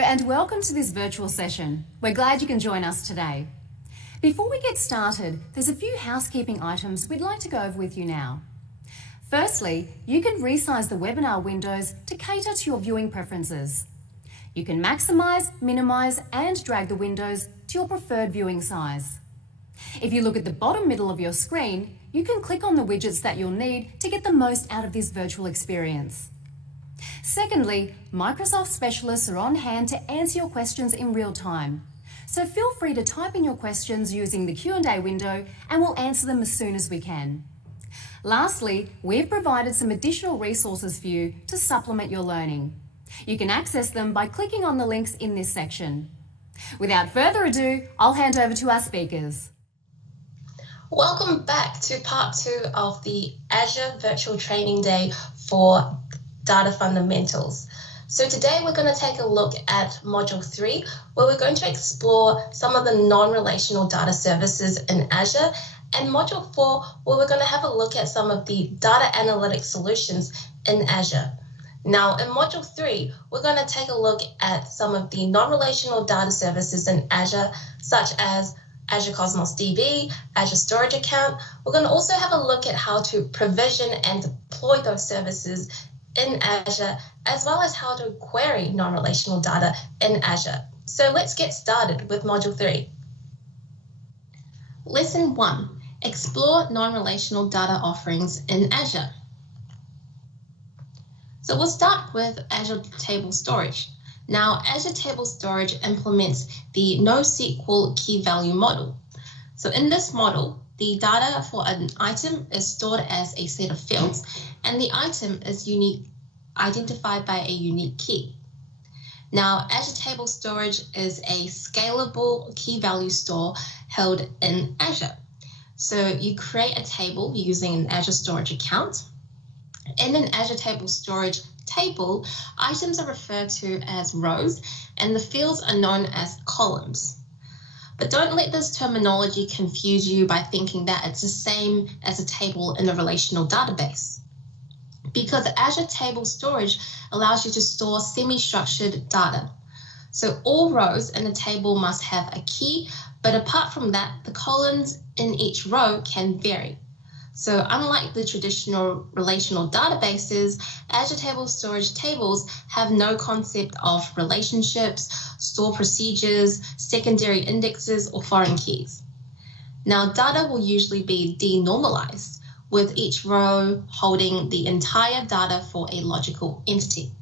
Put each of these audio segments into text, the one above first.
and welcome to this virtual session. We're glad you can join us today. Before we get started, there's a few housekeeping items we'd like to go over with you now. Firstly, you can resize the webinar windows to cater to your viewing preferences. You can maximize, minimize, and drag the windows to your preferred viewing size. If you look at the bottom middle of your screen, you can click on the widgets that you'll need to get the most out of this virtual experience. Secondly, Microsoft specialists are on hand to answer your questions in real time. So feel free to type in your questions using the Q&A window and we'll answer them as soon as we can. Lastly, we've provided some additional resources for you to supplement your learning. You can access them by clicking on the links in this section. Without further ado, I'll hand over to our speakers. Welcome back to part 2 of the Azure Virtual Training Day for Data Fundamentals. So today we're going to take a look at Module 3, where we're going to explore some of the non-relational data services in Azure, and Module 4, where we're going to have a look at some of the data analytics solutions in Azure. Now, in Module 3, we're going to take a look at some of the non-relational data services in Azure, such as Azure Cosmos DB, Azure Storage Account. We're going to also have a look at how to provision and deploy those services in Azure, as well as how to query non-relational data in Azure. So let's get started with Module 3. Lesson 1, explore non-relational data offerings in Azure. So we'll start with Azure Table Storage. Now, Azure Table Storage implements the NoSQL key value model. So in this model, the data for an item is stored as a set of fields, and the item is identified by a unique key. Now, Azure Table Storage is a scalable key value store held in Azure. So you create a table using an Azure Storage account. In an Azure Table Storage table, items are referred to as rows and the fields are known as columns. But don't let this terminology confuse you by thinking that it's the same as a table in a relational database, because Azure Table Storage allows you to store semi-structured data. So all rows in a table must have a key, but apart from that, the columns in each row can vary. So unlike the traditional relational databases, Azure Table Storage tables have no concept of relationships, store procedures, secondary indexes, or foreign keys. Now, data will usually be denormalized, with each row holding the entire data for a logical entity.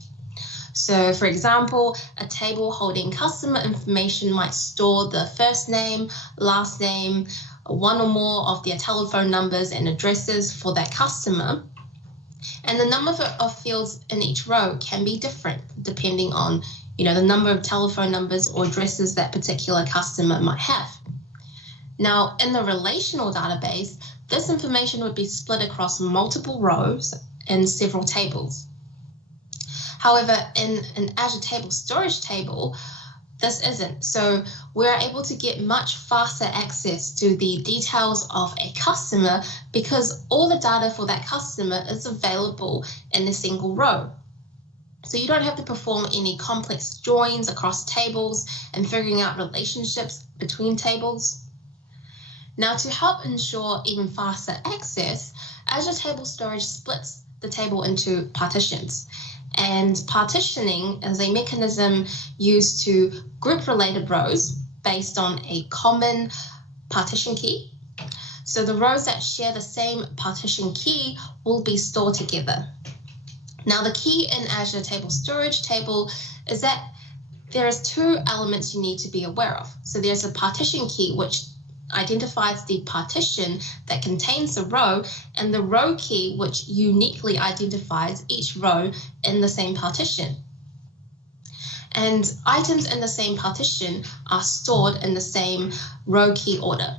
So, for example, a table holding customer information might store the first name, last name, one or more of their telephone numbers and addresses for that customer. And the number of fields in each row can be different depending on, the number of telephone numbers or addresses that particular customer might have. Now, in the relational database, this information would be split across multiple rows and several tables. However, in an Azure Table Storage table, this isn't. So we're able to get much faster access to the details of a customer because all the data for that customer is available in a single row. So you don't have to perform any complex joins across tables and figuring out relationships between tables. Now, to help ensure even faster access, Azure Table Storage splits the table into partitions. And partitioning is a mechanism used to group related rows based on a common partition key. So the rows that share the same partition key will be stored together. Now, the key in Azure Table Storage table is that there is 2 elements you need to be aware of. So there's a partition key, which identifies the partition that contains the row, and the row key, which uniquely identifies each row in the same partition. And items in the same partition are stored in the same row key order.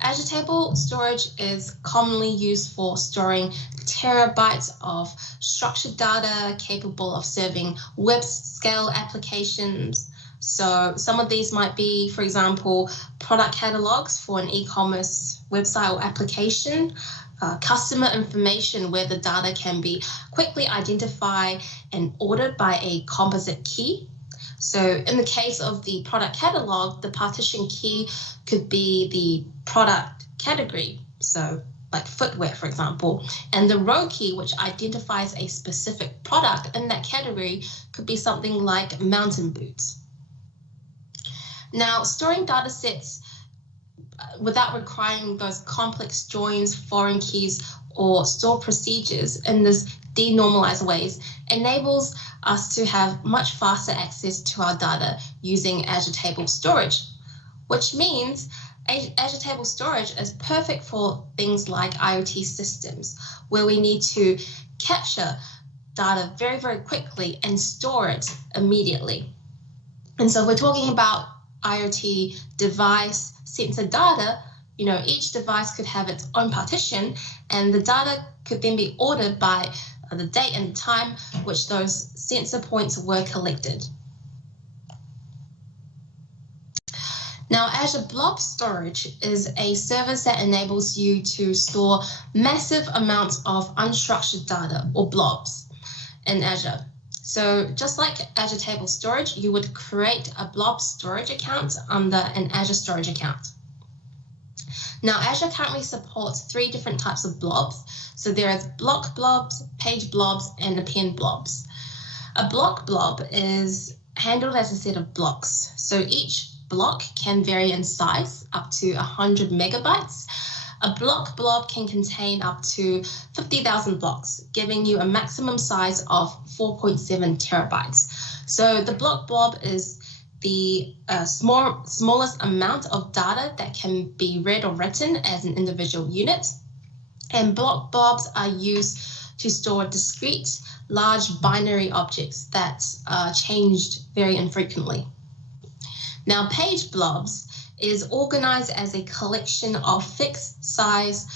Azure Table Storage is commonly used for storing terabytes of structured data capable of serving web-scale applications. So some of these might be, for example, product catalogs for an e-commerce website or application, customer information where the data can be quickly identified and ordered by a composite key. So in the case of the product catalog, the partition key could be the product category, so like footwear, for example, and the row key, which identifies a specific product in that category, could be something like mountain boots. Now, storing data sets without requiring those complex joins, foreign keys, or store procedures in this denormalized ways enables us to have much faster access to our data using Azure Table Storage, which means Azure Table Storage is perfect for things like IoT systems, where we need to capture data very, very quickly and store it immediately. And so we're talking about IoT device sensor data. Each device could have its own partition, and the data could then be ordered by the date and time which those sensor points were collected. Now, Azure Blob Storage is a service that enables you to store massive amounts of unstructured data, or blobs, in Azure. So just like Azure Table Storage, you would create a blob storage account under an Azure Storage account. Now, Azure currently supports 3 different types of blobs. So there is block blobs, page blobs, and append blobs. A block blob is handled as a set of blocks. So each block can vary in size up to 100 megabytes. A block blob can contain up to 50,000 blocks, giving you a maximum size of 4.7 terabytes. So the block blob is the smallest amount of data that can be read or written as an individual unit. And block blobs are used to store discrete, large binary objects that are changed very infrequently. Now, page blobs is organized as a collection of fixed size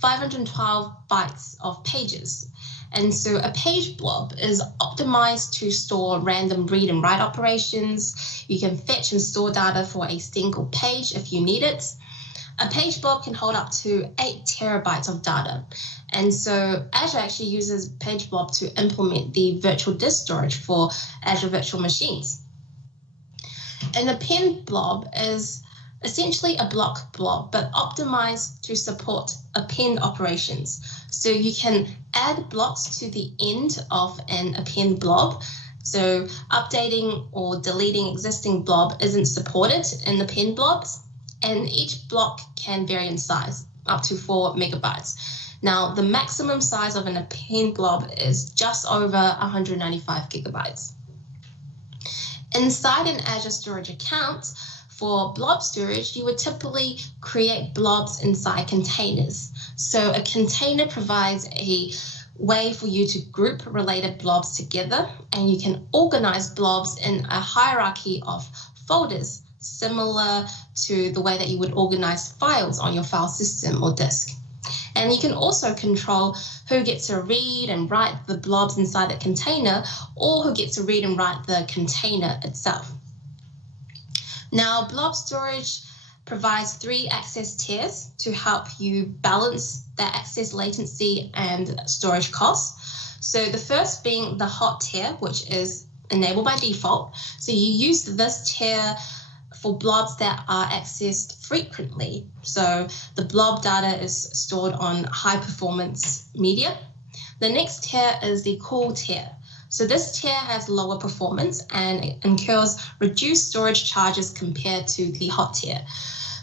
512 bytes of pages. And so a page blob is optimized to store random read and write operations. You can fetch and store data for a single page if you need it. A page blob can hold up to 8 terabytes of data. And so Azure actually uses page blob to implement the virtual disk storage for Azure virtual machines. An append blob is essentially a block blob, but optimized to support append operations. So you can add blocks to the end of an append blob. So updating or deleting existing blob isn't supported in append blobs, and each block can vary in size, up to 4 megabytes. Now, the maximum size of an append blob is just over 195 gigabytes. Inside an Azure Storage account, for blob storage, you would typically create blobs inside containers. So a container provides a way for you to group related blobs together, and you can organize blobs in a hierarchy of folders, similar to the way that you would organize files on your file system or disk. And you can also control who gets to read and write the blobs inside the container, or who gets to read and write the container itself. Now, blob storage provides 3 access tiers to help you balance that access latency and storage costs. So the first being the hot tier, which is enabled by default. So you use this tier for blobs that are accessed frequently. So the blob data is stored on high performance media. The next tier is the cool tier. So this tier has lower performance and incurs reduced storage charges compared to the hot tier.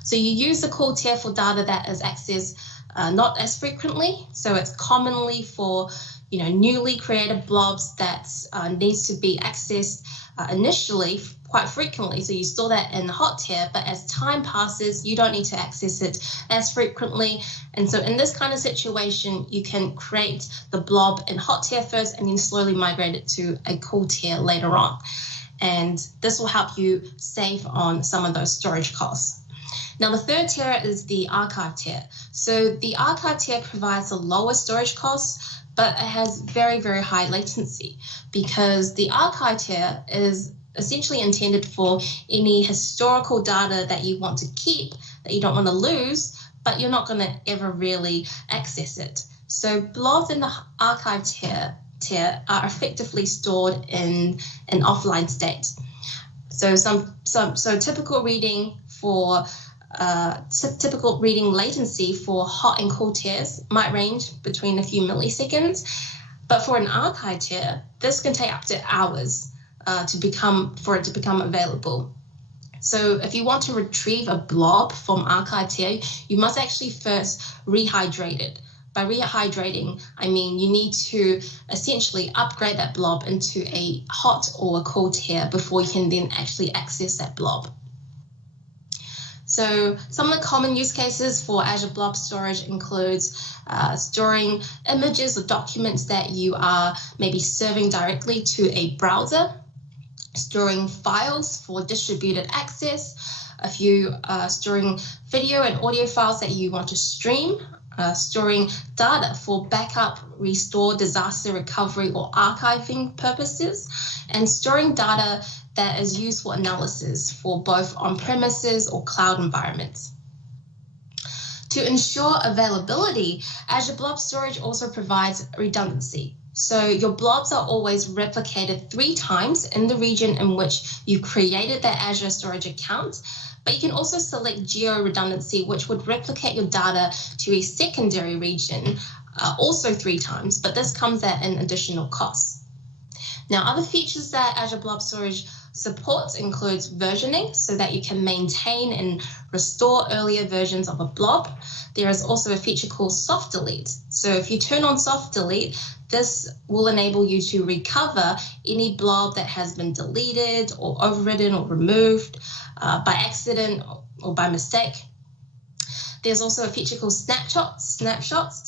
So you use the cool tier for data that is accessed not as frequently. So it's commonly for newly created blobs that needs to be accessed initially quite frequently. So you store that in the hot tier, but as time passes, you don't need to access it as frequently. And so in this kind of situation, you can create the blob in hot tier first and then slowly migrate it to a cool tier later on. And this will help you save on some of those storage costs. Now, the third tier is the archive tier. So the archive tier provides the lowest storage costs, but it has very, very high latency, because the archive tier is essentially intended for any historical data that you want to keep, that you don't want to lose, but you're not going to ever really access it. So blobs in the archive tier are effectively stored in an offline state. So typical reading for typical reading latency for hot and cold tiers might range between a few milliseconds, but for an archive tier, this can take up to hours for it to become available. So if you want to retrieve a blob from archive tier, you must actually first rehydrate it. By rehydrating, I mean you need to essentially upgrade that blob into a hot or a cold tier before you can then actually access that blob. So some of the common use cases for Azure Blob Storage includes storing images or documents that you are maybe serving directly to a browser, storing files for distributed access, storing video and audio files that you want to stream, storing data for backup, restore, disaster recovery, or archiving purposes, and storing data that is used for analysis for both on-premises or cloud environments. To ensure availability, Azure Blob Storage also provides redundancy. So your blobs are always replicated 3 times in the region in which you created that Azure storage account, but you can also select geo redundancy, which would replicate your data to a secondary region also 3 times, but this comes at an additional cost. Now, other features that Azure Blob Storage supports includes versioning, so that you can maintain and restore earlier versions of a blob. There is also a feature called soft delete. So if you turn on soft delete, this will enable you to recover any blob that has been deleted or overridden or removed by accident or by mistake. There's also a feature called snapshots.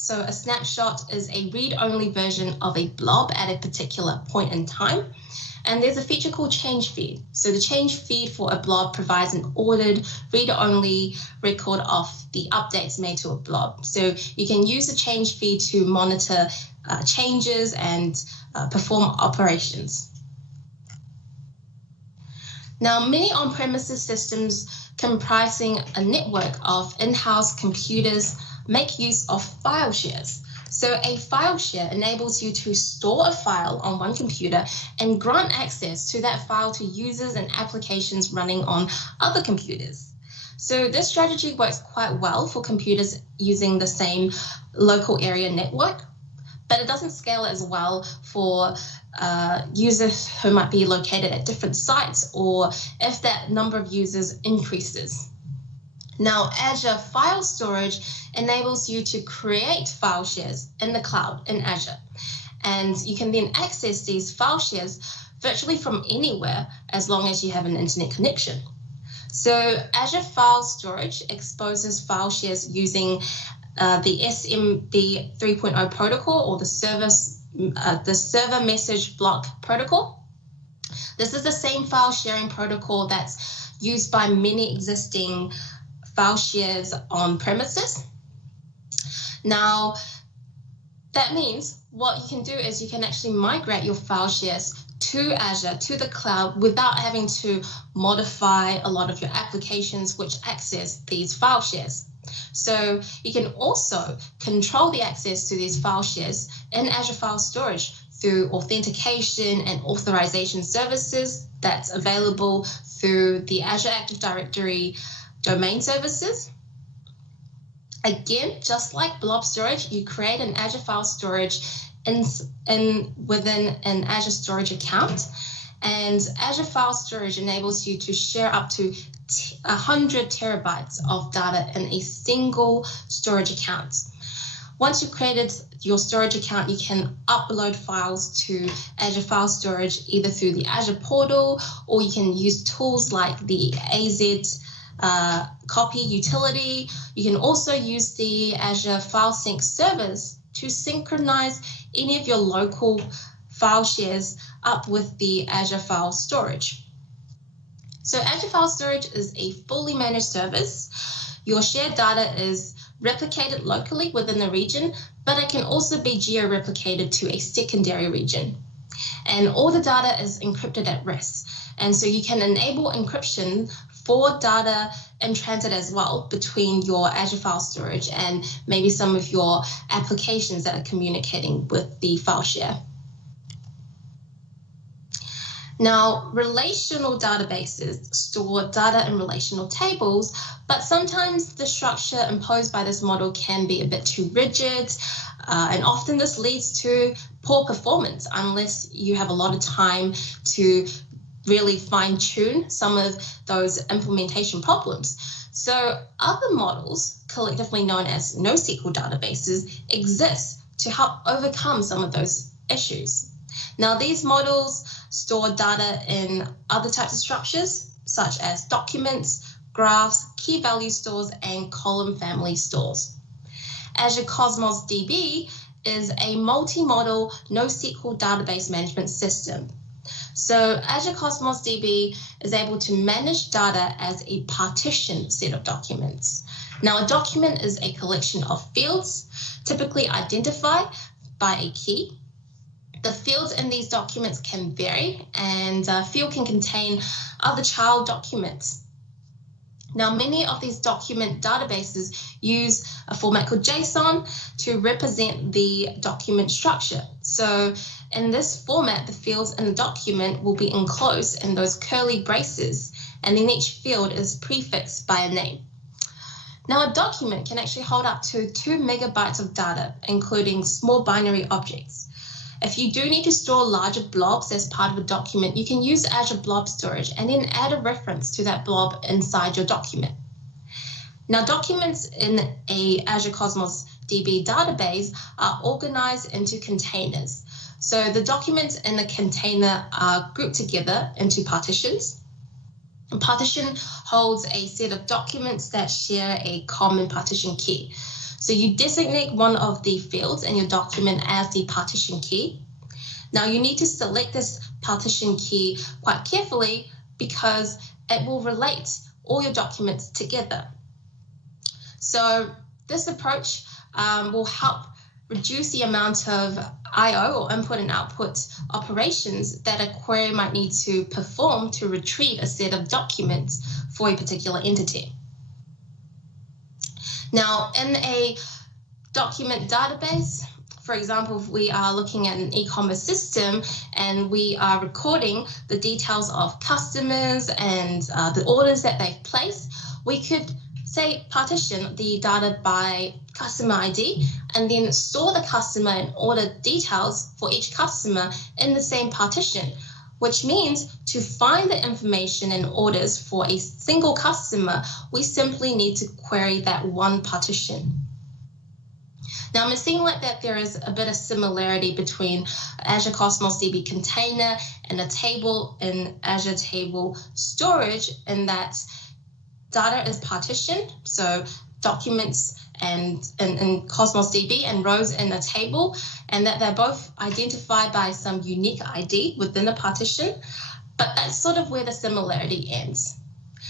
So a snapshot is a read-only version of a blob at a particular point in time. And there's a feature called change feed. So the change feed for a blob provides an ordered read-only record of the updates made to a blob. So you can use the change feed to monitor changes and perform operations. Now, many on-premises systems comprising a network of in-house computers make use of file shares. So a file share enables you to store a file on one computer and grant access to that file to users and applications running on other computers. So this strategy works quite well for computers using the same local area network, but it doesn't scale as well for users who might be located at different sites or if that number of users increases. Now, Azure File Storage enables you to create file shares in the cloud in Azure, and you can then access these file shares virtually from anywhere as long as you have an internet connection. So Azure File Storage exposes file shares using the SMB 3.0 protocol, or the server message block protocol. This is the same file sharing protocol that's used by many existing file shares on premises. Now, that means what you can do is you can actually migrate your file shares to Azure, to the cloud, without having to modify a lot of your applications which access these file shares. So you can also control the access to these file shares in Azure File Storage through authentication and authorization services that's available through the Azure Active Directory domain services. Again, just like Blob Storage, you create an Azure File Storage within an Azure Storage account, and Azure File Storage enables you to share up to 100 terabytes of data in a single storage account. Once you've created your storage account, you can upload files to Azure File Storage either through the Azure portal, or you can use tools like the AZ copy utility. You can also use the Azure File Sync servers to synchronize any of your local file shares up with the Azure File Storage. So Azure File Storage is a fully managed service. Your shared data is replicated locally within the region, but it can also be geo-replicated to a secondary region. And all the data is encrypted at rest. And so you can enable encryption for data in transit as well between your Azure file storage and maybe some of your applications that are communicating with the file share. Now, relational databases store data in relational tables, but sometimes the structure imposed by this model can be a bit too rigid, and often this leads to poor performance unless you have a lot of time to really fine-tune some of those implementation problems. So other models, collectively known as NoSQL databases, exist to help overcome some of those issues. Now, these models store data in other types of structures, such as documents, graphs, key value stores, and column family stores. Azure Cosmos DB is a multi-model NoSQL database management system. So Azure Cosmos DB is able to manage data as a partitioned set of documents. Now, a document is a collection of fields, typically identified by a key. The fields in these documents can vary, and a field can contain other child documents. Now, many of these document databases use a format called JSON to represent the document structure. So in this format, the fields in the document will be enclosed in those curly braces, and then each field is prefixed by a name. Now, a document can actually hold up to 2 megabytes of data, including small binary objects. If you do need to store larger blobs as part of a document, you can use Azure Blob Storage and then add a reference to that blob inside your document. Now, documents in a Azure Cosmos DB database are organized into containers. So the documents in the container are grouped together into partitions. A partition holds a set of documents that share a common partition key. So you designate one of the fields in your document as the partition key. Now you need to select this partition key quite carefully because it will relate all your documents together. So this approach will help reduce the amount of I/O or input and output operations that a query might need to perform to retrieve a set of documents for a particular entity. Now, in a document database, for example, if we are looking at an e-commerce system and we are recording the details of customers and the orders that they've placed, we could say partition the data by customer ID and then store the customer and order details for each customer in the same partition, which means to find the information and orders for a single customer, we simply need to query that one partition. Now, I'm seeing like that there is a bit of similarity between Azure Cosmos DB container and a table in Azure Table Storage in that data is partitioned, so documents and Cosmos DB and rows in a table, and that they're both identified by some unique ID within the partition, but that's sort of where the similarity ends.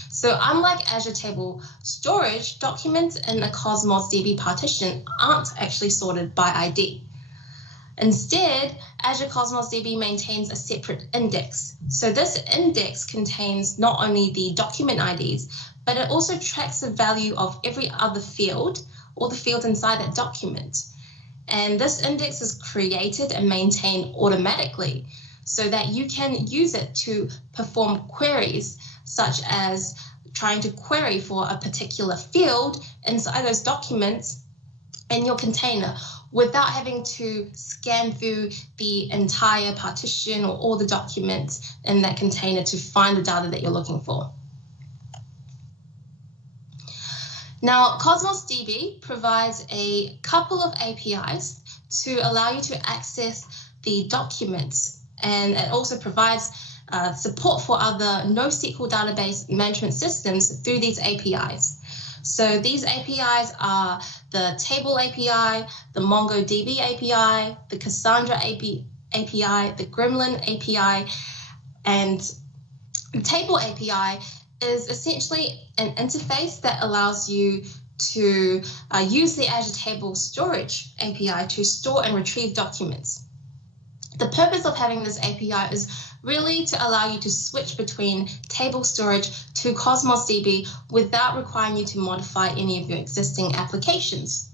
So unlike Azure Table Storage, documents in a Cosmos DB partition aren't actually sorted by ID. Instead, Azure Cosmos DB maintains a separate index. So this index contains not only the document IDs, but it also tracks the value of every other field or the fields inside that document. And this index is created and maintained automatically so that you can use it to perform queries, such as trying to query for a particular field inside those documents in your container without having to scan through the entire partition or all the documents in that container to find the data that you're looking for. Now, Cosmos DB provides a couple of APIs to allow you to access the documents, and it also provides support for other NoSQL database management systems through these APIs. So these APIs are the Table API, the MongoDB API, the Cassandra API, the Gremlin API, and the Table API is essentially an interface that allows you to use the Azure Table Storage API to store and retrieve documents. The purpose of having this API is really to allow you to switch between table storage to Cosmos DB without requiring you to modify any of your existing applications.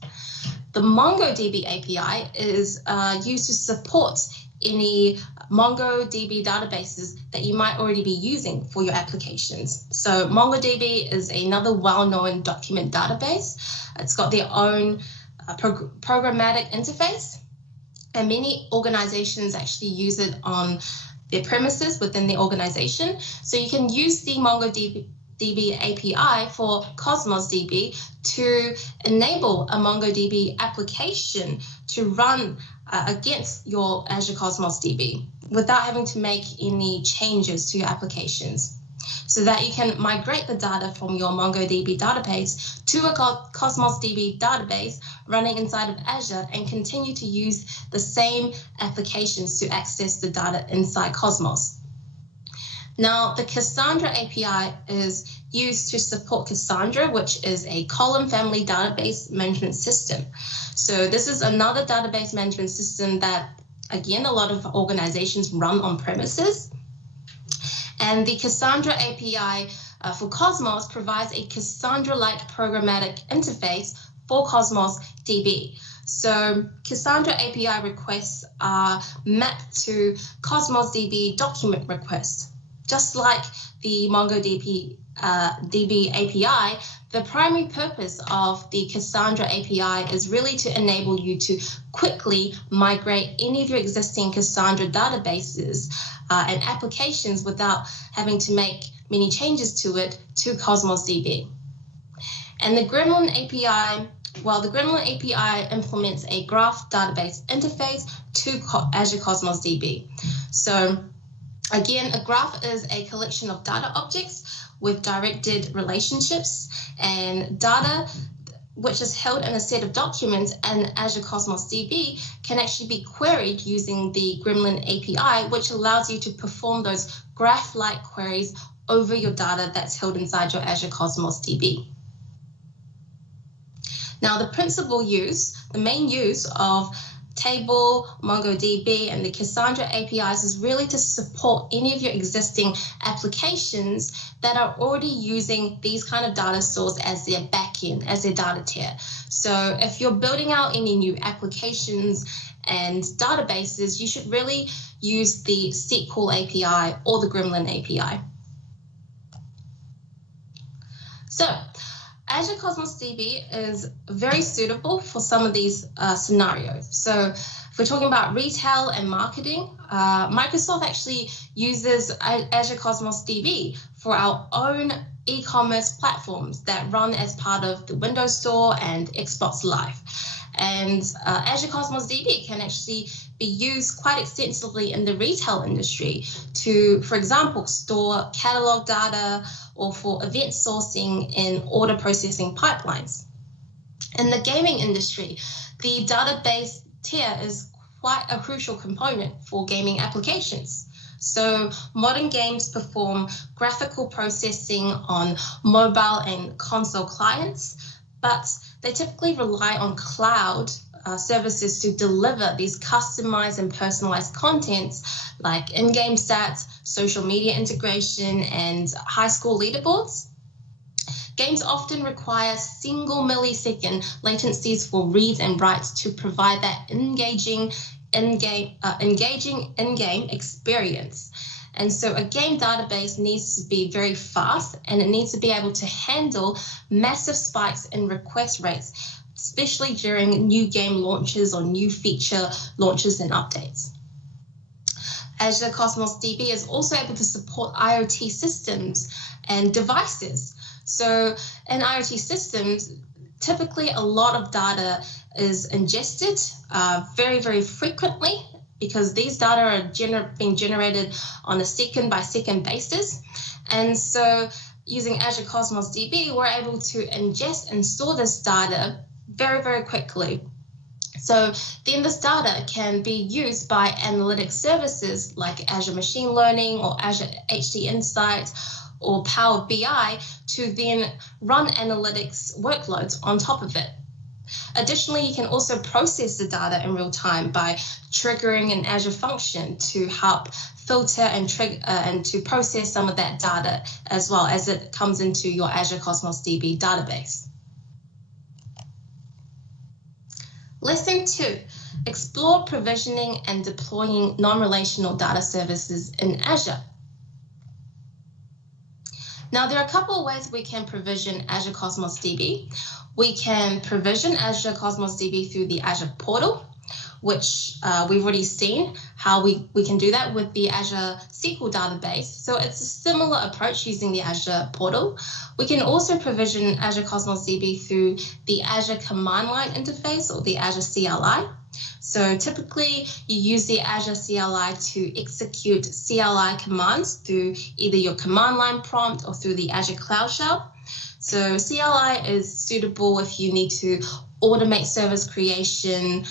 The MongoDB API is used to support any MongoDB databases that you might already be using for your applications. So MongoDB is another well-known document database. It's got their own programmatic interface, and many organizations actually use it on their premises within the organization. So you can use the MongoDB API for Cosmos DB to enable a MongoDB application to run against your Azure Cosmos DB without having to make any changes to your applications, so that you can migrate the data from your MongoDB database to a Cosmos DB database running inside of Azure and continue to use the same applications to access the data inside Cosmos. Now, the Cassandra API is used to support Cassandra, which is a column family database management system. So this is another database management system that, again, a lot of organizations run on premises. And the Cassandra API for Cosmos provides a Cassandra-like programmatic interface for Cosmos DB. So Cassandra API requests are mapped to Cosmos DB document requests. Just like the MongoDB DB API, the primary purpose of the Cassandra API is really to enable you to quickly migrate any of your existing Cassandra databases and applications without having to make many changes to it to Cosmos DB. And the Gremlin API, well, the Gremlin API implements a graph database interface to Azure Cosmos DB. So again, a graph is a collection of data objects with directed relationships, and data which is held in a set of documents in Azure Cosmos DB can actually be queried using the Gremlin API, which allows you to perform those graph-like queries over your data that's held inside your Azure Cosmos DB. Now, the principal use, the main use of Table, MongoDB, and the Cassandra APIs is really to support any of your existing applications that are already using these kind of data stores as their backend, as their data tier. So if you're building out any new applications and databases, you should really use the SQL API or the Gremlin API. So Azure Cosmos DB is very suitable for some of these scenarios. So if we're talking about retail and marketing, Microsoft actually uses Azure Cosmos DB for our own e-commerce platforms that run as part of the Windows Store and Xbox Live. And Azure Cosmos DB can actually be used quite extensively in the retail industry to, for example, store catalog data or for event sourcing in order processing pipelines. In the gaming industry, the database tier is quite a crucial component for gaming applications. So modern games perform graphical processing on mobile and console clients, but they typically rely on cloud services to deliver these customized and personalized contents like in-game stats, social media integration, and high score leaderboards. Games often require single millisecond latencies for reads and writes to provide that engaging in-game experience. And so a game database needs to be very fast, and it needs to be able to handle massive spikes in request rates, especially during new game launches or new feature launches and updates. Azure Cosmos DB is also able to support IoT systems and devices. So in IoT systems, typically a lot of data is ingested very, very frequently, because these data are being generated on a second-by-second basis. And so using Azure Cosmos DB, we're able to ingest and store this data very, very quickly. So then this data can be used by analytics services like Azure Machine Learning or Azure HD Insights or Power BI to then run analytics workloads on top of it. Additionally, you can also process the data in real time by triggering an Azure function to help filter and trigger and to process some of that data as well as it comes into your Azure Cosmos DB database. Lesson 2, explore provisioning and deploying non-relational data services in Azure. Now, there are a couple of ways we can provision Azure Cosmos DB. We can provision Azure Cosmos DB through the Azure portal, which we've already seen how we can do that with the Azure SQL database. So it's a similar approach using the Azure portal. We can also provision Azure Cosmos DB through the Azure command line interface or the Azure CLI. So typically you use the Azure CLI to execute CLI commands through either your command line prompt or through the Azure Cloud Shell. So CLI is suitable if you need to automate service creation.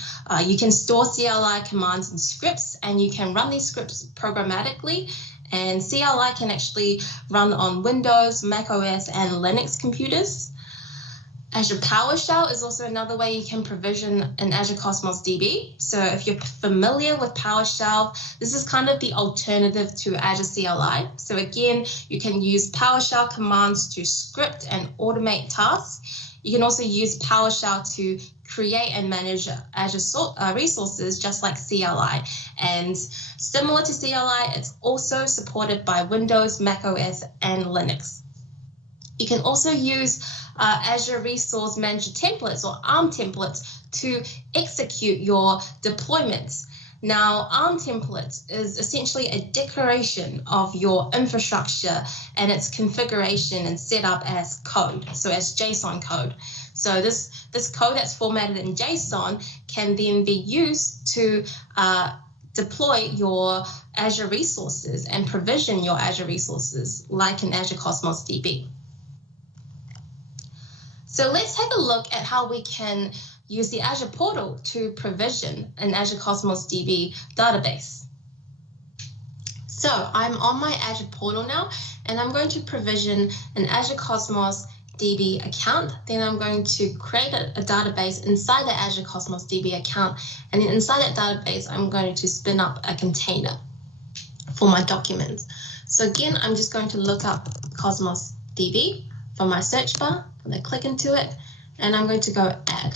You can store CLI commands and scripts, and you can run these scripts programmatically. And CLI can actually run on Windows, Mac OS, and Linux computers. Azure PowerShell is also another way you can provision an Azure Cosmos DB. So if you're familiar with PowerShell, this is kind of the alternative to Azure CLI. So again, you can use PowerShell commands to script and automate tasks. You can also use PowerShell to create and manage Azure resources just like CLI. And similar to CLI, it's also supported by Windows, Mac OS, and Linux. You can also use Azure Resource Manager templates or ARM templates to execute your deployments. Now, ARM templates is essentially a declaration of your infrastructure and its configuration and set up as code, so as JSON code. So this code that's formatted in JSON can then be used to deploy your Azure resources and provision your Azure resources like in Azure Cosmos DB. So let's take a look at how we can use the Azure portal to provision an Azure Cosmos DB database. So I'm on my Azure portal now, and I'm going to provision an Azure Cosmos DB account. Then I'm going to create a database inside the Azure Cosmos DB account. And then inside that database, I'm going to spin up a container for my documents. So again, I'm just going to look up Cosmos DB from my search bar. I'm going to click into it, and I'm going to go add.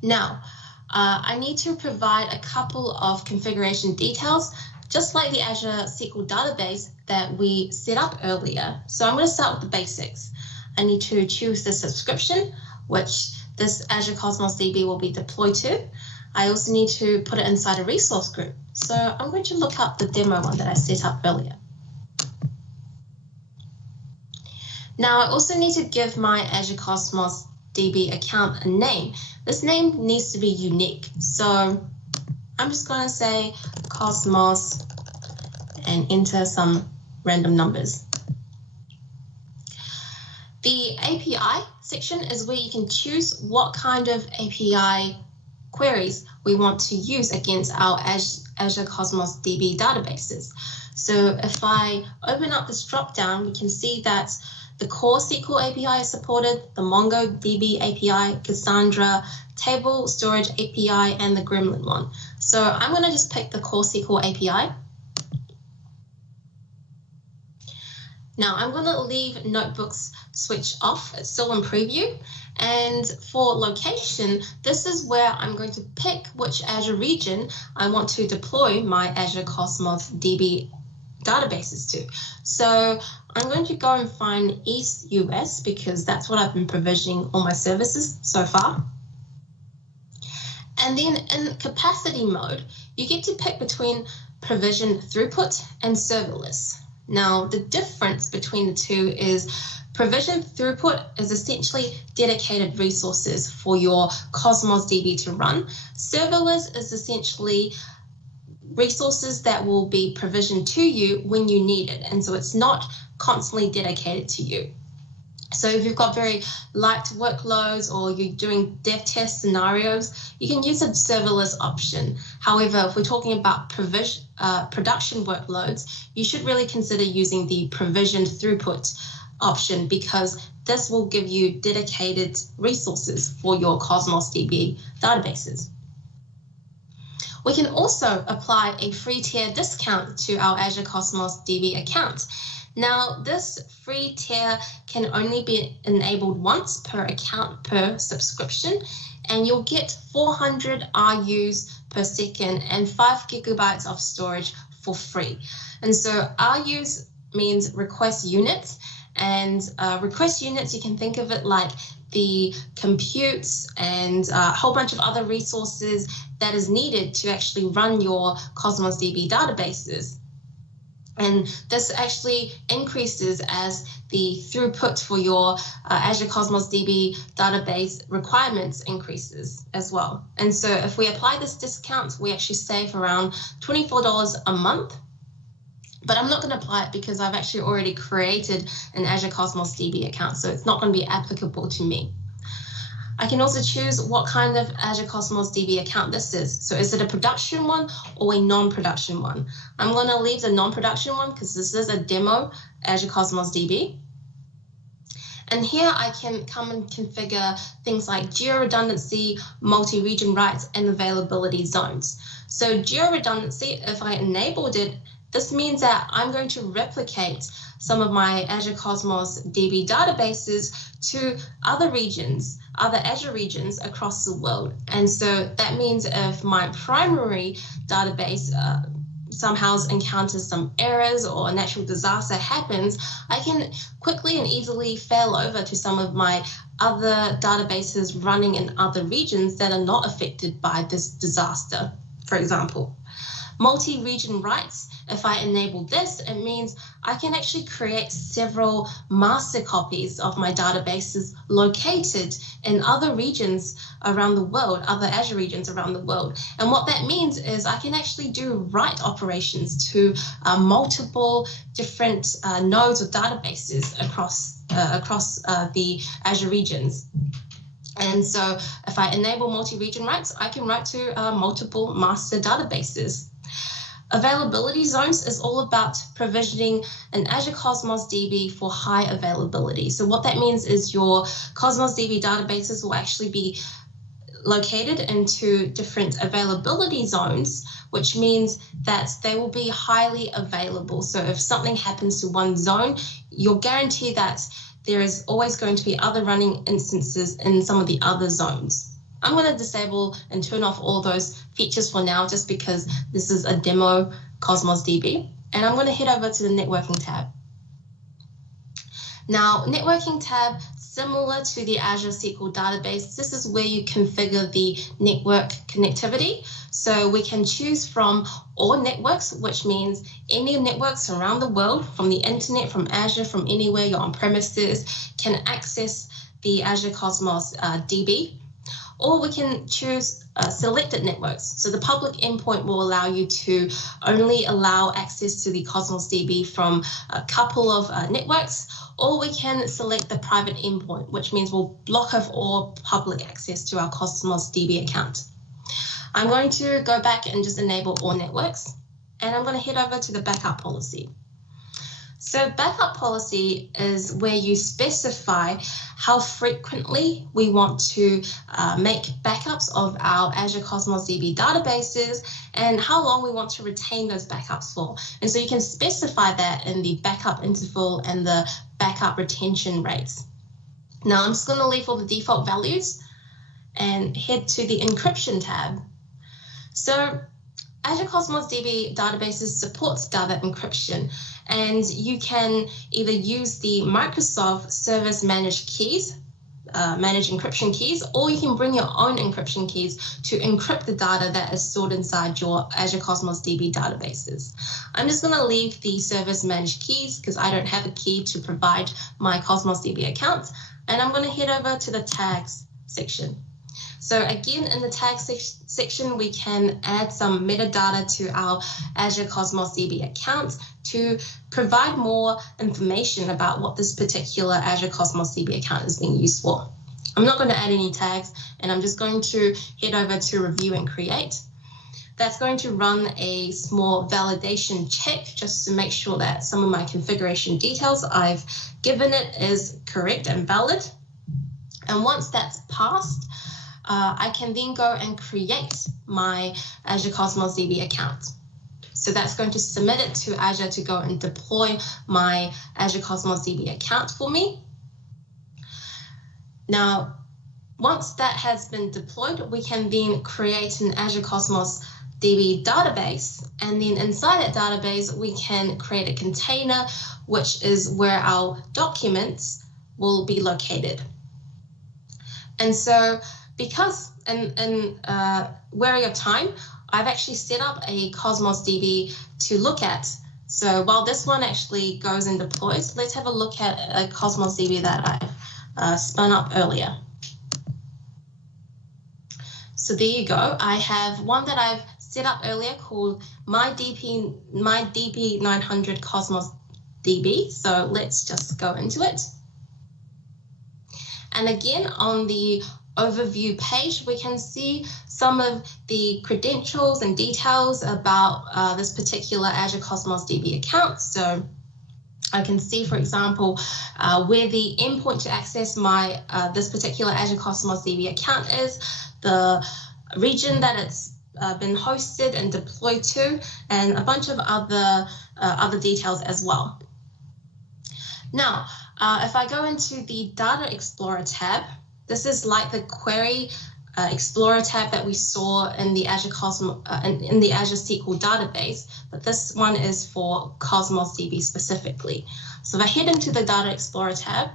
Now, I need to provide a couple of configuration details, just like the Azure SQL database that we set up earlier. So I'm going to start with the basics. I need to choose the subscription, which this Azure Cosmos DB will be deployed to. I also need to put it inside a resource group. So I'm going to look up the demo one that I set up earlier. Now, I also need to give my Azure Cosmos DB account a name. This name needs to be unique. So I'm just going to say Cosmos and enter some random numbers. The API section is where you can choose what kind of API queries we want to use against our Azure Cosmos DB databases. So if I open up this drop-down, we can see that the core SQL API is supported, the MongoDB API, Cassandra, Table Storage API, and the Gremlin one. So I'm going to just pick the core SQL API. Now I'm going to leave notebooks switched off. It's still in preview. And for location, this is where I'm going to pick which Azure region I want to deploy my Azure Cosmos DB databases to. So I'm going to go and find East US because that's what I've been provisioning all my services so far. And then in capacity mode, you get to pick between provision throughput and serverless. Now, the difference between the two is provision throughput is essentially dedicated resources for your Cosmos DB to run. Serverless is essentially resources that will be provisioned to you when you need it. And so it's not constantly dedicated to you. So if you've got very light workloads or you're doing dev test scenarios, you can use a serverless option. However, if we're talking about production workloads, you should really consider using the provisioned throughput option because this will give you dedicated resources for your Cosmos DB databases. We can also apply a free tier discount to our Azure Cosmos DB account. Now, this free tier can only be enabled once per account per subscription, and you'll get 400 RUs per second and 5 gigabytes of storage for free. And so RUs means request units, and request units, you can think of it like the computes and a whole bunch of other resources that is needed to actually run your Cosmos DB databases. And this actually increases as the throughput for your Azure Cosmos DB database requirements increases as well. And so if we apply this discount, we actually save around $24 a month. But I'm not going to apply it because I've actually already created an Azure Cosmos DB account, so it's not going to be applicable to me. I can also choose what kind of Azure Cosmos DB account this is. So is it a production one or a non-production one? I'm going to leave the non-production one because this is a demo Azure Cosmos DB. And here I can come and configure things like geo-redundancy, multi-region rights, and availability zones. So geo-redundancy, if I enabled it, this means that I'm going to replicate some of my Azure Cosmos DB databases to other regions, other Azure regions across the world. And so that means if my primary database somehow encounters some errors or a natural disaster happens, I can quickly and easily fail over to some of my other databases running in other regions that are not affected by this disaster, for example. Multi-region rights, if I enable this, it means I can actually create several master copies of my databases located in other regions around the world, other Azure regions around the world. And what that means is I can actually do write operations to multiple different nodes or databases across the Azure regions. And so if I enable multi-region rights, I can write to multiple master databases. Availability zones is all about provisioning an Azure Cosmos DB for high availability. So what that means is your Cosmos DB databases will actually be located into different availability zones, which means that they will be highly available. So if something happens to one zone, you'll guarantee that there is always going to be other running instances in some of the other zones. I'm going to disable and turn off all those features for now, just because this is a demo Cosmos DB. And I'm going to head over to the networking tab. Now, networking tab, similar to the Azure SQL database, this is where you configure the network connectivity. So we can choose from all networks, which means any networks around the world, from the internet, from Azure, from anywhere you're on premises, can access the Azure Cosmos DB. Or we can choose selected networks. So the public endpoint will allow you to only allow access to the Cosmos DB from a couple of networks, or we can select the private endpoint, which means we'll block off all public access to our Cosmos DB account. I'm going to go back and just enable all networks, and I'm going to head over to the backup policy. So backup policy is where you specify how frequently we want to make backups of our Azure Cosmos DB databases and how long we want to retain those backups for. And so you can specify that in the backup interval and the backup retention rates. Now I'm just going to leave all the default values and head to the encryption tab. So Azure Cosmos DB databases supports data encryption, and you can either use the Microsoft Service Managed Keys, managed encryption keys, or you can bring your own encryption keys to encrypt the data that is stored inside your Azure Cosmos DB databases. I'm just going to leave the Service Managed Keys because I don't have a key to provide my Cosmos DB account, and I'm going to head over to the tags section. So again, in the tag section, we can add some metadata to our Azure Cosmos DB account to provide more information about what this particular Azure Cosmos DB account is being used for. I'm not going to add any tags, and I'm just going to head over to review and create. That's going to run a small validation check just to make sure that some of my configuration details I've given it is correct and valid. And once that's passed, I can then go and create my Azure Cosmos DB account. So that's going to submit it to Azure to go and deploy my Azure Cosmos DB account for me. Now, once that has been deployed, we can then create an Azure Cosmos DB database. And then inside that database, we can create a container, which is where our documents will be located. And so because in wary of time, I've actually set up a Cosmos DB to look at. So while this one actually goes and deploys, let's have a look at a Cosmos DB that I've spun up earlier. So there you go. I have one that I've set up earlier called my DB900 Cosmos DB. So let's just go into it. And again, on the overview page, we can see some of the credentials and details about this particular Azure Cosmos DB account. So I can see, for example, where the endpoint to access my this particular Azure Cosmos DB account is, the region that it's been hosted and deployed to, and a bunch of other details as well. Now, if I go into the Data Explorer tab, this is like the Query Explorer tab that we saw in the Azure Cosmos in the Azure SQL database, but this one is for Cosmos DB specifically. So if I head into the Data Explorer tab,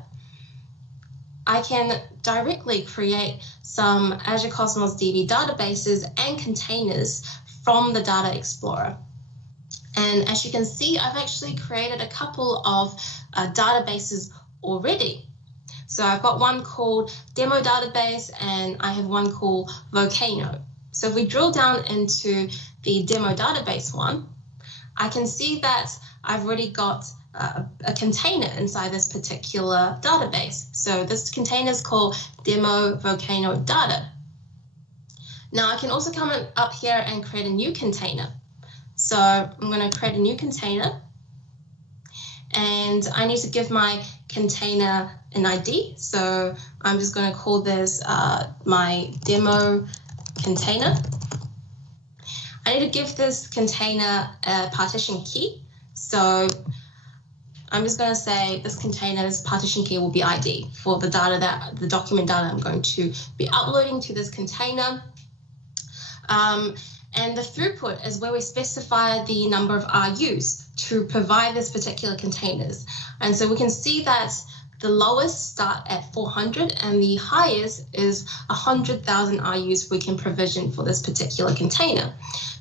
I can directly create some Azure Cosmos DB databases and containers from the Data Explorer. And as you can see, I've actually created a couple of databases already. So I've got one called Demo Database and I have one called Volcano. So if we drill down into the Demo Database one, I can see that I've already got a container inside this particular database. So this container is called Demo Volcano Data. Now I can also come up here and create a new container. So I'm going to create a new container, and I need to give my container an ID. So I'm just going to call this my demo container. I need to give this container a partition key. So I'm just going to say this container's partition key will be ID for the data the document data I'm going to be uploading to this container. And the throughput is where we specify the number of RUs to provide this particular containers. And so we can see that the lowest start at 400 and the highest is 100,000 RUs we can provision for this particular container.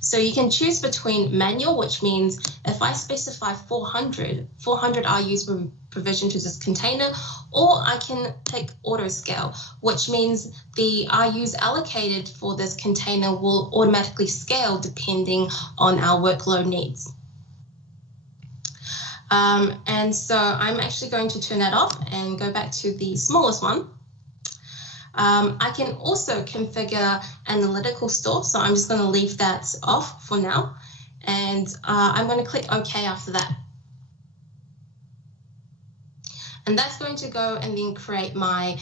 So you can choose between manual, which means if I specify 400 RUs will be provisioned to this container, or I can pick auto scale, which means the RUs allocated for this container will automatically scale depending on our workload needs. And so I'm actually going to turn that off and go back to the smallest one. I can also configure analytical store, so I'm just going to leave that off for now, and I'm going to click OK after that. And that's going to go and then create my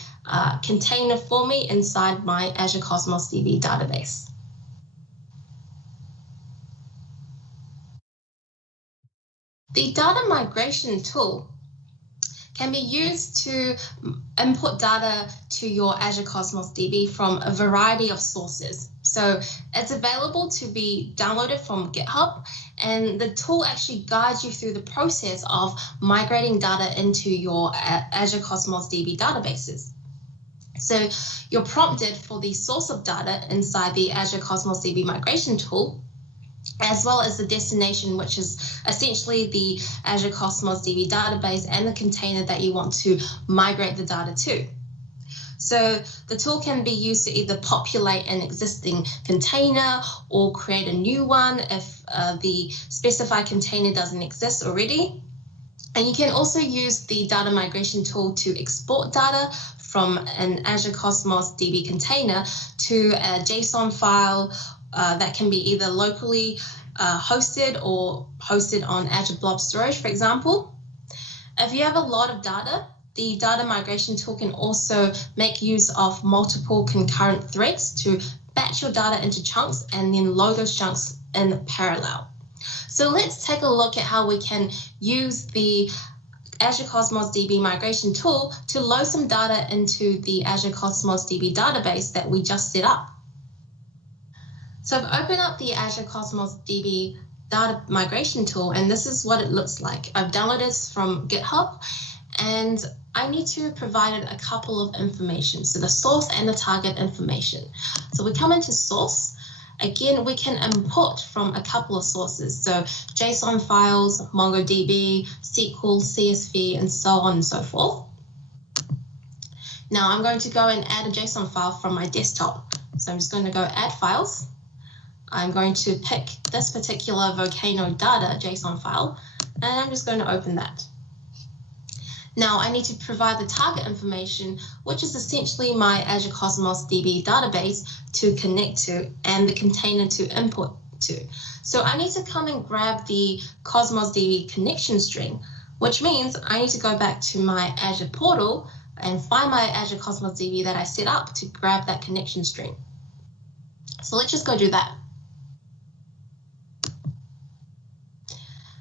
container for me inside my Azure Cosmos DB database. The data migration tool can be used to input data to your Azure Cosmos DB from a variety of sources. So it's available to be downloaded from GitHub, and the tool actually guides you through the process of migrating data into your Azure Cosmos DB databases. So you're prompted for the source of data inside the Azure Cosmos DB migration tool, as well as the destination, which is essentially the Azure Cosmos DB database and the container that you want to migrate the data to. So the tool can be used to either populate an existing container or create a new one if the specified container doesn't exist already. And you can also use the data migration tool to export data from an Azure Cosmos DB container to a JSON file that can be either locally hosted or hosted on Azure Blob Storage, for example. If you have a lot of data, the data migration tool can also make use of multiple concurrent threads to batch your data into chunks and then load those chunks in parallel. So let's take a look at how we can use the Azure Cosmos DB migration tool to load some data into the Azure Cosmos DB database that we just set up. So I've opened up the Azure Cosmos DB data migration tool, and this is what it looks like. I've downloaded this from GitHub, and I need to provide it a couple of information. So the source and the target information. So we come into source. Again, we can import from a couple of sources. So JSON files, MongoDB, SQL, CSV, and so on and so forth. Now I'm going to go and add a JSON file from my desktop. So I'm just going to go add files. I'm going to pick this particular Volcano data JSON file, and I'm just going to open that. Now I need to provide the target information, which is essentially my Azure Cosmos DB database to connect to and the container to import to. So I need to come and grab the Cosmos DB connection string, which means I need to go back to my Azure portal and find my Azure Cosmos DB that I set up to grab that connection string. So let's just go do that.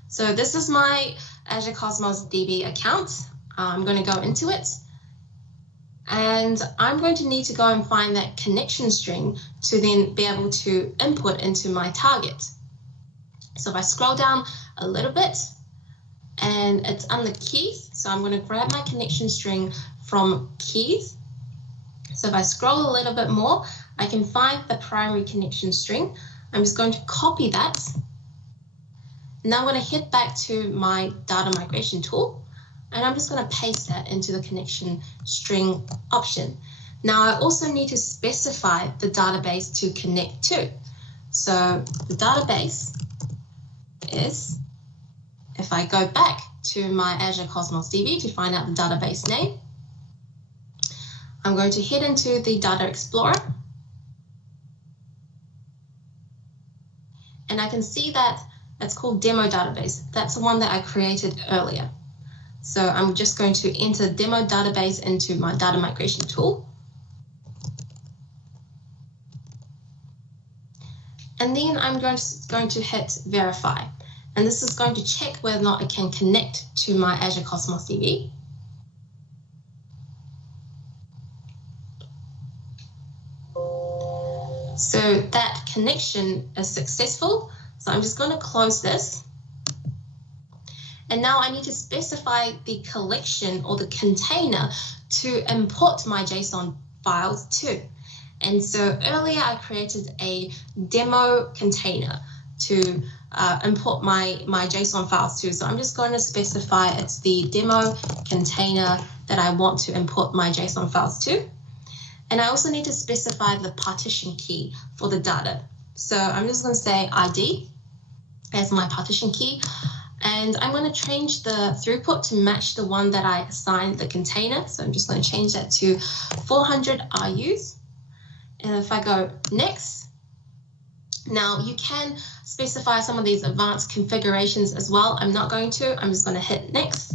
So this is my Azure Cosmos DB account. I'm going to go into it, and I'm going to need to go and find that connection string to then be able to input into my target. So if I scroll down a little bit, and it's under keys, so I'm going to grab my connection string from keys. So if I scroll a little bit more, I can find the primary connection string. I'm just going to copy that. Now I'm going to head back to my data migration tool, and I'm just going to paste that into the connection string option. Now I also need to specify the database to connect to. So the database is, if I go back to my Azure Cosmos DB to find out the database name, I'm going to head into the Data Explorer, and I can see that it's called Demo Database. That's the one that I created earlier. So I'm just going to enter Demo Database into my data migration tool. And then I'm going to hit Verify. And this is going to check whether or not it can connect to my Azure Cosmos DB. So that connection is successful. So I'm just going to close this. And now I need to specify the collection or the container to import my JSON files to. And so earlier I created a demo container to import my JSON files to. So I'm just going to specify it's the demo container that I want to import my JSON files to. And I also need to specify the partition key for the data. So I'm just going to say ID as my partition key. And I'm going to change the throughput to match the one that I assigned the container. So I'm just going to change that to 400 RUs. And if I go next, now you can specify some of these advanced configurations as well. I'm not going to, I'm just going to hit next.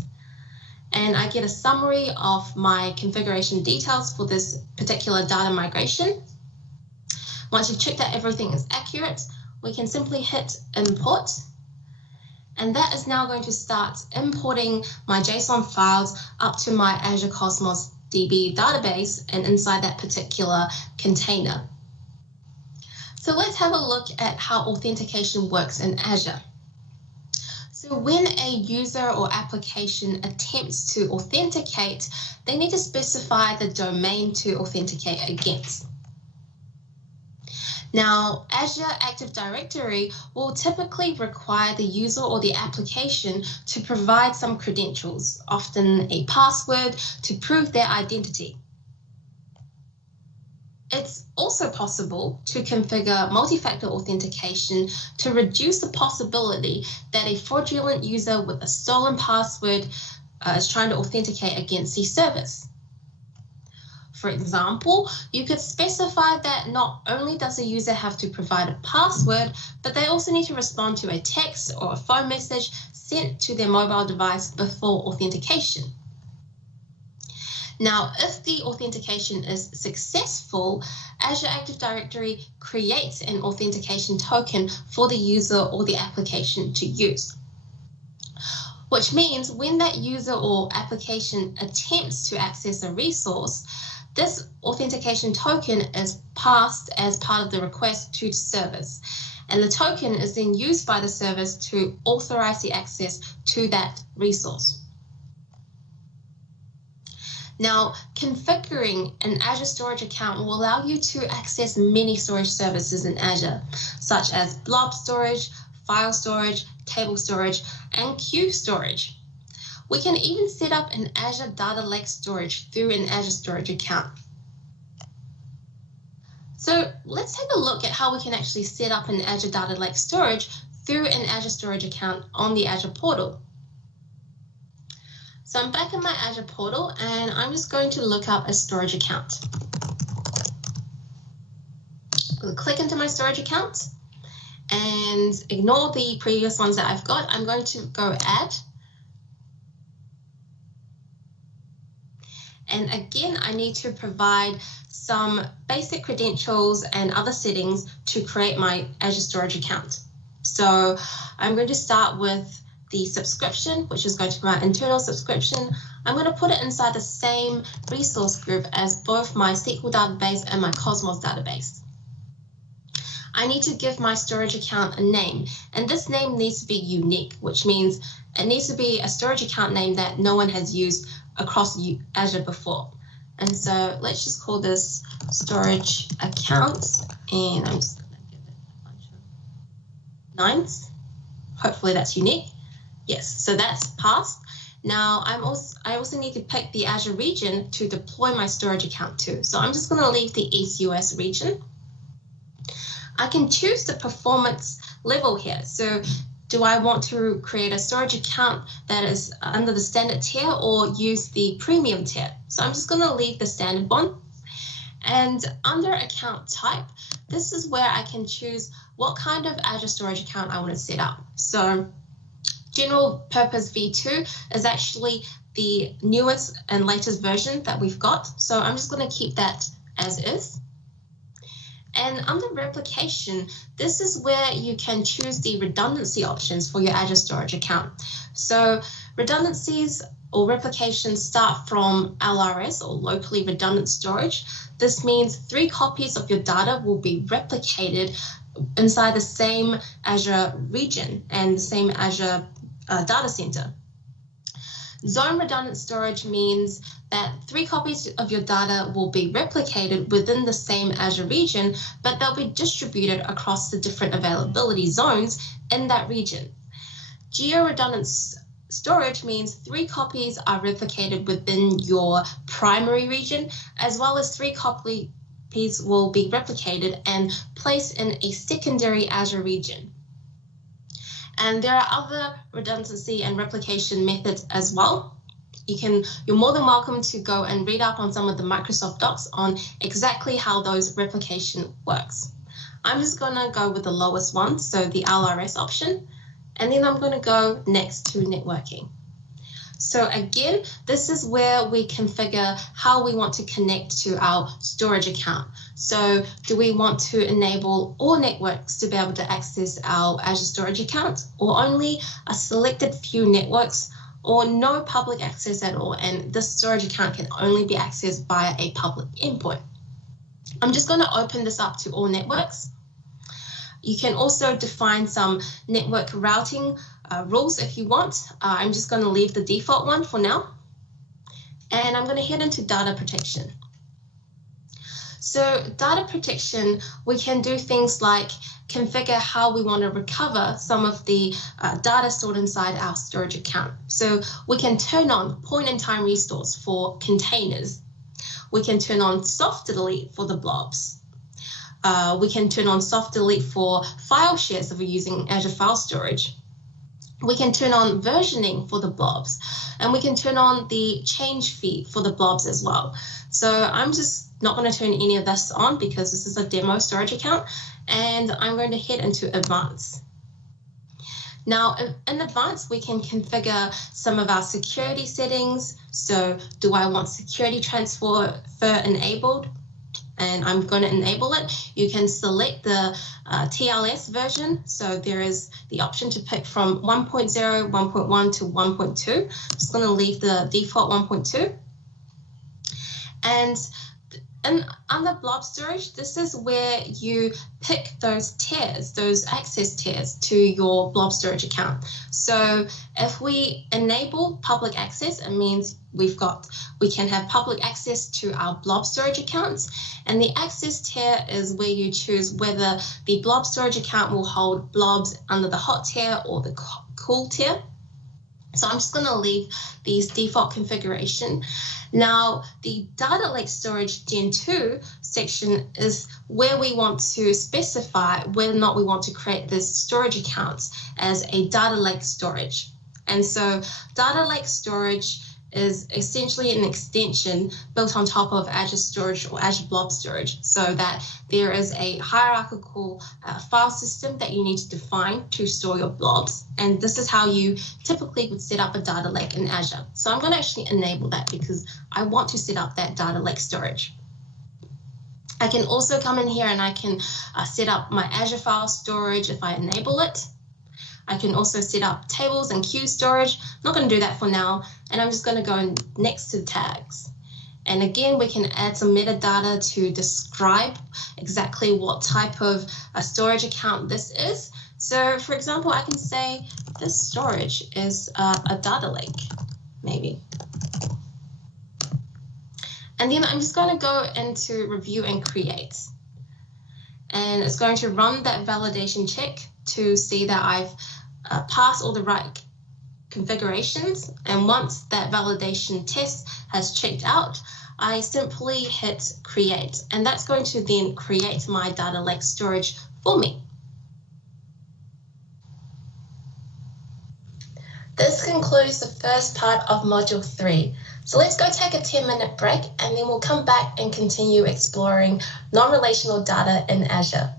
And I get a summary of my configuration details for this particular data migration. Once you've checked that everything is accurate, we can simply hit import. And that is now going to start importing my JSON files up to my Azure Cosmos DB database and inside that particular container. So let's have a look at how authentication works in Azure. So when a user or application attempts to authenticate, they need to specify the domain to authenticate against. Now, Azure Active Directory will typically require the user or the application to provide some credentials, often a password, to prove their identity. It's also possible to configure multi-factor authentication to reduce the possibility that a fraudulent user with a stolen password is trying to authenticate against the service. For example, you could specify that not only does the user have to provide a password, but they also need to respond to a text or a phone message sent to their mobile device before authentication. Now, if the authentication is successful, Azure Active Directory creates an authentication token for the user or the application to use, which means when that user or application attempts to access a resource, this authentication token is passed as part of the request to the service, and the token is then used by the service to authorize the access to that resource. Now, configuring an Azure storage account will allow you to access many storage services in Azure, such as blob storage, file storage, table storage, and queue storage. We can even set up an Azure Data Lake storage through an Azure storage account. So let's take a look at how we can actually set up an Azure Data Lake storage through an Azure storage account on the Azure portal. So I'm back in my Azure portal and I'm just going to look up a storage account. I'm going to click into my storage account and ignore the previous ones that I've got. I'm going to go add. And again, I need to provide some basic credentials and other settings to create my Azure storage account. So I'm going to start with the subscription, which is going to be my internal subscription. I'm going to put it inside the same resource group as both my SQL database and my Cosmos database. I need to give my storage account a name, and this name needs to be unique, which means it needs to be a storage account name that no one has used across Azure before. And so let's just call this storage account, and I'm just going to give it a bunch of 9s. Hopefully that's unique. Yes, so that's passed. Now I also need to pick the Azure region to deploy my storage account to. So I'm just going to leave the East US region. I can choose the performance level here. So do I want to create a storage account that is under the standard tier or use the premium tier? So I'm just going to leave the standard one. And under account type, this is where I can choose what kind of Azure storage account I want to set up. So general purpose V2 is actually the newest and latest version that we've got. So I'm just going to keep that as is. And under replication, this is where you can choose the redundancy options for your Azure storage account. So redundancies or replications start from LRS or locally redundant storage. This means 3 copies of your data will be replicated inside the same Azure region and the same Azure data center. Zone redundant storage means that 3 copies of your data will be replicated within the same Azure region, but they'll be distributed across the different availability zones in that region. Geo-redundant storage means 3 copies are replicated within your primary region, as well as 3 copies will be replicated and placed in a secondary Azure region. And there are other redundancy and replication methods as well. You're more than welcome to go and read up on some of the Microsoft docs on exactly how those replication works. I'm just going to go with the lowest one, so the LRS option, and then I'm going to go next to networking. So again, this is where we configure how we want to connect to our storage account. So do we want to enable all networks to be able to access our Azure storage account, or only a selected few networks, or no public access at all, and this storage account can only be accessed via a public endpoint? I'm just going to open this up to all networks. You can also define some network routing rules if you want. I'm just going to leave the default one for now. And I'm going to head into data protection. So data protection, we can do things like configure how we want to recover some of the data stored inside our storage account. So we can turn on point-in-time restores for containers. We can turn on soft delete for the blobs. We can turn on soft delete for file shares if we're using Azure file storage. We can turn on versioning for the blobs, and we can turn on the change feed for the blobs as well. So I'm just not going to turn any of this on because this is a demo storage account, and I'm going to head into advanced. Now, in advance, we can configure some of our security settings. So do I want security transfer enabled? And I'm going to enable it. You can select the TLS version. So there is the option to pick from 1.0, 1.1 to 1.2. I'm just going to leave the default 1.2. And under blob storage, this is where you pick those tiers, those access tiers to your blob storage account. So if we enable public access, it means we can have public access to our blob storage accounts. And the access tier is where you choose whether the blob storage account will hold blobs under the hot tier or the cool tier. So I'm just going to leave these default configuration. Now, the data lake storage Gen 2 section is where we want to specify whether or not we want to create this storage accounts as a data lake storage. And so data lake storage is essentially an extension built on top of Azure Storage or Azure Blob Storage, so that there is a hierarchical file system that you need to define to store your blobs. And this is how you typically would set up a data lake in Azure. So I'm going to actually enable that because I want to set up that data lake storage. I can also come in here and I can set up my Azure file storage if I enable it. I can also set up tables and queue storage. I'm not going to do that for now, and I'm just going to go next to tags. And again, we can add some metadata to describe exactly what type of a storage account this is. So for example, I can say this storage is a data lake, maybe. And then I'm just going to go into review and create. And it's going to run that validation check to see that I've passed all the right configurations. And once that validation test has checked out, I simply hit create. And that's going to then create my data lake storage for me. This concludes the first part of Module 3. So let's go take a 10-minute break, and then we'll come back and continue exploring non-relational data in Azure.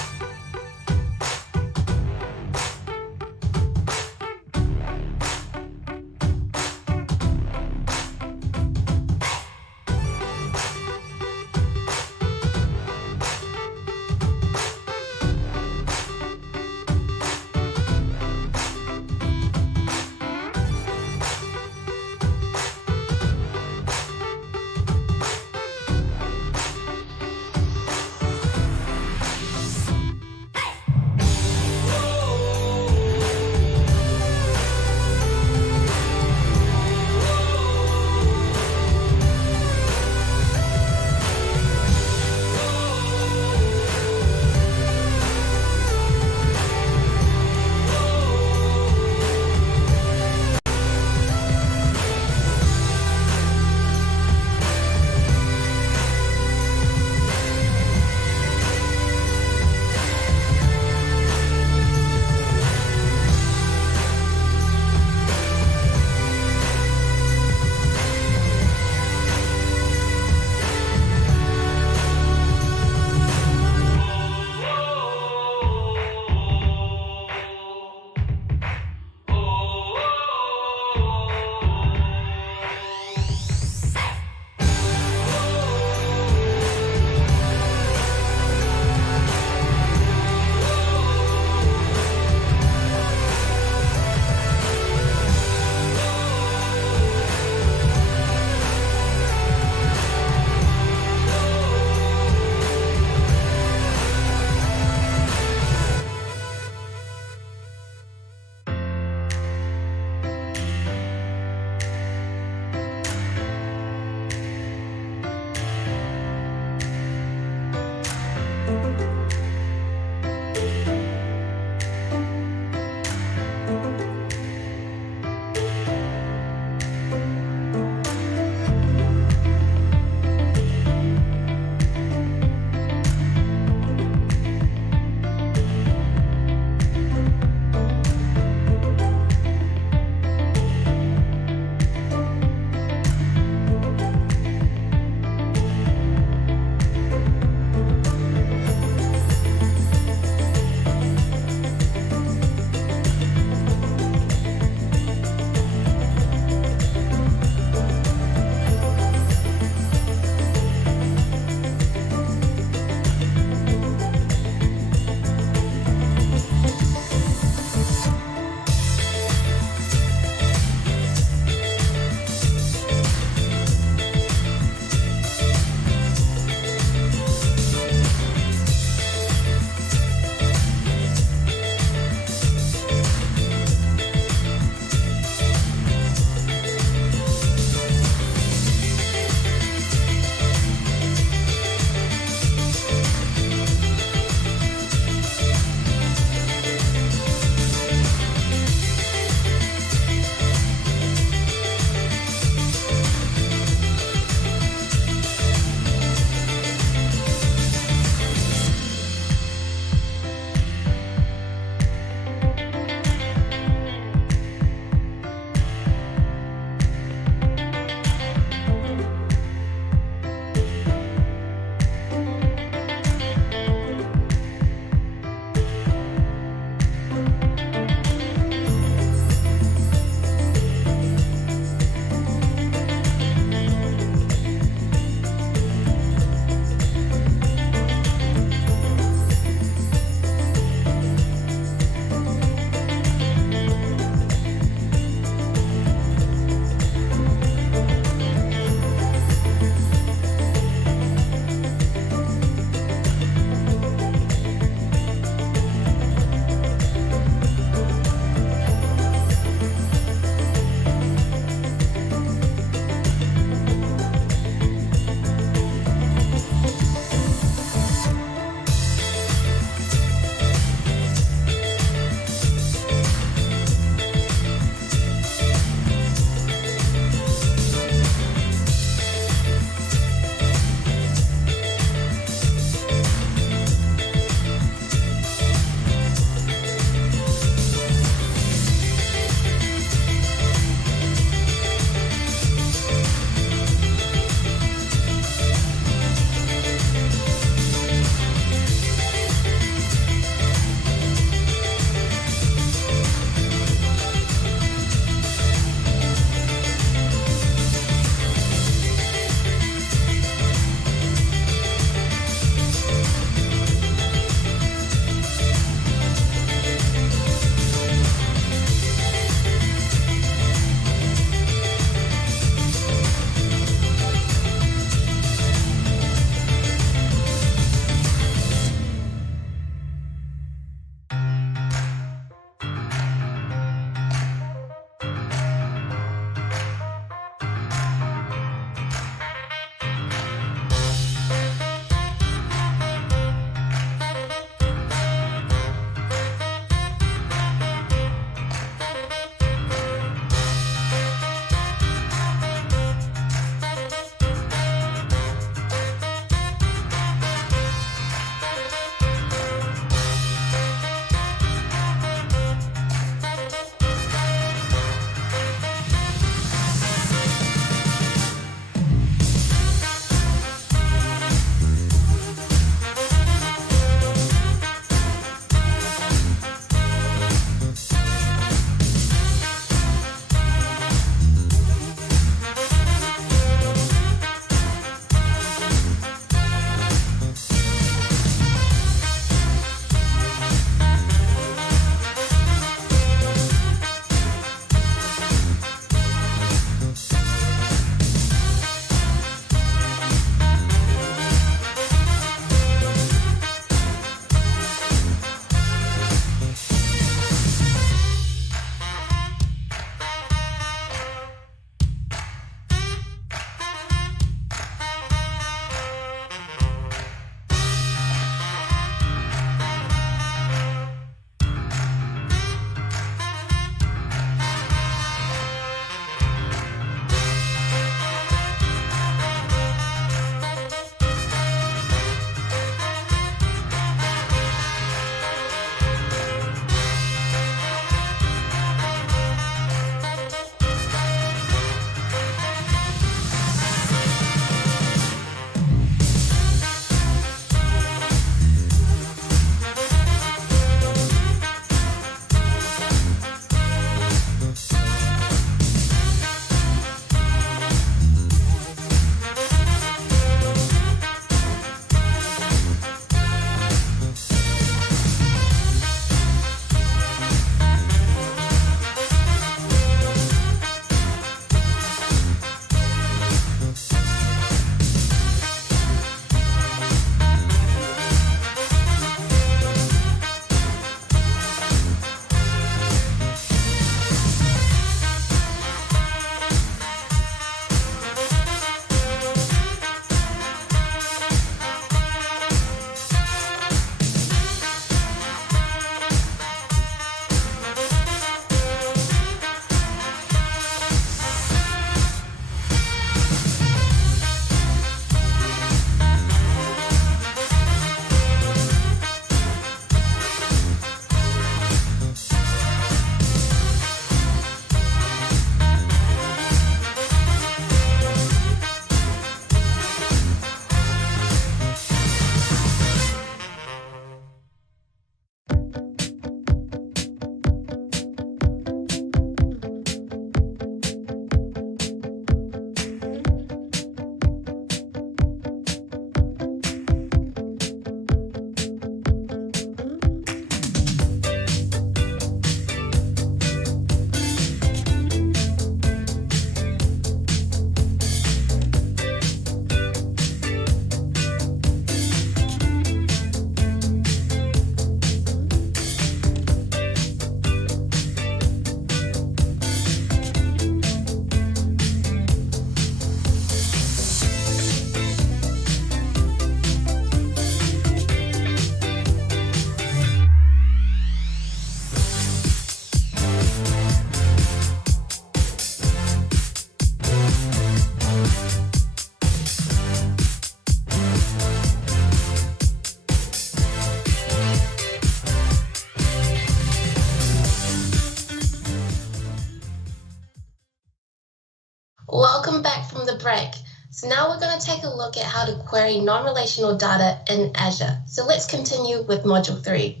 break. So now we're going to take a look at how to query non-relational data in Azure. So let's continue with Module 3.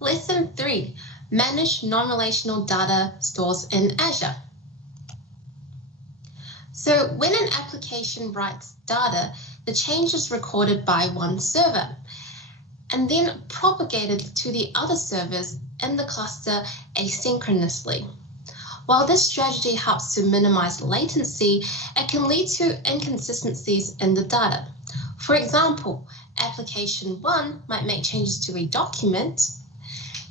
Lesson 3, Manage Non-Relational Data Stores in Azure. So when an application writes data, the change is recorded by one server and then propagated to the other servers in the cluster asynchronously. While this strategy helps to minimize latency, it can lead to inconsistencies in the data. For example, application 1 might make changes to a document,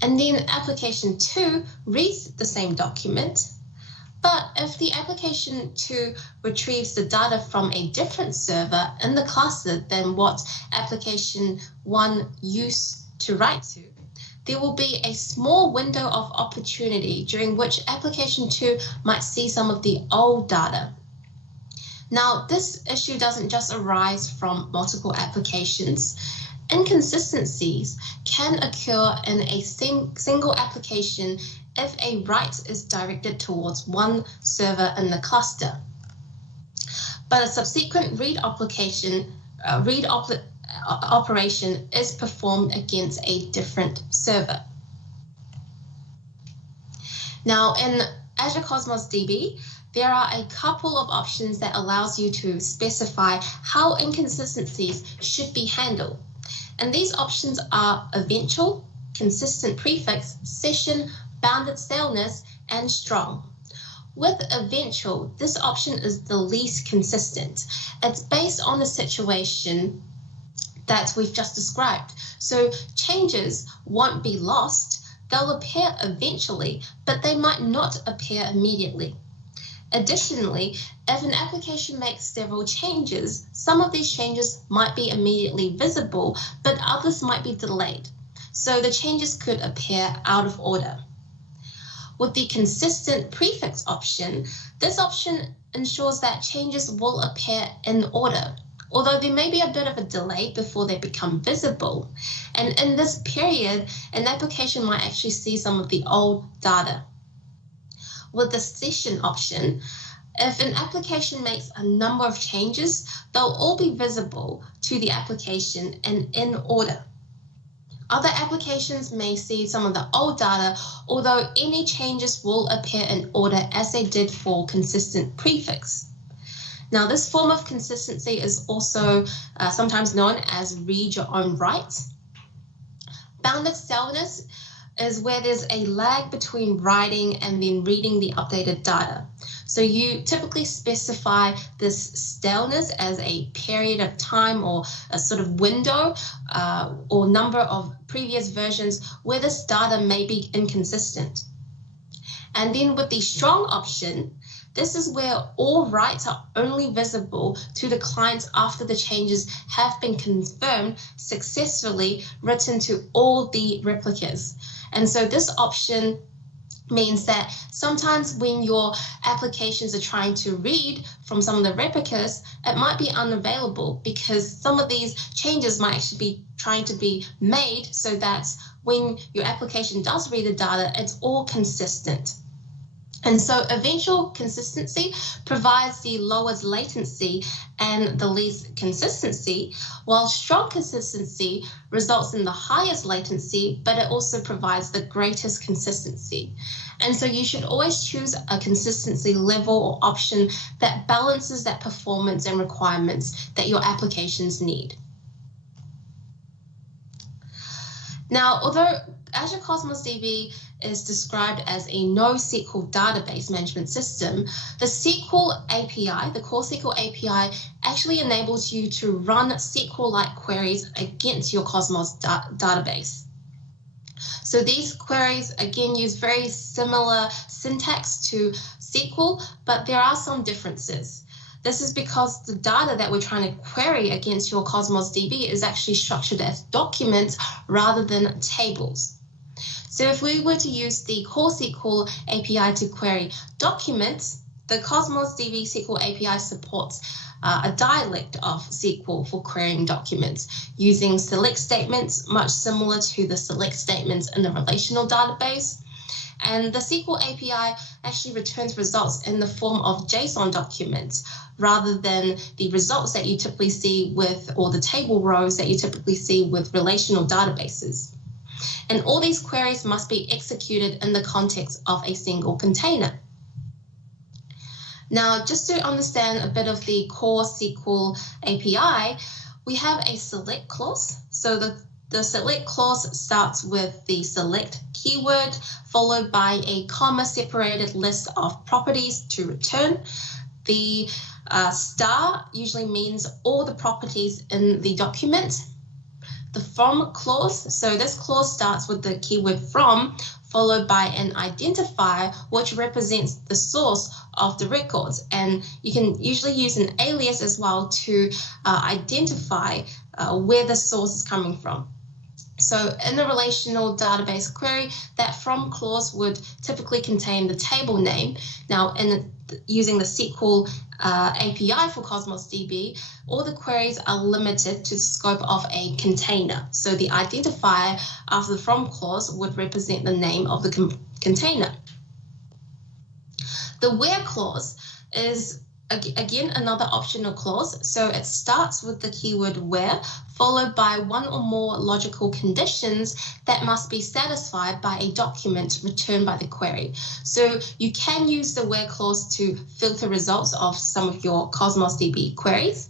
and then application 2 reads the same document. But if the application 2 retrieves the data from a different server in the cluster than what application 1 used to write to, there will be a small window of opportunity during which application 2 might see some of the old data. Now, this issue doesn't just arise from multiple applications. Inconsistencies can occur in a single application if a write is directed towards one server in the cluster, but a subsequent read operation is performed against a different server. Now, in Azure Cosmos DB, there are a couple of options that allows you to specify how inconsistencies should be handled. And these options are eventual, consistent prefix, session, bounded staleness, and strong. With eventual, this option is the least consistent. It's based on the situation that we've just described. So changes won't be lost. They'll appear eventually, but they might not appear immediately. Additionally, if an application makes several changes, some of these changes might be immediately visible, but others might be delayed. So the changes could appear out of order. With the consistent prefix option, this option ensures that changes will appear in order, although there may be a bit of a delay before they become visible. And in this period, an application might actually see some of the old data. With the session option, if an application makes a number of changes, they'll all be visible to the application and in order. Other applications may see some of the old data, although any changes will appear in order as they did for consistent prefix. Now, this form of consistency is also sometimes known as read your own write. Bounded staleness is where there's a lag between writing and then reading the updated data. So you typically specify this staleness as a period of time or a sort of window or number of previous versions where this data may be inconsistent. And then with the strong option, this is where all writes are only visible to the client after the changes have been confirmed successfully written to all the replicas. And so this option means that sometimes when your applications are trying to read from some of the replicas, it might be unavailable because some of these changes might actually be trying to be made so that when your application does read the data, it's all consistent. And so eventual consistency provides the lowest latency and the least consistency, while strong consistency results in the highest latency, but it also provides the greatest consistency. And so you should always choose a consistency level or option that balances that performance and requirements that your applications need. Now, although Azure Cosmos DB is described as a NoSQL database management system, the SQL API, the core SQL API, actually enables you to run SQL-like queries against your Cosmos database. So these queries, again, use very similar syntax to SQL, but there are some differences. This is because the data that we're trying to query against your Cosmos DB is actually structured as documents rather than tables. So if we were to use the core SQL API to query documents, the Cosmos DB SQL API supports a dialect of SQL for querying documents using select statements, much similar to the select statements in the relational database. And the SQL API actually returns results in the form of JSON documents rather than the results that you typically see with, or the table rows that you typically see with relational databases. And all these queries must be executed in the context of a single container. Now, just to understand a bit of the core SQL API, we have a select clause. So the select clause starts with the select keyword, followed by a comma-separated list of properties to return. The star usually means all the properties in the document. The from clause, so this clause starts with the keyword from, followed by an identifier, which represents the source of the records. And you can usually use an alias as well to identify where the source is coming from. So in the relational database query, that from clause would typically contain the table name. Now, using the SQL API for Cosmos DB, all the queries are limited to the scope of a container. So the identifier after the from clause would represent the name of the container. The where clause is again another optional clause. So it starts with the keyword where, followed by one or more logical conditions that must be satisfied by a document returned by the query. So you can use the where clause to filter results of some of your Cosmos DB queries.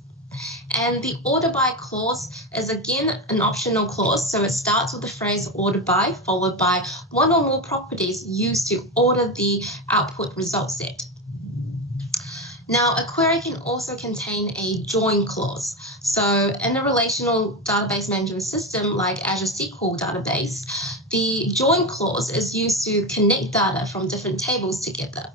And the order by clause is again an optional clause. So it starts with the phrase order by, followed by one or more properties used to order the output result set. Now, a query can also contain a join clause. So in a relational database management system like Azure SQL database, the join clause is used to connect data from different tables together.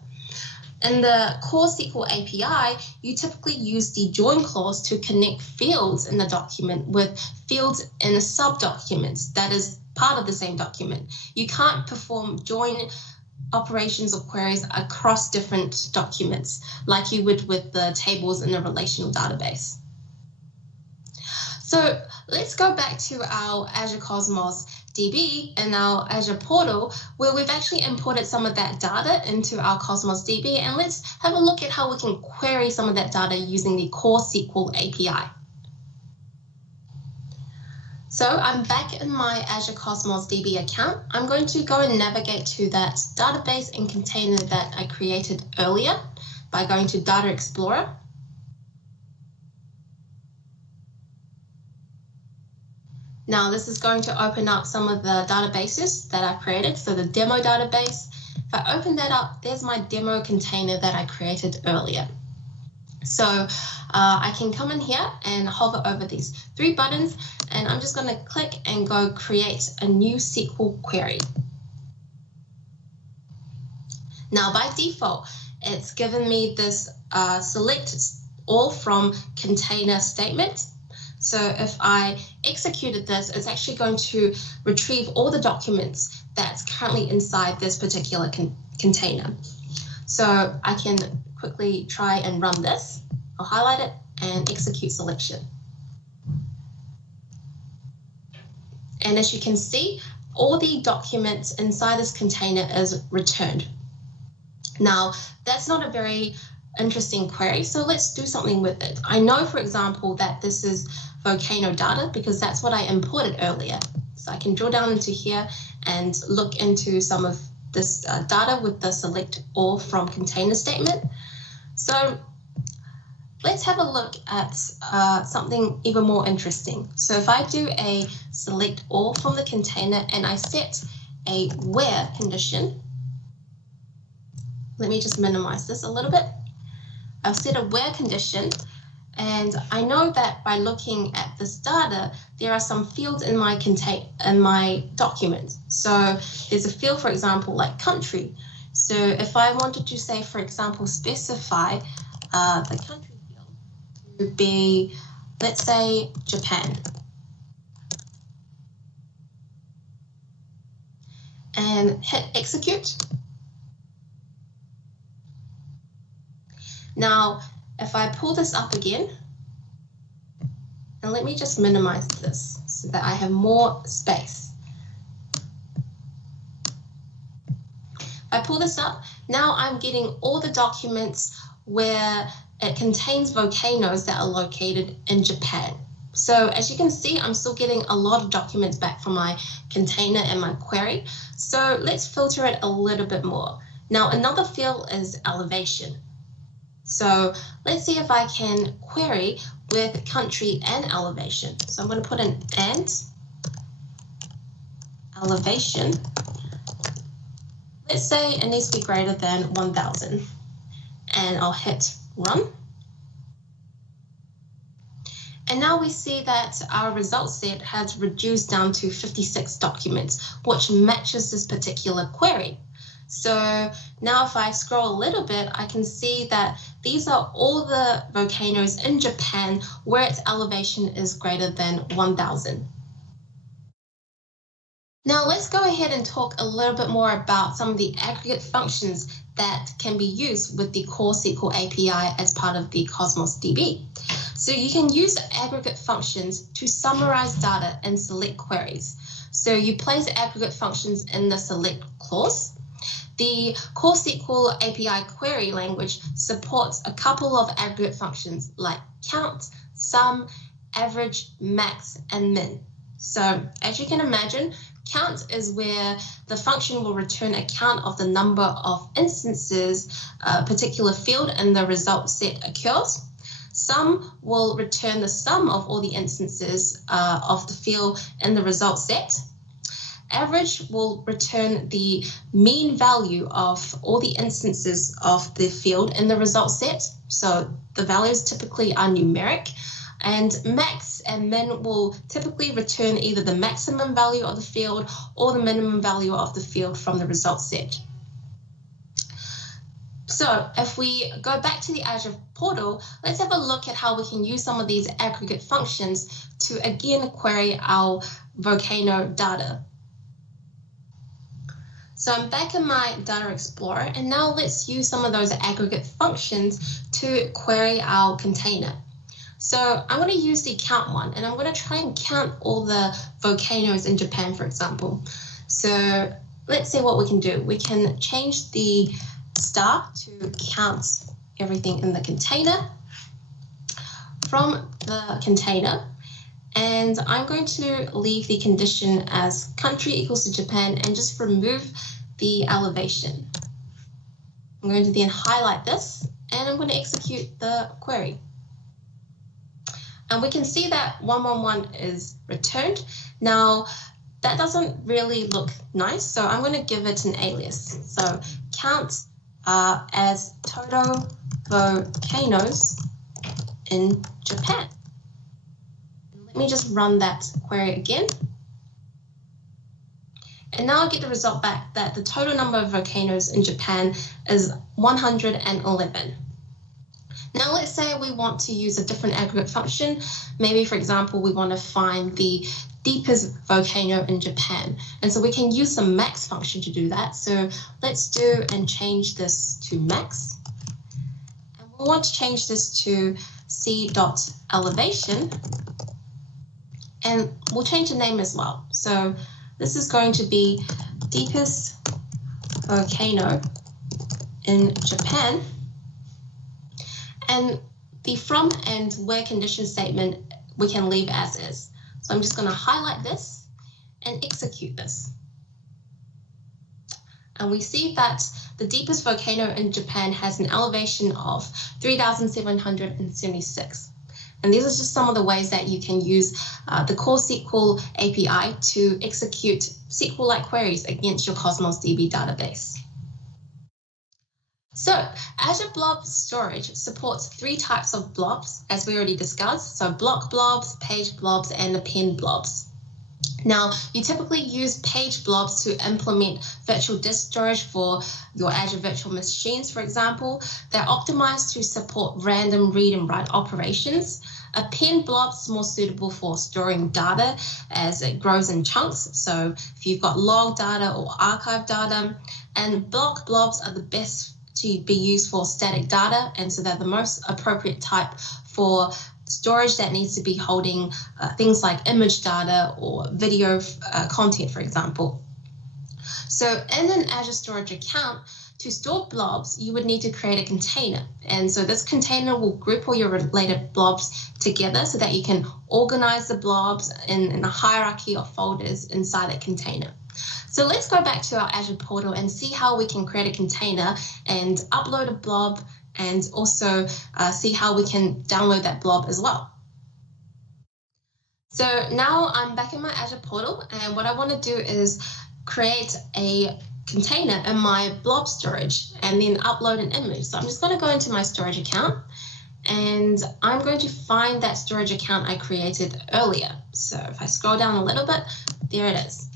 In the core SQL API, you typically use the join clause to connect fields in the document with fields in a sub-document that is part of the same document. You can't perform join operations or queries across different documents like you would with the tables in a relational database. So let's go back to our Azure Cosmos DB and our Azure portal, where we've actually imported some of that data into our Cosmos DB, and let's have a look at how we can query some of that data using the core SQL API. So I'm back in my Azure Cosmos DB account. I'm going to go and navigate to that database and container that I created earlier by going to Data Explorer. Now this is going to open up some of the databases that I created. So the demo database, if I open that up, there's my demo container that I created earlier. So I can come in here and hover over these three buttons, and I'm just going to click and go create a new SQL query. Now by default, it's given me this select all from container statement. So if I executed this, it's actually going to retrieve all the documents that's currently inside this particular container. So I can quickly try and run this. I'll highlight it and execute selection. And as you can see, all the documents inside this container is returned. Now, that's not a very interesting query, so let's do something with it. I know, for example, that this is Volcano data because that's what I imported earlier. So I can drill down into here and look into some of this data with the select all from container statement. So let's have a look at something even more interesting. So if I do a select all from the container and I set a where condition, let me just minimize this a little bit. I've set a where condition, and I know that by looking at this data, there are some fields in my document. So there's a field, for example, like country. So if I wanted to say, for example, specify the country field to be, let's say, Japan. And hit execute. Now, if I pull this up again, and let me just minimize this so that I have more space. I pull this up. Now I'm getting all the documents where it contains volcanoes that are located in Japan. So as you can see, I'm still getting a lot of documents back from my container and my query. So let's filter it a little bit more. Now another field is elevation. So let's see if I can query with country and elevation. So I'm going to put in and elevation. Let's say it needs to be greater than 1000, and I'll hit run. And now we see that our result set has reduced down to 56 documents, which matches this particular query. So now if I scroll a little bit, I can see that these are all the volcanoes in Japan where its elevation is greater than 1000. Now let's go ahead and talk a little bit more about some of the aggregate functions that can be used with the Core SQL API as part of the Cosmos DB. So you can use aggregate functions to summarize data in select queries. So you place aggregate functions in the select clause. The Core SQL API query language supports a couple of aggregate functions like count, sum, average, max, and min. So as you can imagine, count is where the function will return a count of the number of instances a particular field in the result set occurs. Sum will return the sum of all the instances of the field in the result set. Average will return the mean value of all the instances of the field in the result set. So the values typically are numeric. And max and min will typically return either the maximum value of the field or the minimum value of the field from the result set. So if we go back to the Azure portal, let's have a look at how we can use some of these aggregate functions to again query our volcano data. So I'm back in my Data Explorer, and now let's use some of those aggregate functions to query our container. So I'm going to use the count one, and I'm going to try and count all the volcanoes in Japan, for example. So let's see what we can do. We can change the star to count everything in the container from the container. And I'm going to leave the condition as country equals to Japan and just remove the elevation. I'm going to then highlight this, and I'm going to execute the query. And we can see that 111 is returned. Now, that doesn't really look nice, so I'm going to give it an alias. So count as total volcanoes in Japan. Let me just run that query again. And now I get the result back that the total number of volcanoes in Japan is 111. Now let's say we want to use a different aggregate function. Maybe, for example, we want to find the deepest volcano in Japan. And so we can use the max function to do that. So let's do and change this to max. And we want to change this to c.elevation. And we'll change the name as well. So this is going to be deepest volcano in Japan. And the from and where condition statement we can leave as is. So I'm just going to highlight this and execute this. And we see that the deepest volcano in Japan has an elevation of 3,776. And these are just some of the ways that you can use the Core SQL API to execute SQL-like queries against your Cosmos DB database. So Azure Blob Storage supports 3 types of blobs, as we already discussed. So block blobs, page blobs, and append blobs. Now, you typically use page blobs to implement virtual disk storage for your Azure virtual machines, for example. They're optimized to support random read and write operations. Append blobs are more suitable for storing data as it grows in chunks. So if you've got log data or archive data, and block blobs are the best to be used for static data, and so they're the most appropriate type for storage that needs to be holding things like image data or video content, for example. So in an Azure Storage account, to store blobs, you would need to create a container. And so this container will group all your related blobs together so that you can organize the blobs in a hierarchy of folders inside that container. So let's go back to our Azure portal and see how we can create a container and upload a blob, and also see how we can download that blob as well. So now I'm back in my Azure portal, and what I want to do is create a container in my blob storage and then upload an image. So I'm just going to go into my storage account, and I'm going to find that storage account I created earlier. So if I scroll down a little bit, there it is.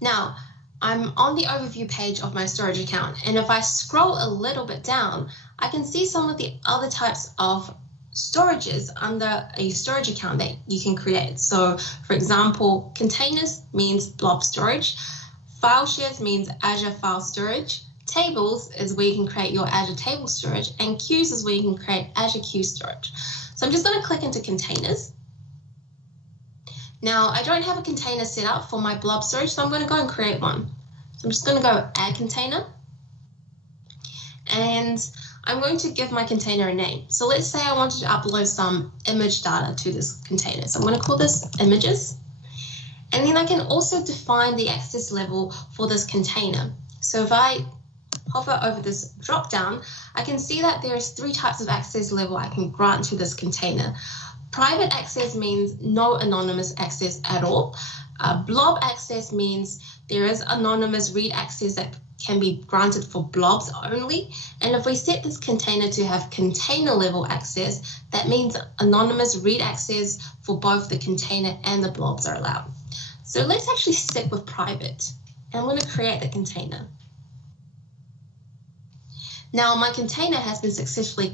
Now I'm on the overview page of my storage account, and if I scroll a little bit down, I can see some of the other types of storages under a storage account that you can create. So for example, containers means blob storage, file shares means Azure file storage, tables is where you can create your Azure table storage, and queues is where you can create Azure queue storage. So I'm just going to click into containers. Now I don't have a container set up for my blob storage, so I'm going to go and create one. So I'm just going to go add container, and I'm going to give my container a name. So let's say I wanted to upload some image data to this container. So I'm going to call this images. And then I can also define the access level for this container. So if I hover over this drop down, I can see that there's 3 types of access level I can grant to this container. Private access means no anonymous access at all. Blob access means there is anonymous read access that can be granted for blobs only. And if we set this container to have container level access, that means anonymous read access for both the container and the blobs are allowed. So let's actually stick with private. And I'm going to create the container. Now my container has been successfully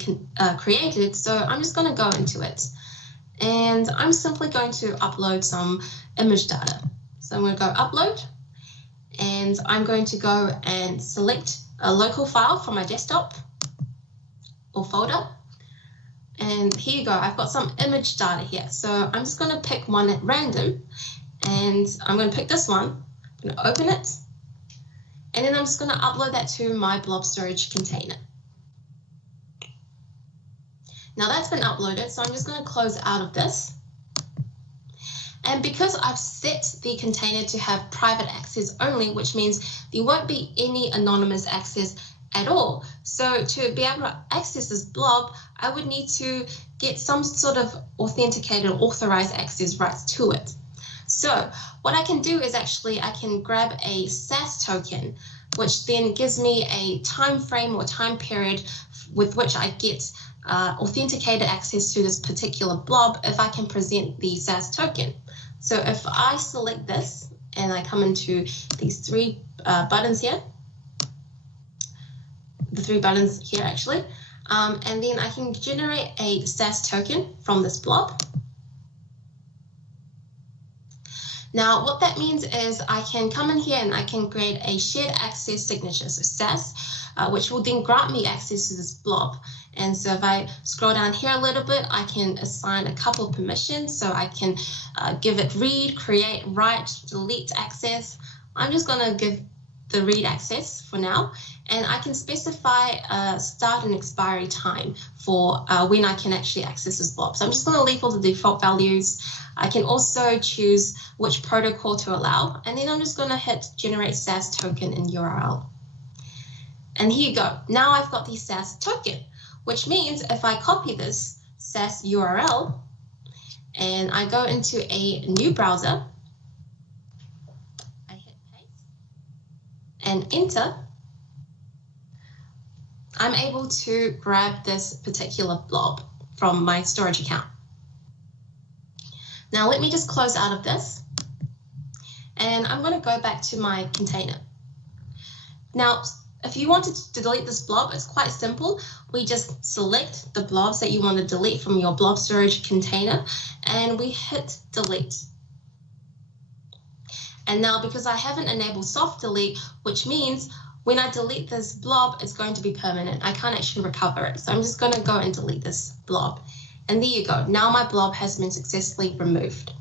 created, so I'm just going to go into it. And I'm simply going to upload some image data. So I'm going to go upload, and I'm going to go and select a local file from my desktop or folder. And here you go, I've got some image data here. So I'm just going to pick one at random, and I'm going to pick this one. I'm going to open it, and then I'm just going to upload that to my blob storage container. Now that's been uploaded, so I'm just going to close out of this. And because I've set the container to have private access only, which means there won't be any anonymous access at all. So to be able to access this blob, I would need to get some sort of authenticated authorized access rights to it. So what I can do is actually I can grab a SAS token, which then gives me a time frame or time period with which I get authenticated access to this particular blob if I can present the SAS token. So if I select this and I come into these 3 buttons here, the 3 buttons here actually, and then I can generate a SAS token from this blob. Now what that means is I can come in here and I can create a shared access signature, so SAS, which will then grant me access to this blob. And so if I scroll down here a little bit, I can assign a couple of permissions. So I can give it read, create, write, delete access. I'm just going to give the read access for now. And I can specify a start and expiry time for when I can actually access this blob. So I'm just going to leave all the default values. I can also choose which protocol to allow. And then I'm just going to hit generate SAS token in URL. And here you go. Now I've got the SAS token, which means if I copy this SAS URL and I go into a new browser, I hit paste and enter, I'm able to grab this particular blob from my storage account. Now let me just close out of this, and I'm going to go back to my container. Now, if you wanted to delete this blob, it's quite simple. We just select the blobs that you want to delete from your blob storage container, and we hit delete. And now because I haven't enabled soft delete, which means when I delete this blob, it's going to be permanent. I can't actually recover it. So I'm just going to go and delete this blob. And there you go. Now my blob has been successfully removed.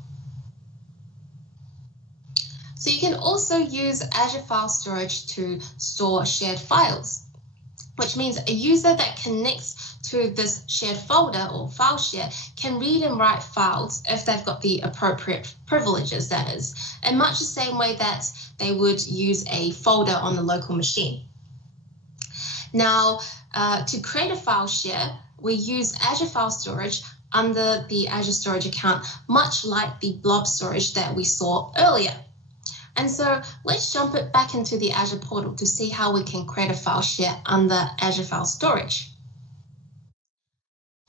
So you can also use Azure File Storage to store shared files, which means a user that connects to this shared folder or file share can read and write files if they've got the appropriate privileges, that is, in much the same way that they would use a folder on the local machine. Now, to create a file share, we use Azure File Storage under the Azure Storage account, much like the blob storage that we saw earlier. And so let's jump it back into the Azure portal to see how we can create a file share under Azure File Storage.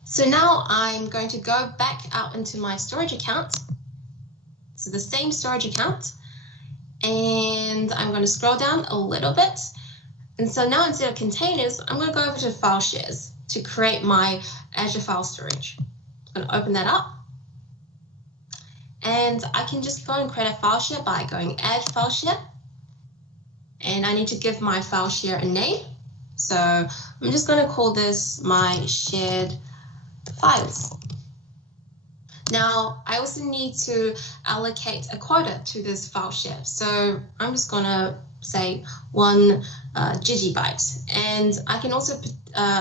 So now I'm going to go back out into my storage account. So the same storage account, and I'm going to scroll down a little bit. And so now instead of containers, I'm going to go over to file shares to create my Azure File Storage. I'm going to open that up. And I can just go and create a file share by going add file share. And I need to give my file share a name. So I'm just going to call this my shared files. Now, I also need to allocate a quota to this file share. So I'm just going to say 1 gigabyte. And I can also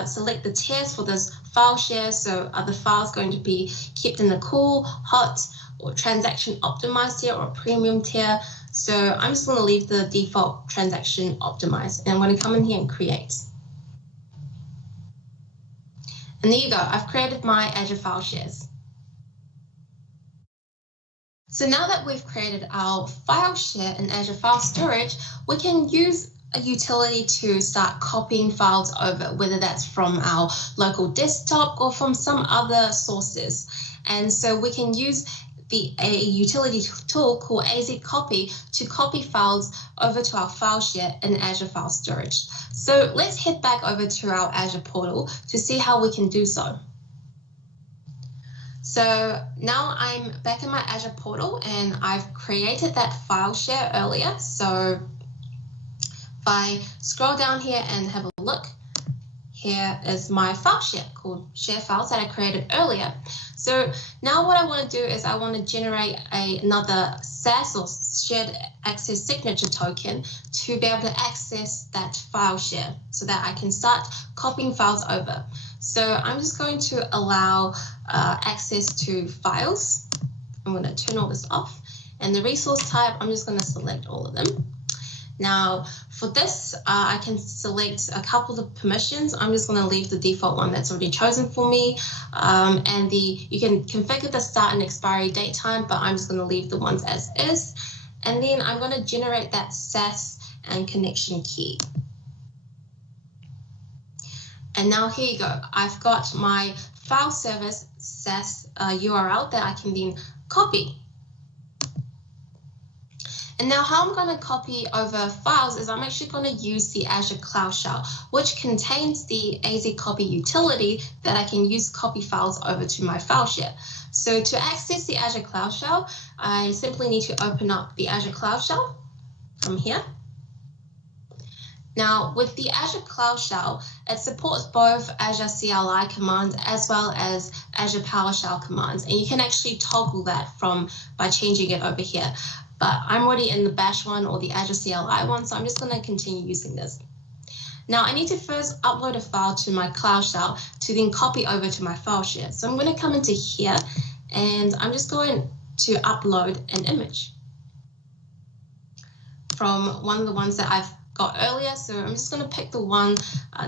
select the tiers for this file share. So are the files going to be kept in the cool, hot, or transaction optimized tier, or premium tier? So I'm just going to leave the default transaction optimized. And I'm going to come in here and create. And there you go, I've created my Azure file shares. So now that we've created our file share in Azure File Storage, we can use a utility to start copying files over, whether that's from our local desktop or from some other sources. And so we can use a utility tool called AZ Copy to copy files over to our file share in Azure File Storage. So let's head back over to our Azure portal to see how we can do so. So now I'm back in my Azure portal and I've created that file share earlier. So if I scroll down here and have a look, here is my file share called share files that I created earlier. So now what I want to do is I want to generate another SAS or shared access signature token to be able to access that file share so that I can start copying files over. So I'm just going to allow access to files. I'm going to turn all this off. And the resource type, I'm just going to select all of them. Now, for this, I can select a couple of permissions. I'm just going to leave the default one that's already chosen for me. And you can configure the start and expiry date time, but I'm just going to leave the ones as is. And then I'm going to generate that SAS and connection key. And now here you go. I've got my file service SAS URL that I can then copy. And now how I'm going to copy over files is I'm actually going to use the Azure Cloud Shell, which contains the AZ Copy utility that I can use to copy files over to my file share. So to access the Azure Cloud Shell, I simply need to open up the Azure Cloud Shell from here. Now, with the Azure Cloud Shell, it supports both Azure CLI commands as well as Azure PowerShell commands, and you can actually toggle that by changing it over here. But I'm already in the Bash one or the Azure CLI one, so I'm just going to continue using this. Now, I need to first upload a file to my Cloud Shell to then copy over to my file share. So I'm going to come into here, and I'm just going to upload an image from one of the ones that I've got earlier. So I'm just going to pick the one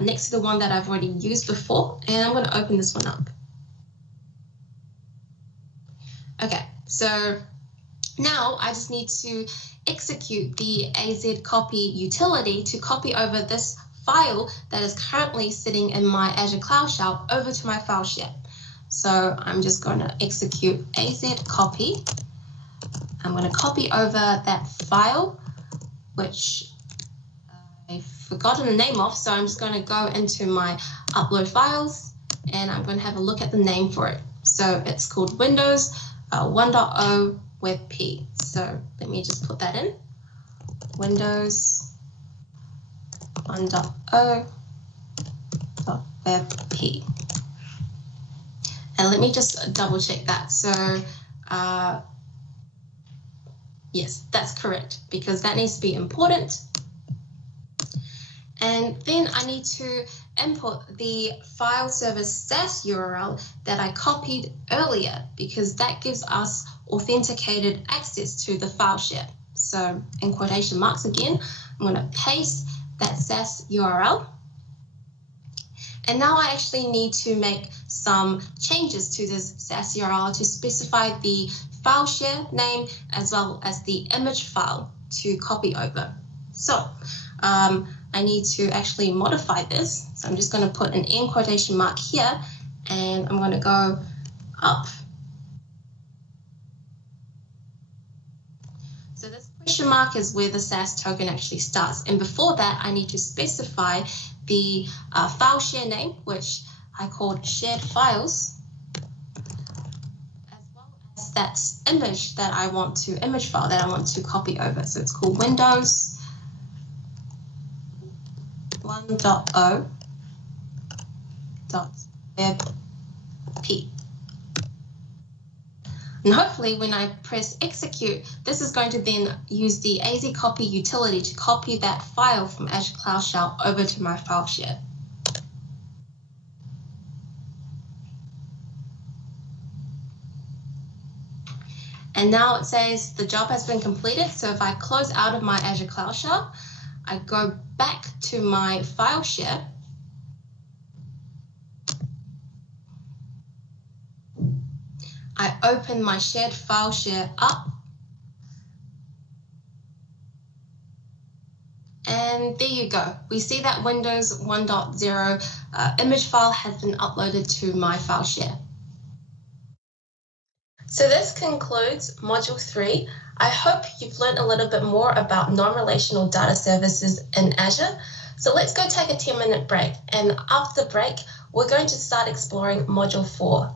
next to the one that I've already used before, and I'm going to open this one up. Okay, so now I just need to execute the AZ Copy utility to copy over this file that is currently sitting in my Azure Cloud Shell over to my file share. So I'm just going to execute AZ Copy. I'm going to copy over that file, which I've forgotten the name of, so I'm just going to go into my upload files and I'm going to have a look at the name for it. So it's called Windows 1.0 WebP. So let me just put that in. Windows 1.0 WebP. And let me just double check that. So Yes, that's correct, because that needs to be important. And then I need to input the file server SAS URL that I copied earlier, because that gives us authenticated access to the file share. So in quotation marks again, I'm going to paste that SAS URL. And now I actually need to make some changes to this SAS URL to specify the file share name as well as the image file to copy over. So I need to actually modify this. So I'm just going to put an in quotation mark here, and I'm going to go up. So this question mark is where the SAS token actually starts. And before that, I need to specify the file share name, which I called shared files, as well as that image that I want to, image file that I want to copy over. So it's called Windows 1.0.webp. And hopefully when I press execute, this is going to then use the AZ copy utility to copy that file from Azure Cloud Shell over to my file share. And now it says the job has been completed. So if I close out of my Azure Cloud Shell, I go back to my file share. I open my shared file share up. And there you go. We see that Windows 1.0 image file has been uploaded to my file share. So this concludes Module 3. I hope you've learned a little bit more about non-relational data services in Azure. So let's go take a 10-minute break. And after the break, we're going to start exploring Module 4.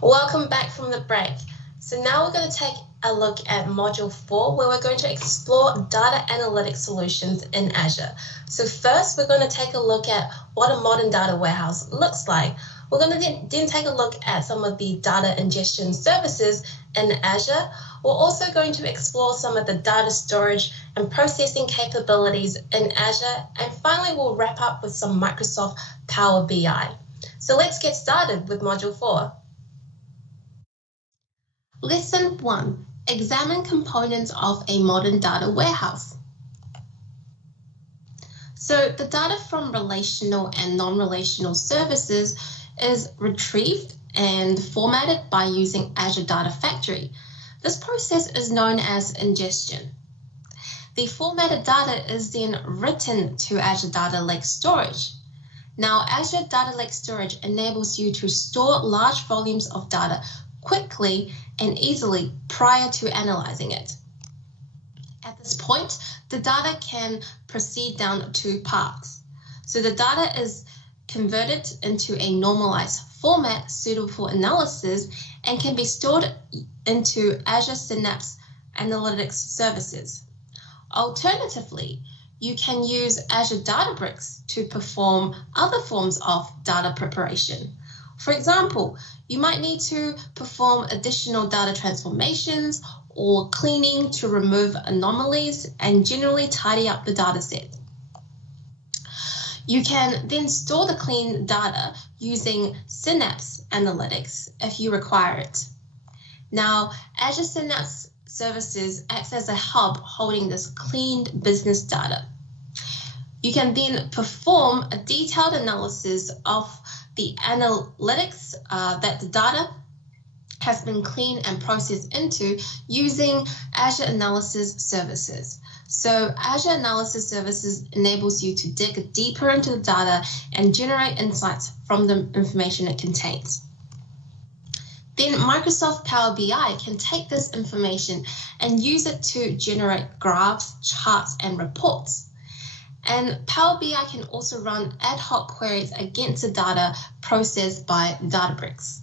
Welcome back from the break. So now we're going to take a look at Module 4, where we're going to explore data analytics solutions in Azure. So first, we're going to take a look at what a modern data warehouse looks like. We're going to then take a look at some of the data ingestion services in Azure. We're also going to explore some of the data storage and processing capabilities in Azure. And finally, we'll wrap up with some Microsoft Power BI. So let's get started with Module 4. Lesson 1. Examine components of a modern data warehouse. So the data from relational and non-relational services is retrieved and formatted by using Azure Data Factory. This process is known as ingestion. The formatted data is then written to Azure Data Lake Storage. Now, Azure Data Lake Storage enables you to store large volumes of data quickly and easily prior to analyzing it. At this point, the data can proceed down two paths. So the data is converted into a normalized format suitable for analysis and can be stored into Azure Synapse Analytics services. Alternatively, you can use Azure Databricks to perform other forms of data preparation. For example, you might need to perform additional data transformations or cleaning to remove anomalies and generally tidy up the data set. You can then store the clean data using Synapse Analytics if you require it. Now, Azure Synapse Services acts as a hub holding this cleaned business data. You can then perform a detailed analysis of the analytics that the data has been cleaned and processed into using Azure Analysis Services. So Azure Analysis Services enables you to dig deeper into the data and generate insights from the information it contains. Then Microsoft Power BI can take this information and use it to generate graphs, charts, and reports. And Power BI can also run ad hoc queries against the data processed by Databricks.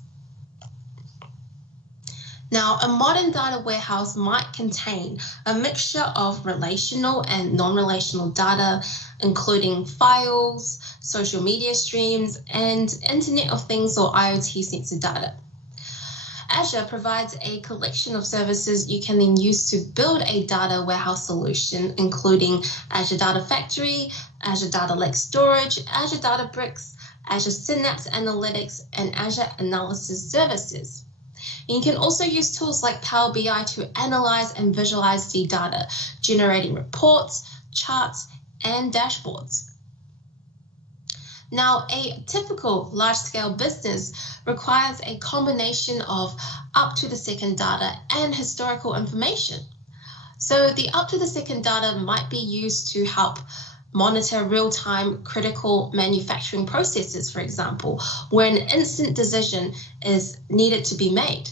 Now, a modern data warehouse might contain a mixture of relational and non-relational data, including files, social media streams, and Internet of Things or IoT sensor data. Azure provides a collection of services you can then use to build a data warehouse solution, including Azure Data Factory, Azure Data Lake Storage, Azure Databricks, Azure Synapse Analytics, and Azure Analysis Services. And you can also use tools like Power BI to analyze and visualize the data, generating reports, charts, and dashboards. Now, a typical large-scale business requires a combination of up-to-the-second data and historical information. So the up-to-the-second data might be used to help monitor real-time critical manufacturing processes, for example, where an instant decision is needed to be made.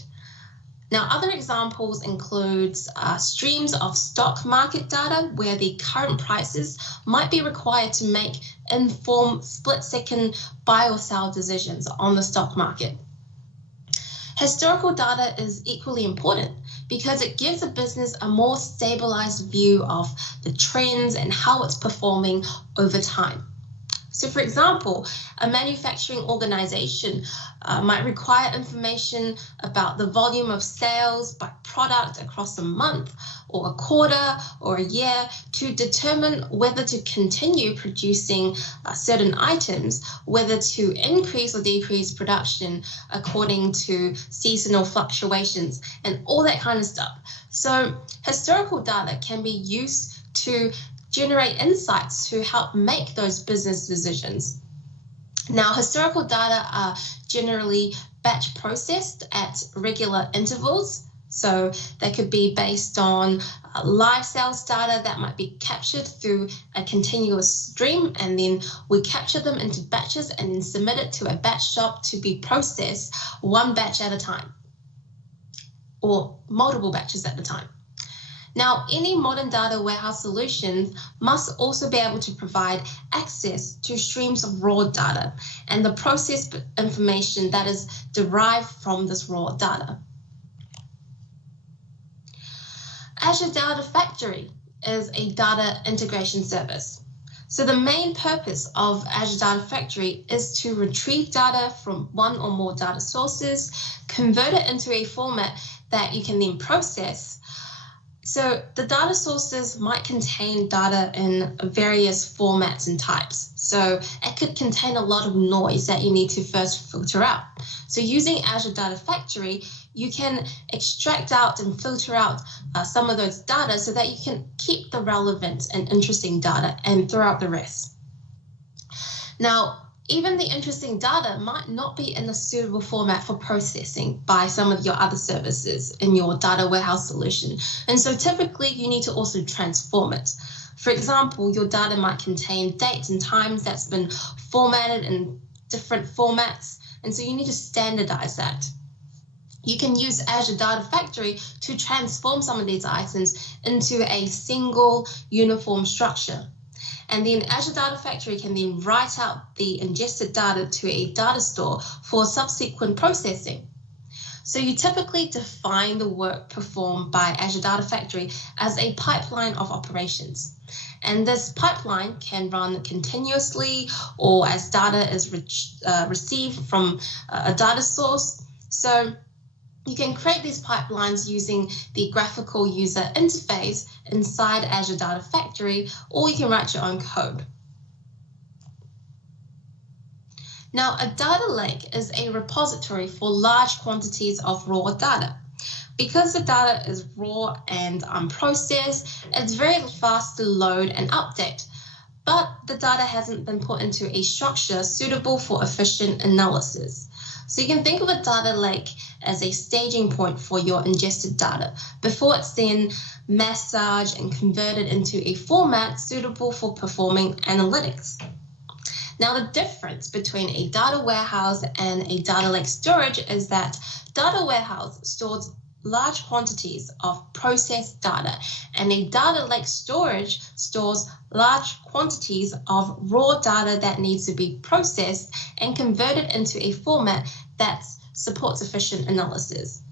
Now, other examples include streams of stock market data where the current prices might be required to make informed split-second buy or sell decisions on the stock market. Historical data is equally important because it gives a business a more stabilized view of the trends and how it's performing over time. So, for example, a manufacturing organization might require information about the volume of sales by product across a month or a quarter or a year to determine whether to continue producing certain items, whether to increase or decrease production according to seasonal fluctuations and all that kind of stuff. So historical data can be used to generate insights to help make those business decisions. Now, historical data are generally batch processed at regular intervals. So they could be based on live sales data that might be captured through a continuous stream, and then we capture them into batches and then submit it to a batch shop to be processed one batch at a time, or multiple batches at a time. Now, any modern data warehouse solutions must also be able to provide access to streams of raw data and the processed information that is derived from this raw data. Azure Data Factory is a data integration service. So the main purpose of Azure Data Factory is to retrieve data from one or more data sources, convert it into a format that you can then process. So the data sources might contain data in various formats and types. So it could contain a lot of noise that you need to first filter out. So using Azure Data Factory, you can extract out and filter out some of those data so that you can keep the relevant and interesting data and throw out the rest. Now, even the interesting data might not be in a suitable format for processing by some of your other services in your data warehouse solution. And so typically you need to also transform it. For example, your data might contain dates and times that's been formatted in different formats. And so you need to standardize that. You can use Azure Data Factory to transform some of these items into a single uniform structure. And then Azure Data Factory can then write out the ingested data to a data store for subsequent processing. So you typically define the work performed by Azure Data Factory as a pipeline of operations. And this pipeline can run continuously or as data is received from a data source. So you can create these pipelines using the graphical user interface inside Azure Data Factory, or you can write your own code. Now, a data lake is a repository for large quantities of raw data. Because the data is raw and unprocessed, it's very fast to load and update, but the data hasn't been put into a structure suitable for efficient analysis. So you can think of a data lake as a staging point for your ingested data before it's then massaged and converted into a format suitable for performing analytics. Now, the difference between a data warehouse and a data lake storage is that data warehouse stores large quantities of processed data, and a data lake storage stores large quantities of raw data that needs to be processed and converted into a format that supports efficient analysis.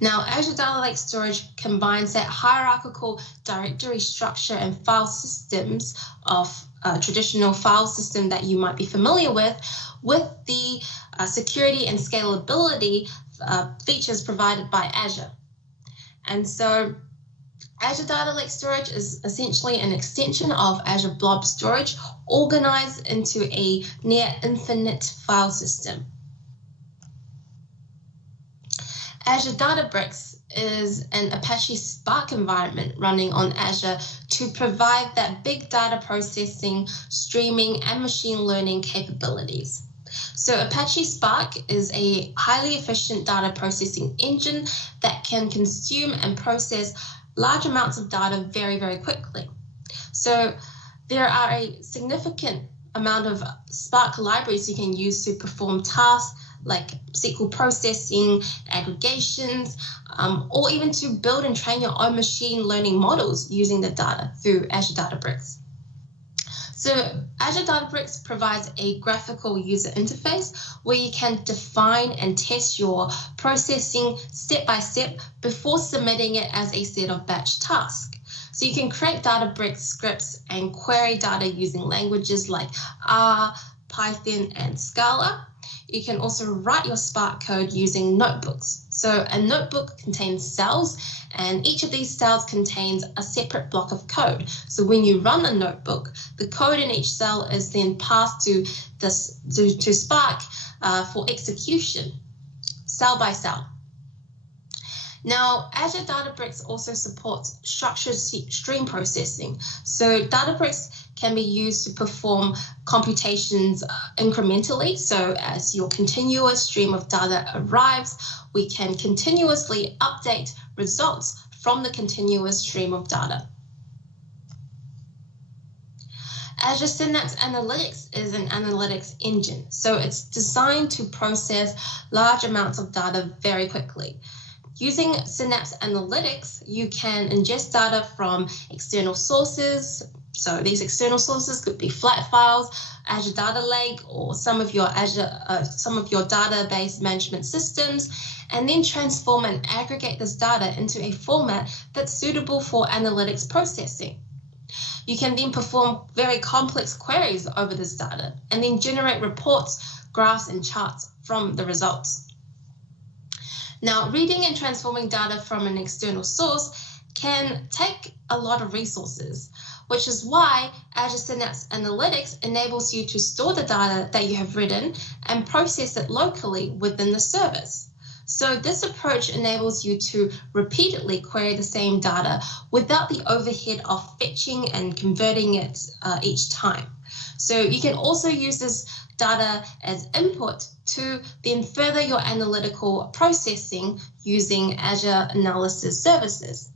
Now, Azure Data Lake Storage combines that hierarchical directory structure and file systems of a traditional file system that you might be familiar with the security and scalability features provided by Azure. And so Azure Data Lake Storage is essentially an extension of Azure Blob Storage organized into a near infinite file system. Azure Databricks is an Apache Spark environment running on Azure to provide that big data processing, streaming, and machine learning capabilities. So Apache Spark is a highly efficient data processing engine that can consume and process large amounts of data very, very quickly. So there are a significant amount of Spark libraries you can use to perform tasks like SQL processing, aggregations, or even to build and train your own machine learning models using the data through Azure Databricks. So Azure Databricks provides a graphical user interface where you can define and test your processing step by step before submitting it as a set of batch tasks. So you can create Databricks scripts and query data using languages like R, Python, and Scala. You can also write your Spark code using notebooks. So a notebook contains cells, and each of these cells contains a separate block of code. So when you run the notebook, the code in each cell is then passed to Spark for execution, cell by cell. Now, Azure Databricks also supports structured stream processing. So Databricks can be used to perform computations incrementally. So as your continuous stream of data arrives, we can continuously update results from the continuous stream of data. Azure Synapse Analytics is an analytics engine. So it's designed to process large amounts of data very quickly. Using Synapse Analytics, you can ingest data from external sources. So these external sources could be flat files, Azure Data Lake, or some of your database management systems, and then transform and aggregate this data into a format that's suitable for analytics processing. You can then perform very complex queries over this data and then generate reports, graphs, and charts from the results. Now, reading and transforming data from an external source can take a lot of resources, which is why Azure Synapse Analytics enables you to store the data that you have written and process it locally within the service. So this approach enables you to repeatedly query the same data without the overhead of fetching and converting it each time. So you can also use this data as input to then further your analytical processing using Azure Analysis Services.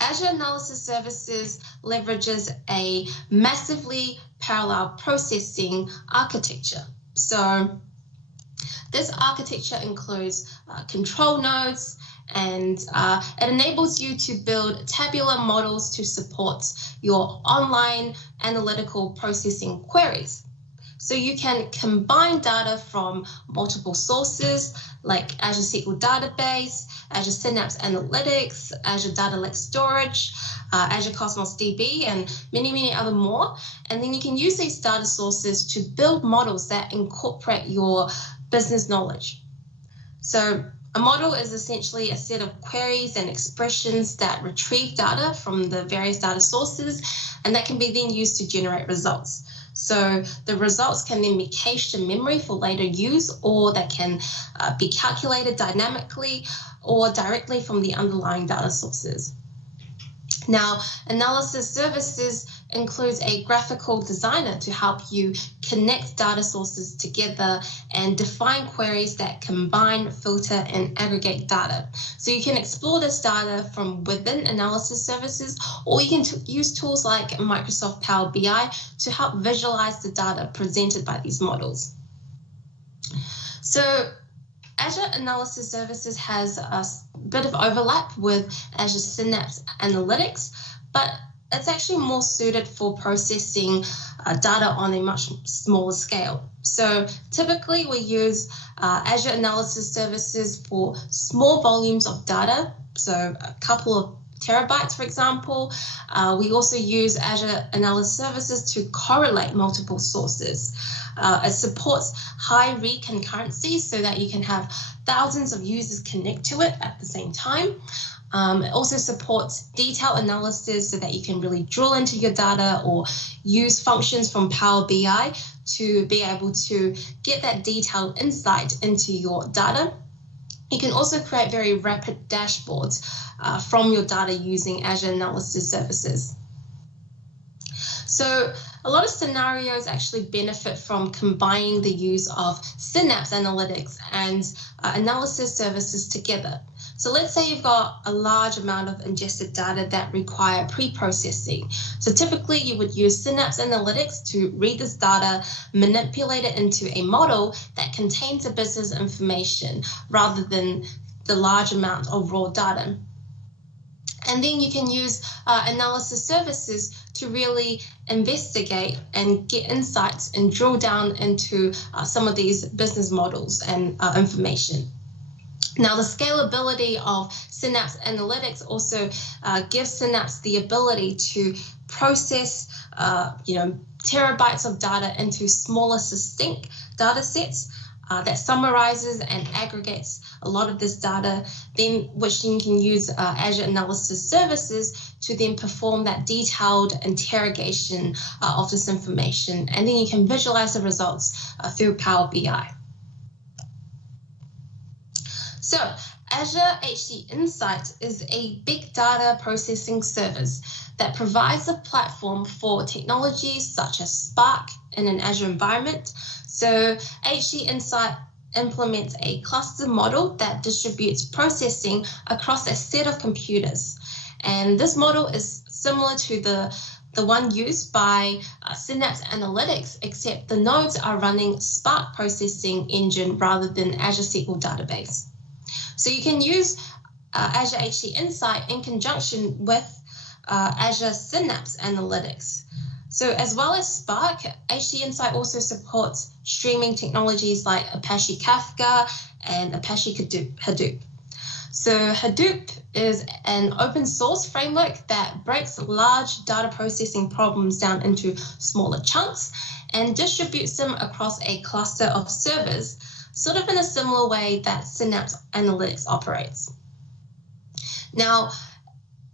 Azure Analysis Services leverages a massively parallel processing architecture. So this architecture includes control nodes, and it enables you to build tabular models to support your online analytical processing queries. So you can combine data from multiple sources like Azure SQL Database, Azure Synapse Analytics, Azure Data Lake Storage, Azure Cosmos DB, and many other more. And then you can use these data sources to build models that incorporate your business knowledge. So a model is essentially a set of queries and expressions that retrieve data from the various data sources, and that can be then used to generate results. So the results can then be cached in memory for later use, or they can be calculated dynamically or directly from the underlying data sources. Now, Analysis Services includes a graphical designer to help you connect data sources together and define queries that combine, filter, and aggregate data. So you can explore this data from within Analysis Services, or you can use tools like Microsoft Power BI to help visualize the data presented by these models. So Azure Analysis Services has a bit of overlap with Azure Synapse Analytics, but it's actually more suited for processing data on a much smaller scale. So typically we use Azure Analysis Services for small volumes of data, so a couple of terabytes, for example. We also use Azure Analysis Services to correlate multiple sources. It supports high read-concurrency so that you can have thousands of users connect to it at the same time. It also supports detailed analysis so that you can really drill into your data or use functions from Power BI to be able to get that detailed insight into your data. You can also create very rapid dashboards from your data using Azure Analysis Services. So a lot of scenarios actually benefit from combining the use of Synapse Analytics and Analysis Services together. So let's say you've got a large amount of ingested data that require pre-processing. So typically you would use Synapse Analytics to read this data, manipulate it into a model that contains the business information rather than the large amount of raw data. And then you can use Analysis Services to really investigate and get insights and drill down into some of these business models and information. Now, the scalability of Synapse Analytics also gives Synapse the ability to process, terabytes of data into smaller, succinct data sets that summarizes and aggregates a lot of this data, which you can use Azure Analysis Services to then perform that detailed interrogation of this information, and then you can visualize the results through Power BI. So Azure HC Insights is a big data processing service that provides a platform for technologies such as Spark in an Azure environment. So HC Insight implements a cluster model that distributes processing across a set of computers. And this model is similar to the one used by Synapse Analytics, except the nodes are running Spark processing engine rather than Azure SQL Database. So you can use Azure HT Insight in conjunction with Azure Synapse Analytics. So as well as Spark, HT Insight also supports streaming technologies like Apache Kafka and Apache Hadoop. So Hadoop is an open source framework that breaks large data processing problems down into smaller chunks and distributes them across a cluster of servers, sort of in a similar way that Synapse Analytics operates. Now,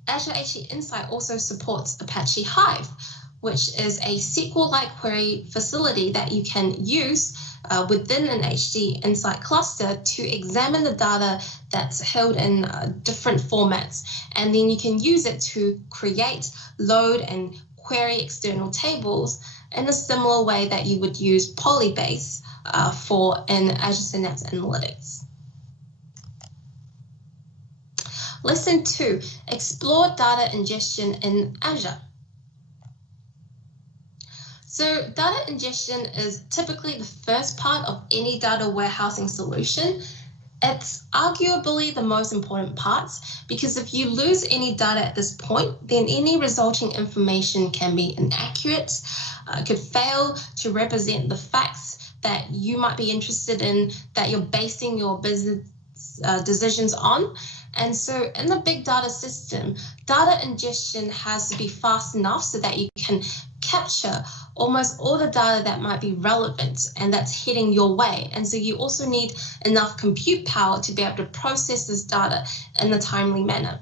Azure HT Insight also supports Apache Hive, which is a SQL-like query facility that you can use within an HT Insight cluster to examine the data that's held in different formats. And then you can use it to create, load, and query external tables in a similar way that you would use Polybase in Azure Synapse Analytics. Lesson 2, explore data ingestion in Azure. So data ingestion is typically the first part of any data warehousing solution. It's arguably the most important part because if you lose any data at this point, then any resulting information can be inaccurate, could fail to represent the facts that you might be interested in, that you're basing your business decisions on. And so in the big data system, data ingestion has to be fast enough so that you can capture almost all the data that might be relevant and that's heading your way. And so you also need enough compute power to be able to process this data in a timely manner.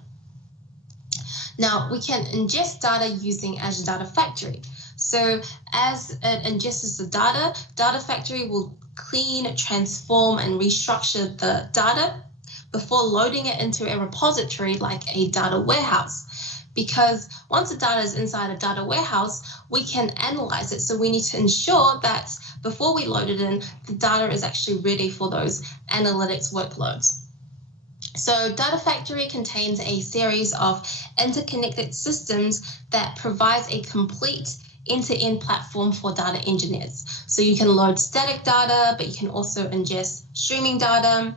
Now, we can ingest data using Azure Data Factory. So as it ingests the data, Data Factory will clean, transform, and restructure the data before loading it into a repository like a data warehouse. Because once the data is inside a data warehouse, we can analyze it. So we need to ensure that before we load it in, the data is actually ready for those analytics workloads. So Data Factory contains a series of interconnected systems that provides a complete end-to-end platform for data engineers. So you can load static data, but you can also ingest streaming data.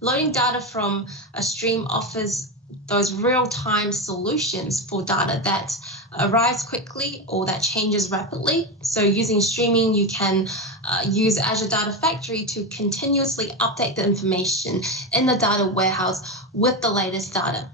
Loading data from a stream offers those real-time solutions for data that arrives quickly or that changes rapidly. So using streaming, you can use Azure Data Factory to continuously update the information in the data warehouse with the latest data.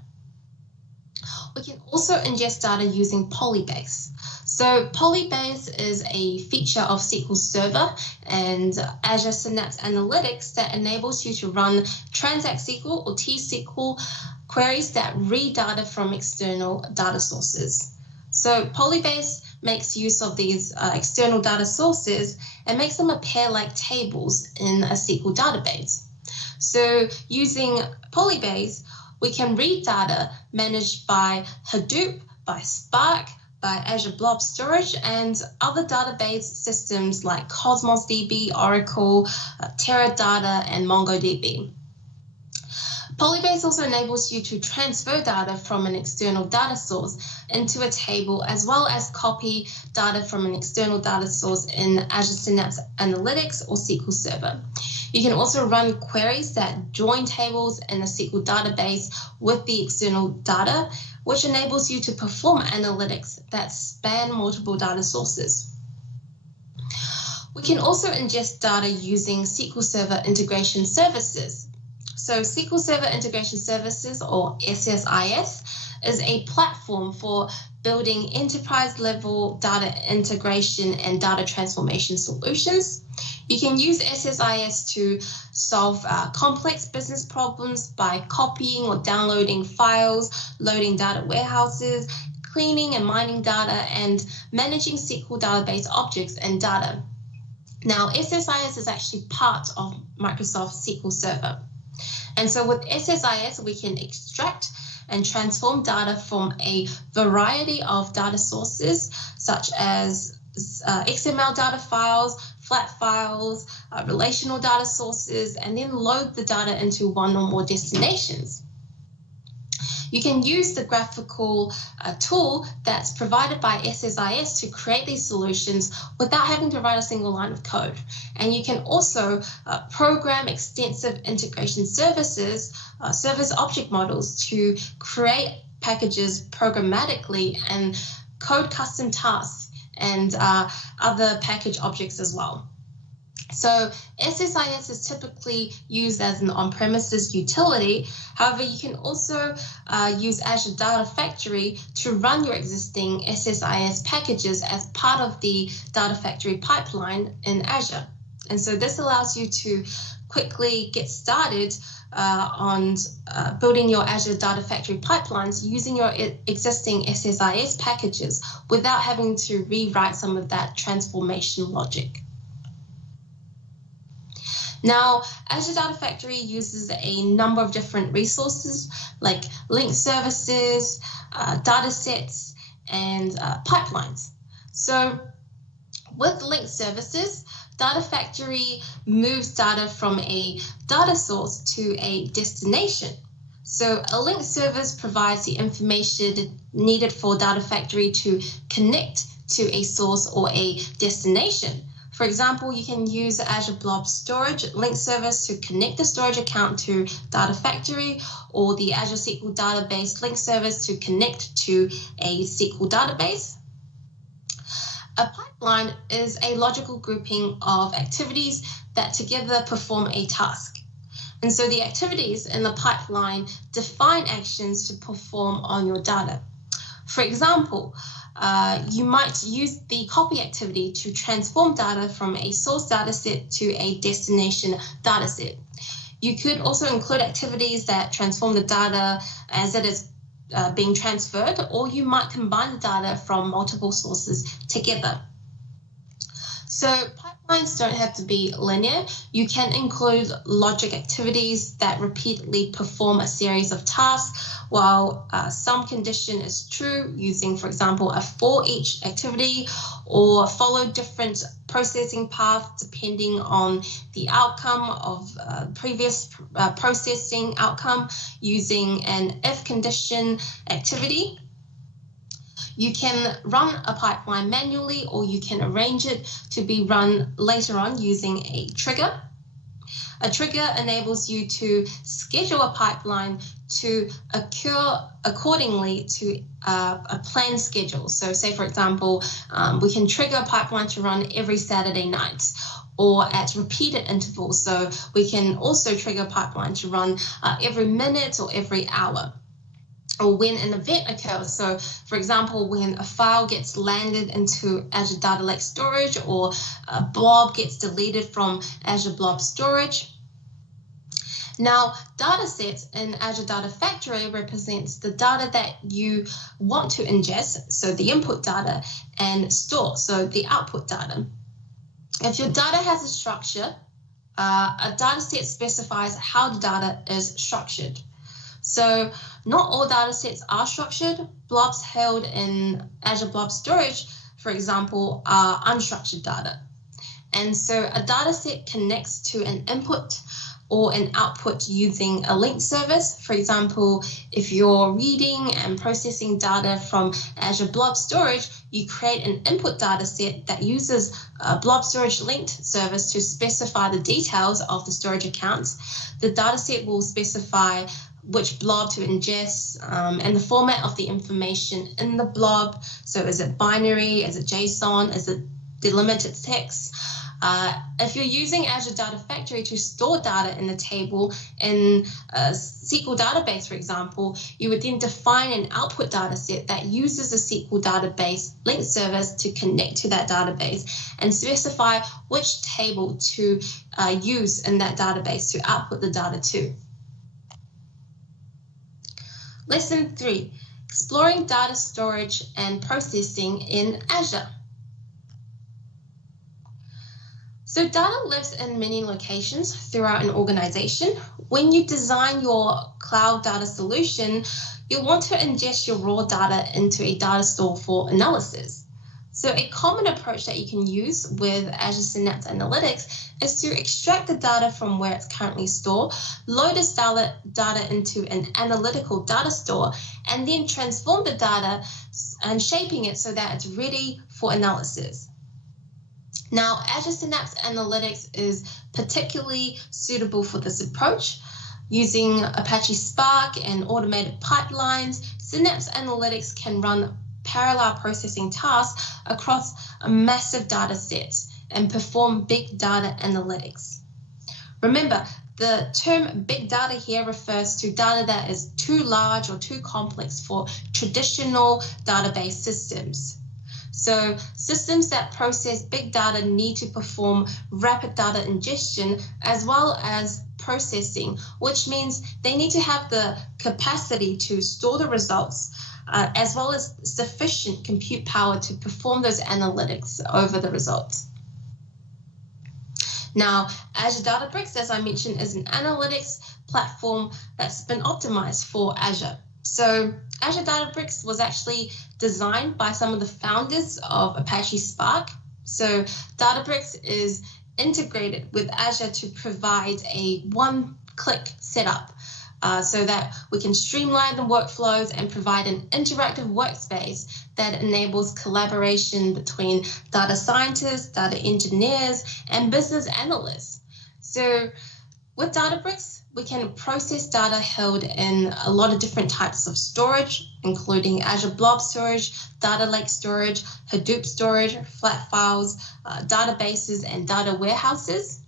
We can also ingest data using Polybase. So Polybase is a feature of SQL Server and Azure Synapse Analytics that enables you to run Transact SQL or T-SQL queries that read data from external data sources. So Polybase makes use of these external data sources and makes them appear like tables in a SQL database. So using Polybase, we can read data managed by Hadoop, by Spark, by Azure Blob Storage, and other database systems like Cosmos DB, Oracle, Teradata, and MongoDB. Polybase also enables you to transfer data from an external data source into a table, as well as copy data from an external data source in Azure Synapse Analytics or SQL Server. You can also run queries that join tables in a SQL database with the external data, which enables you to perform analytics that span multiple data sources. We can also ingest data using SQL Server Integration Services. So SQL Server Integration Services, or SSIS, is a platform for building enterprise-level data integration and data transformation solutions. You can use SSIS to solve complex business problems by copying or downloading files, loading data warehouses, cleaning and mining data, and managing SQL database objects and data. Now, SSIS is actually part of Microsoft SQL Server. And so with SSIS, we can extract and transform data from a variety of data sources, such as XML data files, flat files, relational data sources, and then load the data into one or more destinations. You can use the graphical tool that's provided by SSIS to create these solutions without having to write a single line of code. And you can also program extensive integration services service object models to create packages programmatically and code custom tasks and other package objects as well. So SSIS is typically used as an on-premises utility. However, you can also use Azure Data Factory to run your existing SSIS packages as part of the Data Factory pipeline in Azure. And so this allows you to quickly get started on building your Azure Data Factory pipelines using your existing SSIS packages without having to rewrite some of that transformation logic. Now, Azure Data Factory uses a number of different resources like linked services, data sets, and pipelines. So with linked services, Data Factory moves data from a data source to a destination. So a linked service provides the information needed for Data Factory to connect to a source or a destination. For example, you can use Azure Blob Storage link service to connect the storage account to Data Factory, or the Azure SQL Database link service to connect to a SQL database. A pipeline is a logical grouping of activities that together perform a task. And so the activities in the pipeline define actions to perform on your data. For example, you might use the copy activity to transform data from a source dataset to a destination dataset. You could also include activities that transform the data as it is being transferred, or you might combine the data from multiple sources together. So pipelines don't have to be linear. You can include logic activities that repeatedly perform a series of tasks while some condition is true, using, for example, a for each activity, or follow different processing paths depending on the outcome of previous processing outcome, using an if condition activity. You can run a pipeline manually, or you can arrange it to be run later on using a trigger. A trigger enables you to schedule a pipeline to occur accordingly to a planned schedule. So say, for example, we can trigger a pipeline to run every Saturday night or at repeated intervals. So we can also trigger a pipeline to run every minute or every hour, or when an event occurs. So for example, when a file gets landed into Azure Data Lake Storage, or a blob gets deleted from Azure Blob Storage. Now, data sets in Azure Data Factory represents the data that you want to ingest, so the input data, and store, so the output data. If your data has a structure, a data set specifies how the data is structured. So not all data sets are structured. Blobs held in Azure Blob Storage, for example, are unstructured data. And so a data set connects to an input or an output using a link service. For example, if you're reading and processing data from Azure Blob Storage, you create an input data set that uses a Blob Storage linked service to specify the details of the storage accounts. The data set will specify which blob to ingest and the format of the information in the blob. So is it binary, is it JSON, is it delimited text? If you're using Azure Data Factory to store data in a table in a SQL database, for example, you would then define an output data set that uses a SQL database link service to connect to that database and specify which table to use in that database to output the data to. Lesson 3, exploring data storage and processing in Azure. So data lives in many locations throughout an organization. When you design your cloud data solution, you'll want to ingest your raw data into a data store for analysis. So a common approach that you can use with Azure Synapse Analytics is to extract the data from where it's currently stored, load this data into an analytical data store, and then transform the data and shaping it so that it's ready for analysis. Now, Azure Synapse Analytics is particularly suitable for this approach. Using Apache Spark and automated pipelines, Synapse Analytics can run parallel processing tasks across a massive data set and perform big data analytics. Remember, the term big data here refers to data that is too large or too complex for traditional database systems. So systems that process big data need to perform rapid data ingestion as well as processing, which means they need to have the capacity to store the results as well as sufficient compute power to perform those analytics over the results. Now, Azure Databricks, as I mentioned, is an analytics platform that's been optimized for Azure. So Azure Databricks was actually designed by some of the founders of Apache Spark. So Databricks is integrated with Azure to provide a one-click setup so that we can streamline the workflows and provide an interactive workspace that enables collaboration between data scientists, data engineers, and business analysts. So with Databricks, we can process data held in a lot of different types of storage, including Azure Blob Storage, Data Lake Storage, Hadoop Storage, flat files, databases, and data warehouses.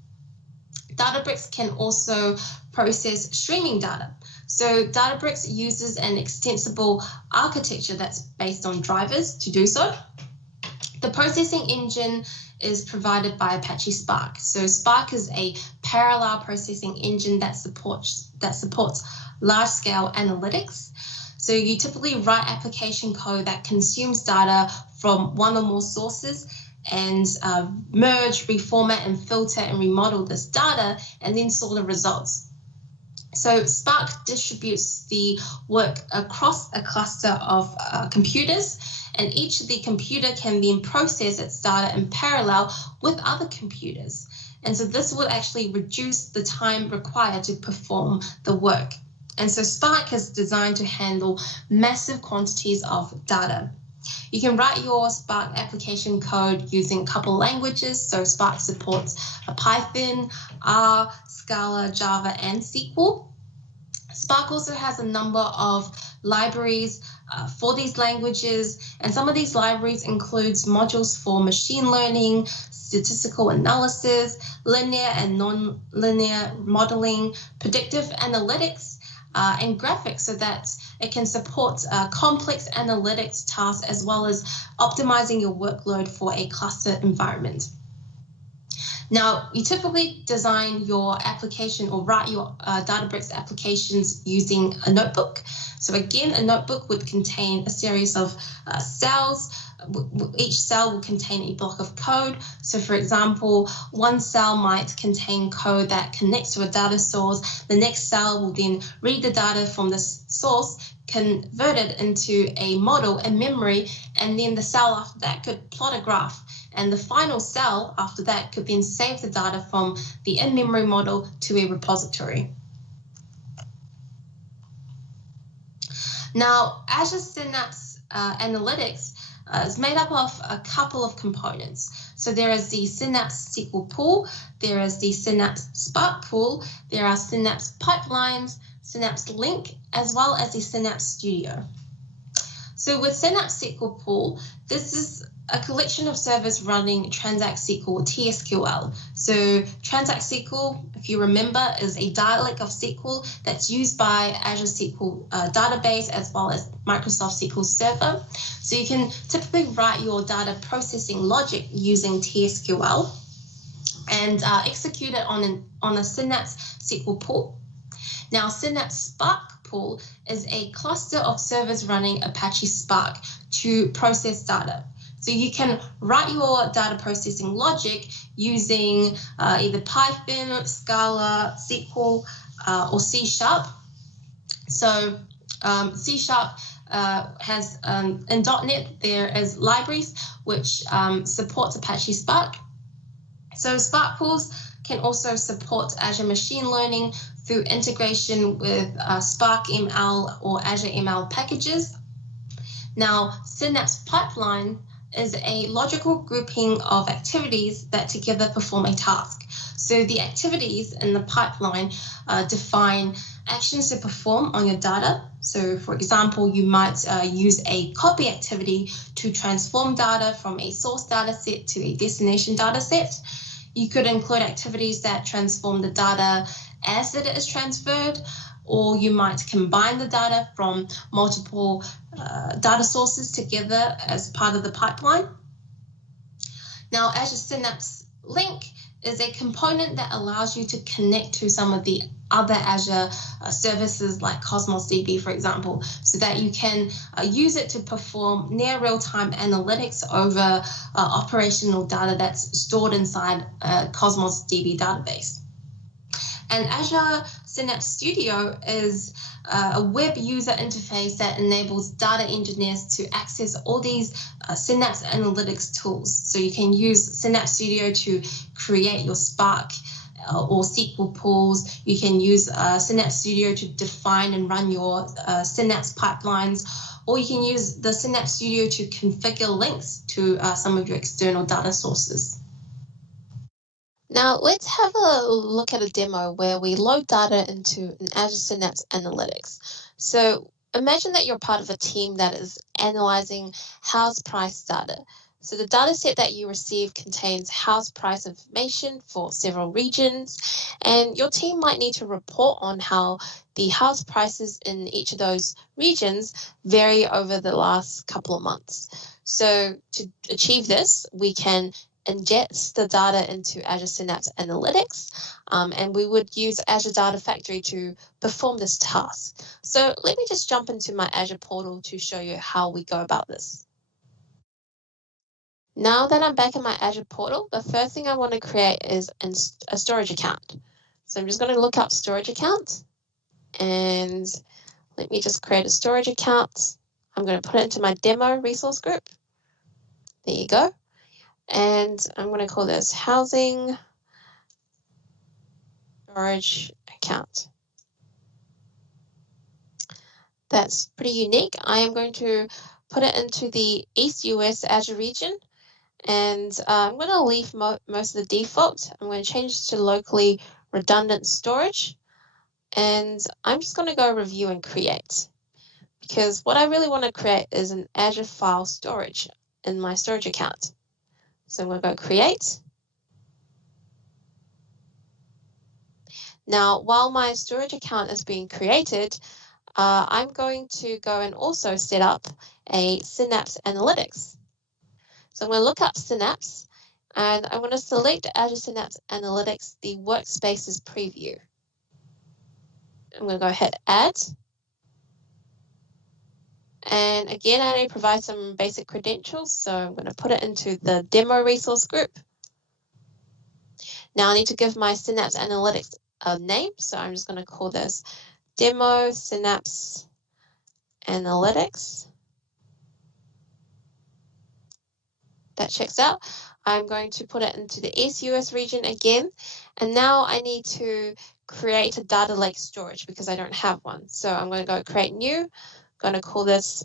Databricks can also process streaming data. So Databricks uses an extensible architecture that's based on drivers to do so. The processing engine is provided by Apache Spark. So Spark is a parallel processing engine that supports large-scale analytics. So you typically write application code that consumes data from one or more sources and merge, reformat, and filter and remodel this data, and then store the results. So Spark distributes the work across a cluster of computers, and each of the computer can then process its data in parallel with other computers. And so this will actually reduce the time required to perform the work. And so Spark is designed to handle massive quantities of data. You can write your Spark application code using a couple languages. So Spark supports Python, R, Scala, Java, and SQL. Spark also has a number of libraries for these languages, and some of these libraries includes modules for machine learning, statistical analysis, linear and non-linear modeling, predictive analytics, and graphics, so that it can support complex analytics tasks as well as optimizing your workload for a cluster environment. Now, you typically design your application or write your Databricks applications using a notebook. So again, a notebook would contain a series of cells. Each cell will contain a block of code. So for example, one cell might contain code that connects to a data source. The next cell will then read the data from this source, convert it into a model in memory, and then the cell after that could plot a graph. And the final cell after that could then save the data from the in-memory model to a repository. Now, Azure Synapse Analytics is made up of a couple of components. So there is the Synapse SQL pool, there is the Synapse Spark pool, there are Synapse pipelines, Synapse Link, as well as the Synapse Studio. So with Synapse SQL pool, this is a collection of servers running Transact SQL or TSQL. So Transact SQL, if you remember, is a dialect of SQL that's used by Azure SQL database as well as Microsoft SQL Server. So you can typically write your data processing logic using TSQL and execute it on a Synapse SQL pool. Now, Synapse Spark pool is a cluster of servers running Apache Spark to process data. So you can write your data processing logic using either Python, Scala, SQL, or C#. So C# has, in .NET, there is libraries which supports Apache Spark. So Spark pools can also support Azure Machine Learning through integration with Spark ML or Azure ML packages. Now, Synapse Pipeline is a logical grouping of activities that together perform a task. So the activities in the pipeline define actions to perform on your data. So for example, you might use a copy activity to transform data from a source data set to a destination data set. You could include activities that transform the data as it is transferred, or you might combine the data from multiple data sources together as part of the pipeline. Now, Azure Synapse Link is a component that allows you to connect to some of the other Azure services like Cosmos DB, for example, so that you can use it to perform near real-time analytics over operational data that's stored inside a Cosmos DB database. And Azure Synapse Studio is a web user interface that enables data engineers to access all these Synapse analytics tools. So you can use Synapse Studio to create your Spark or SQL pools. You can use Synapse Studio to define and run your Synapse pipelines, or you can use the Synapse Studio to configure links to some of your external data sources. Now let's have a look at a demo where we load data into an Azure Synapse Analytics. So imagine that you're part of a team that is analyzing house price data. So the data set that you receive contains house price information for several regions, and your team might need to report on how the house prices in each of those regions vary over the last couple of months. So to achieve this, we can ingest the data into Azure Synapse Analytics, and we would use Azure Data Factory to perform this task. So let me just jump into my Azure portal to show you how we go about this. Now that I'm back in my Azure portal, the first thing I want to create is a storage account. So I'm just going to look up storage account, and let me just create a storage account. I'm going to put it into my demo resource group. There you go. And I'm going to call this housing storage account. That's pretty unique. I am going to put it into the East US Azure region, and I'm going to leave most of the default. I'm going to change it to locally redundant storage, and I'm just going to go review and create, because what I really want to create is an Azure file storage in my storage account. So I'm going to go create. Now, while my storage account is being created, I'm going to go and also set up a Synapse Analytics. So I'm going to look up Synapse, and I'm going to select Azure Synapse Analytics, the Workspaces preview. I'm going to go hit Add. And again, I need to provide some basic credentials, so I'm going to put it into the demo resource group. Now I need to give my Synapse Analytics a name, so I'm just going to call this Demo Synapse Analytics. That checks out. I'm going to put it into the East US region again, and now I need to create a data lake storage because I don't have one. So I'm going to go create new. I'm going to call this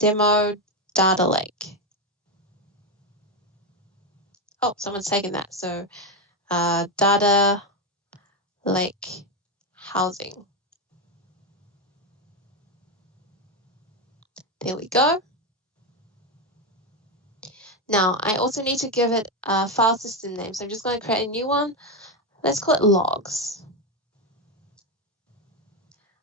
Demo Data Lake. Oh, someone's taken that. So Data Lake Housing. There we go. Now, I also need to give it a file system name. So I'm just going to create a new one. Let's call it logs.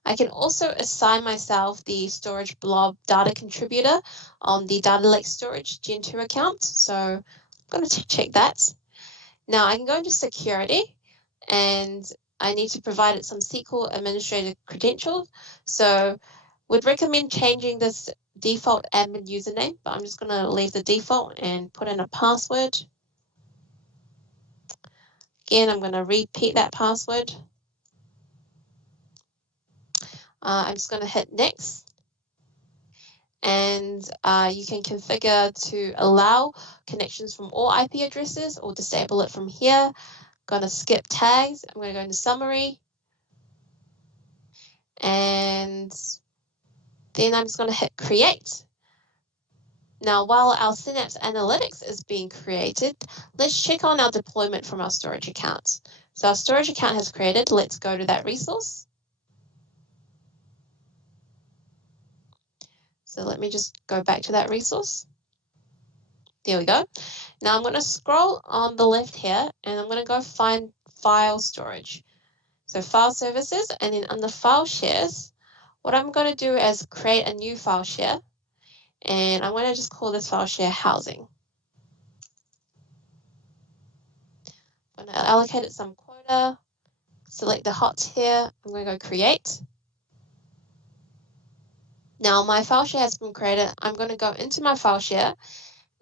I can also assign myself the storage blob data contributor on the Data Lake Storage Gen 2 account. So I'm going to check that. Now I can go into security, and I need to provide it some SQL administrator credentials. So would recommend changing this default admin username, but I'm just going to leave the default and put in a password. Again, I'm going to repeat that password. I'm just going to hit next, and you can configure to allow connections from all IP addresses or disable it from here. I'm going to skip tags. I'm going to go into summary, and then I'm just going to hit create. Now, while our Synapse Analytics is being created, let's check on our deployment from our storage account. So our storage account has created. Let's go to that resource. So let me just go back to that resource. There we go. Now I'm going to scroll on the left here and I'm going to go find file storage. So file services, and then under file shares, what I'm going to do is create a new file share, and I'm going to just call this file share housing. I'm going to allocate it some quota, select the hot here, I'm going to go create. Now my file share has been created. I'm going to go into my file share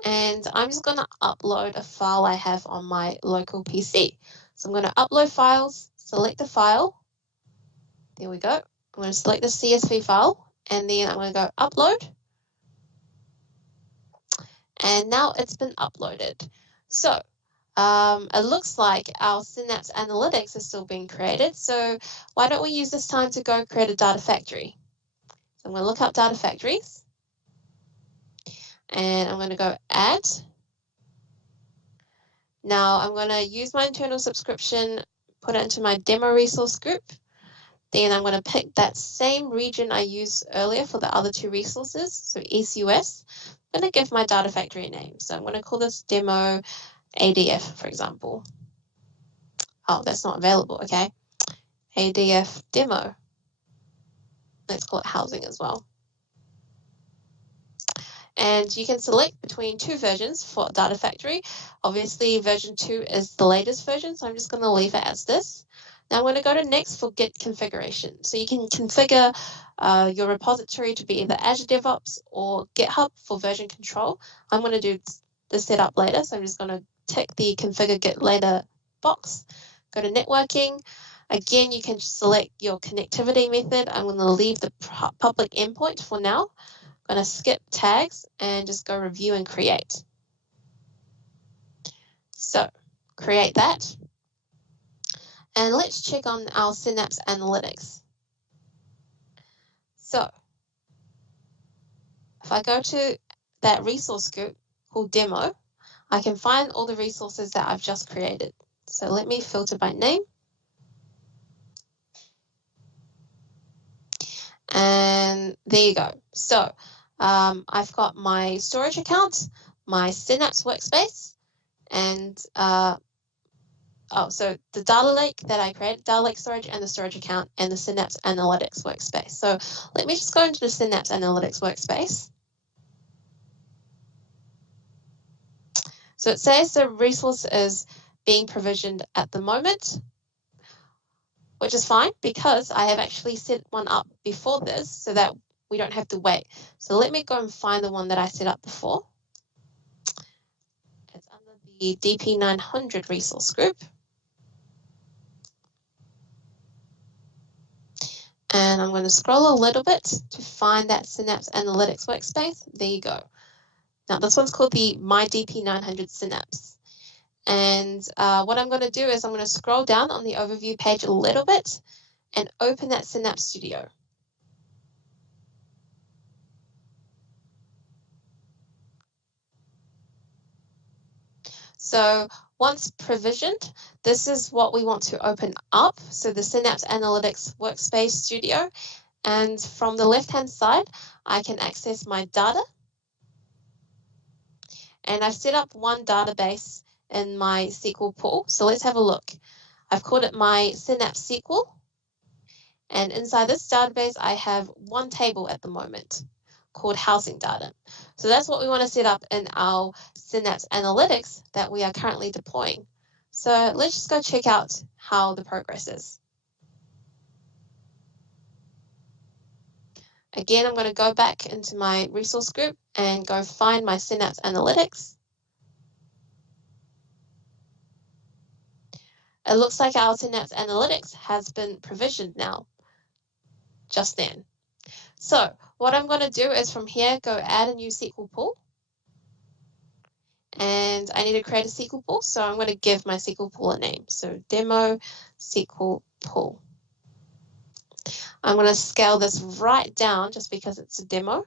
and I'm just going to upload a file I have on my local PC. So I'm going to upload files, select the file. There we go. I'm going to select the CSV file and then I'm going to go upload. And now it's been uploaded. So it looks like our Synapse Analytics is still being created. So why don't we use this time to go create a data factory? So I'm going to look up data factories. And I'm going to go add. Now I'm going to use my internal subscription, put it into my demo resource group. Then I'm going to pick that same region I used earlier for the other two resources, so ECUS. I'm going to give my data factory a name. So I'm going to call this demo ADF, for example. Oh, that's not available, okay. ADF demo. Let's call it housing as well. And you can select between two versions for Data Factory. Obviously, version 2 is the latest version, so I'm just going to leave it as this. Now I'm going to go to next for Git configuration. So you can configure your repository to be either Azure DevOps or GitHub for version control. I'm going to do the setup later, so I'm just going to tick the configure Git later box. Go to networking. Again, you can select your connectivity method. I'm going to leave the public endpoint for now. I'm going to skip tags and just go review and create. So create that. And let's check on our Synapse Analytics. So if I go to that resource group called demo, I can find all the resources that I've just created. So let me filter by name. And there you go. So I've got my storage account, my Synapse workspace, and so the data lake that I created, data lake storage and the storage account and the Synapse Analytics workspace. So let me just go into the Synapse Analytics workspace. So it says the resource is being provisioned at the moment, which is fine because I have actually set one up before this so that we don't have to wait. So let me go and find the one that I set up before. It's under the DP900 resource group. And I'm going to scroll a little bit to find that Synapse Analytics workspace. There you go. Now this one's called the My DP900 Synapse. And what I'm going to do is I'm going to scroll down on the overview page a little bit and open that Synapse Studio. So once provisioned, this is what we want to open up. So the Synapse Analytics Workspace Studio. And from the left-hand side, I can access my data. And I've set up one database in my SQL pool. So let's have a look. I've called it my Synapse SQL. And inside this database, I have one table at the moment called housing data. So that's what we want to set up in our Synapse Analytics that we are currently deploying. So let's just go check out how the progress is. Again, I'm going to go back into my resource group and go find my Synapse Analytics. It looks like our Synapse Analytics has been provisioned now, just then. So what I'm going to do is from here, go add a new SQL pool. And I need to create a SQL pool. So I'm going to give my SQL pool a name. So demo SQL pool. I'm going to scale this right down just because it's a demo.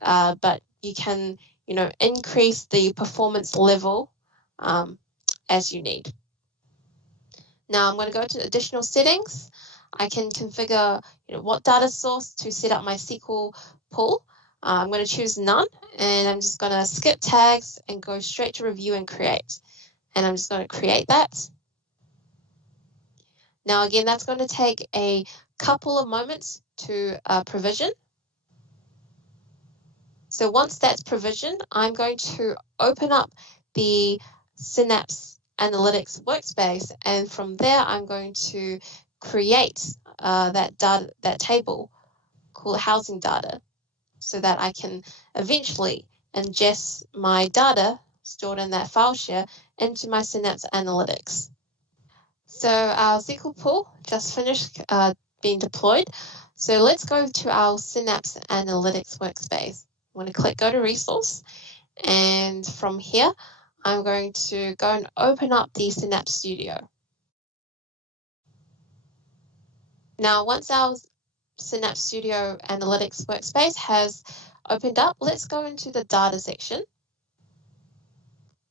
But you can, increase the performance level as you need. Now I'm going to go to additional settings. I can configure what data source to set up my SQL pool. I'm going to choose none, and I'm just going to skip tags and go straight to review and create. And I'm just going to create that. Now, again, that's going to take a couple of moments to provision. So once that's provisioned, I'm going to open up the Synapse Analytics workspace, and from there, I'm going to create that table called housing data, so that I can eventually ingest my data stored in that file share into my Synapse Analytics. So our SQL pool just finished being deployed. So let's go to our Synapse Analytics workspace. I'm going to click Go to Resource, and from here, I'm going to go and open up the Synapse Studio. Now, once our Synapse Studio Analytics workspace has opened up, let's go into the Data section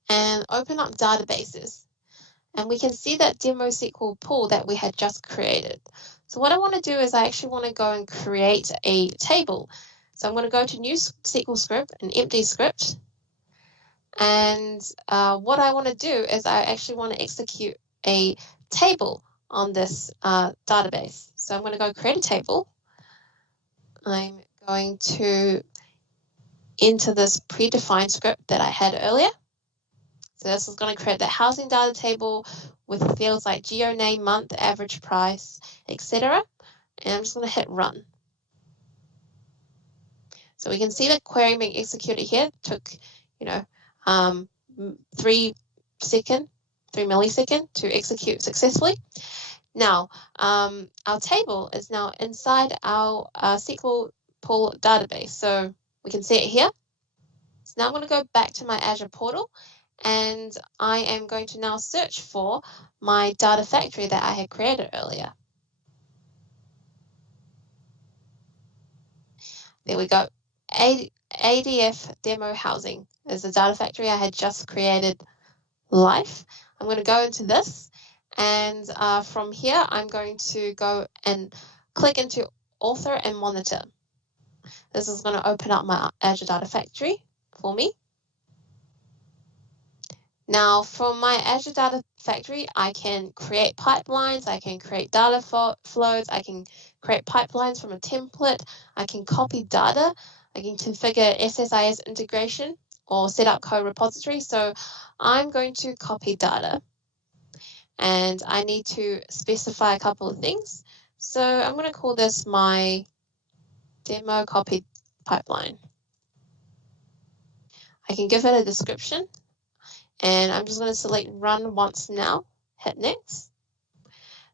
and open up Databases. And we can see that demo SQL pool that we had just created. So what I want to do is I actually want to go and create a table. So I'm going to go to New SQL Script, an empty script. And what I want to do is I actually want to execute a table on this database. So I'm going to go create a table. I'm going to enter this predefined script that I had earlier. So this is going to create the housing data table with fields like geo name, month, average price, etc. And I'm just going to hit run. So we can see the query being executed here. It took, 3 milliseconds to execute successfully. Now, our table is now inside our SQL pool database. So we can see it here. So now I'm going to go back to my Azure portal, and I am going to now search for my data factory that I had created earlier. There we go. ADF demo housing is the data factory I had just created live. I'm going to go into this, and from here, I'm going to go and click into author and monitor. This is going to open up my Azure Data Factory for me. Now, from my Azure Data Factory, I can create pipelines, I can create data flows, I can create pipelines from a template, I can copy data, I can configure SSIS integration or set up code repository. So I'm going to copy data, and I need to specify a couple of things. So I'm going to call this my demo copy pipeline. I can give it a description, and I'm just going to select run once now, hit next.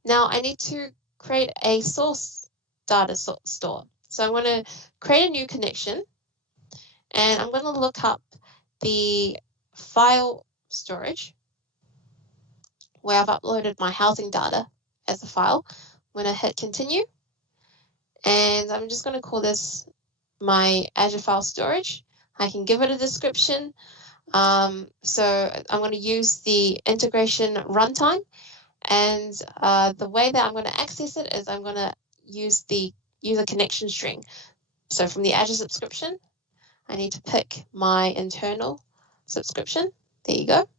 Now I need to create a source data store. So I'm going to create a new connection, and I'm going to look up the file storage where I've uploaded my housing data as a file. I'm going to hit continue, and I'm just going to call this my Azure file storage. I can give it a description. So I'm going to use the integration runtime, and the way that I'm going to access it is I'm going to use the user connection string. So from the Azure subscription, I need to pick my internal subscription. There you go.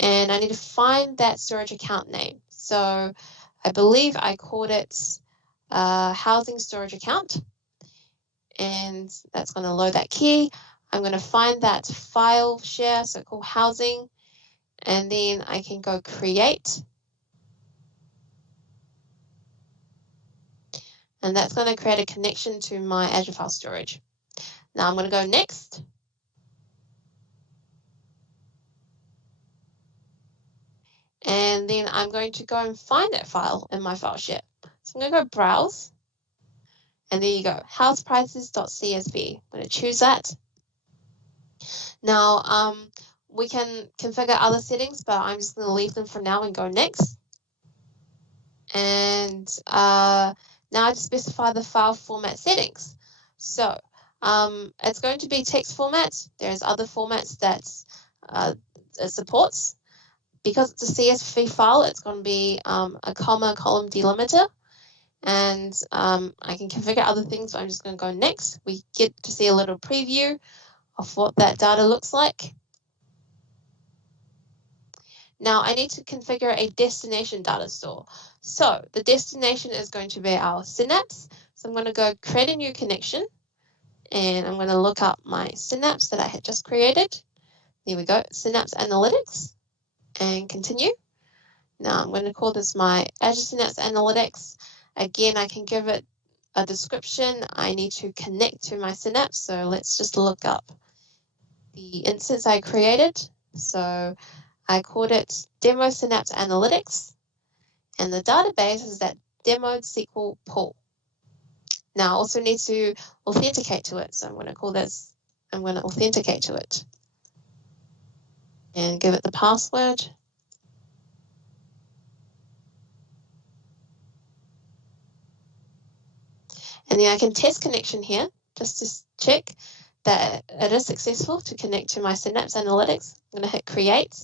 And I need to find that storage account name. So I believe I called it housing storage account, and that's going to load that key. I'm going to find that file share, so called housing, and then I can go create. And that's going to create a connection to my Azure file storage. Now I'm going to go next. And then I'm going to go and find that file in my file share. So I'm going to go browse. And there you go, houseprices.csv. I'm going to choose that. Now, we can configure other settings, but I'm just going to leave them for now and go next. And now I just specify the file format settings. So it's going to be text format. There's other formats that it supports. Because it's a CSV file, it's going to be a comma column delimiter. And I can configure other things, but I'm just going to go next. We get to see a little preview of what that data looks like. Now I need to configure a destination data store. So the destination is going to be our Synapse. So I'm going to go create a new connection, and I'm going to look up my Synapse that I had just created. There we go, Synapse Analytics, and continue. Now I'm going to call this my Azure Synapse Analytics. Again, I can give it a description. I need to connect to my Synapse. So let's just look up the instance I created. So I called it Demo Synapse Analytics, and the database is that demoed SQL pool. Now I also need to authenticate to it. So I'm going to call this, I'm going to authenticate to it and give it the password. And then I can test connection here just to check that it is successful to connect to my Synapse Analytics. I'm going to hit create.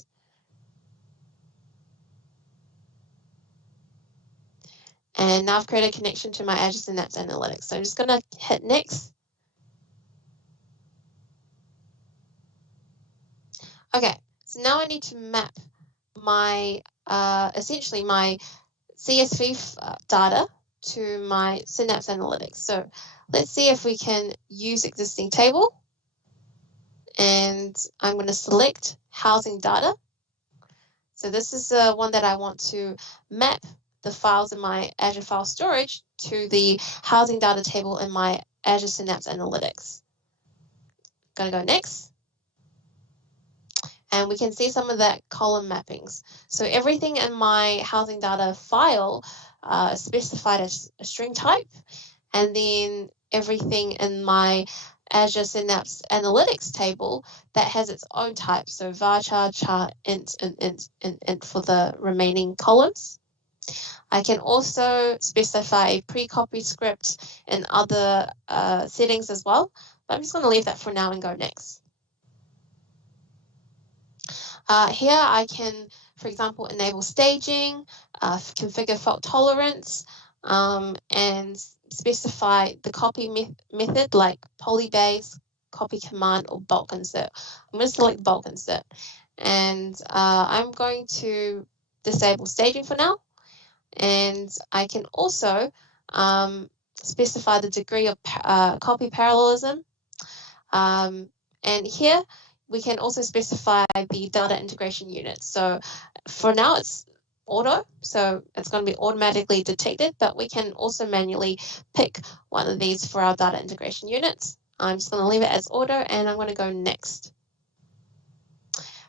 And now I've created a connection to my Azure Synapse Analytics. So I'm just going to hit next. Okay, so now I need to map my, essentially my CSV data to my Synapse Analytics. So let's see if we can use existing table. And I'm going to select housing data. So this is the one that I want to map the files in my Azure file storage to the housing data table in my Azure Synapse Analytics. I'm going to go next. And we can see some of that column mappings. So everything in my housing data file is specified as a string type, and then everything in my Azure Synapse Analytics table that has its own type. So varchar, char, int, and for the remaining columns. I can also specify a pre-copy script and other settings as well, but I'm just going to leave that for now and go next. Here I can, for example, enable staging, configure fault tolerance, and specify the copy method like polybase, copy command, or bulk insert. I'm going to select bulk insert. And I'm going to disable staging for now. And I can also specify the degree of copy parallelism. And here we can also specify the data integration unit. So for now it's auto, so it's going to be automatically detected, but we can also manually pick one of these for our data integration units. I'm just going to leave it as auto, and I'm going to go next.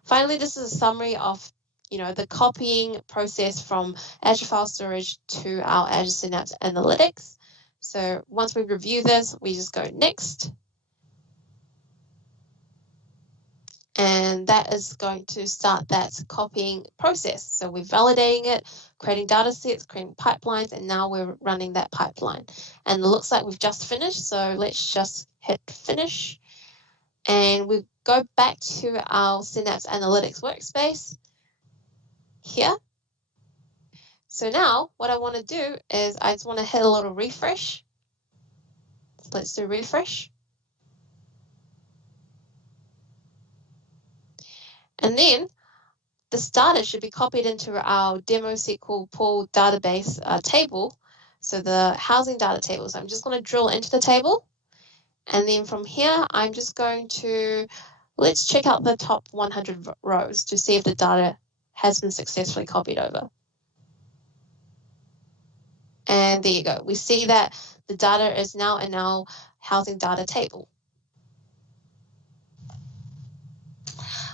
Finally, this is a summary of the copying process from Azure File Storage to our Azure Synapse Analytics. So once we review this, we just go next. And that is going to start that copying process. So we're validating it, creating data sets, creating pipelines, and now we're running that pipeline. And it looks like we've just finished. So let's just hit finish. And we go back to our Synapse Analytics workspace here. So now what I want to do is I just want to hit a little refresh. So let's do refresh. And then this data should be copied into our demo SQL pool database table. So the housing data table. So I'm just going to drill into the table. And then from here, I'm just going to, let's check out the top 100 rows to see if the data has been successfully copied over. And there you go. We see that the data is now in our housing data table.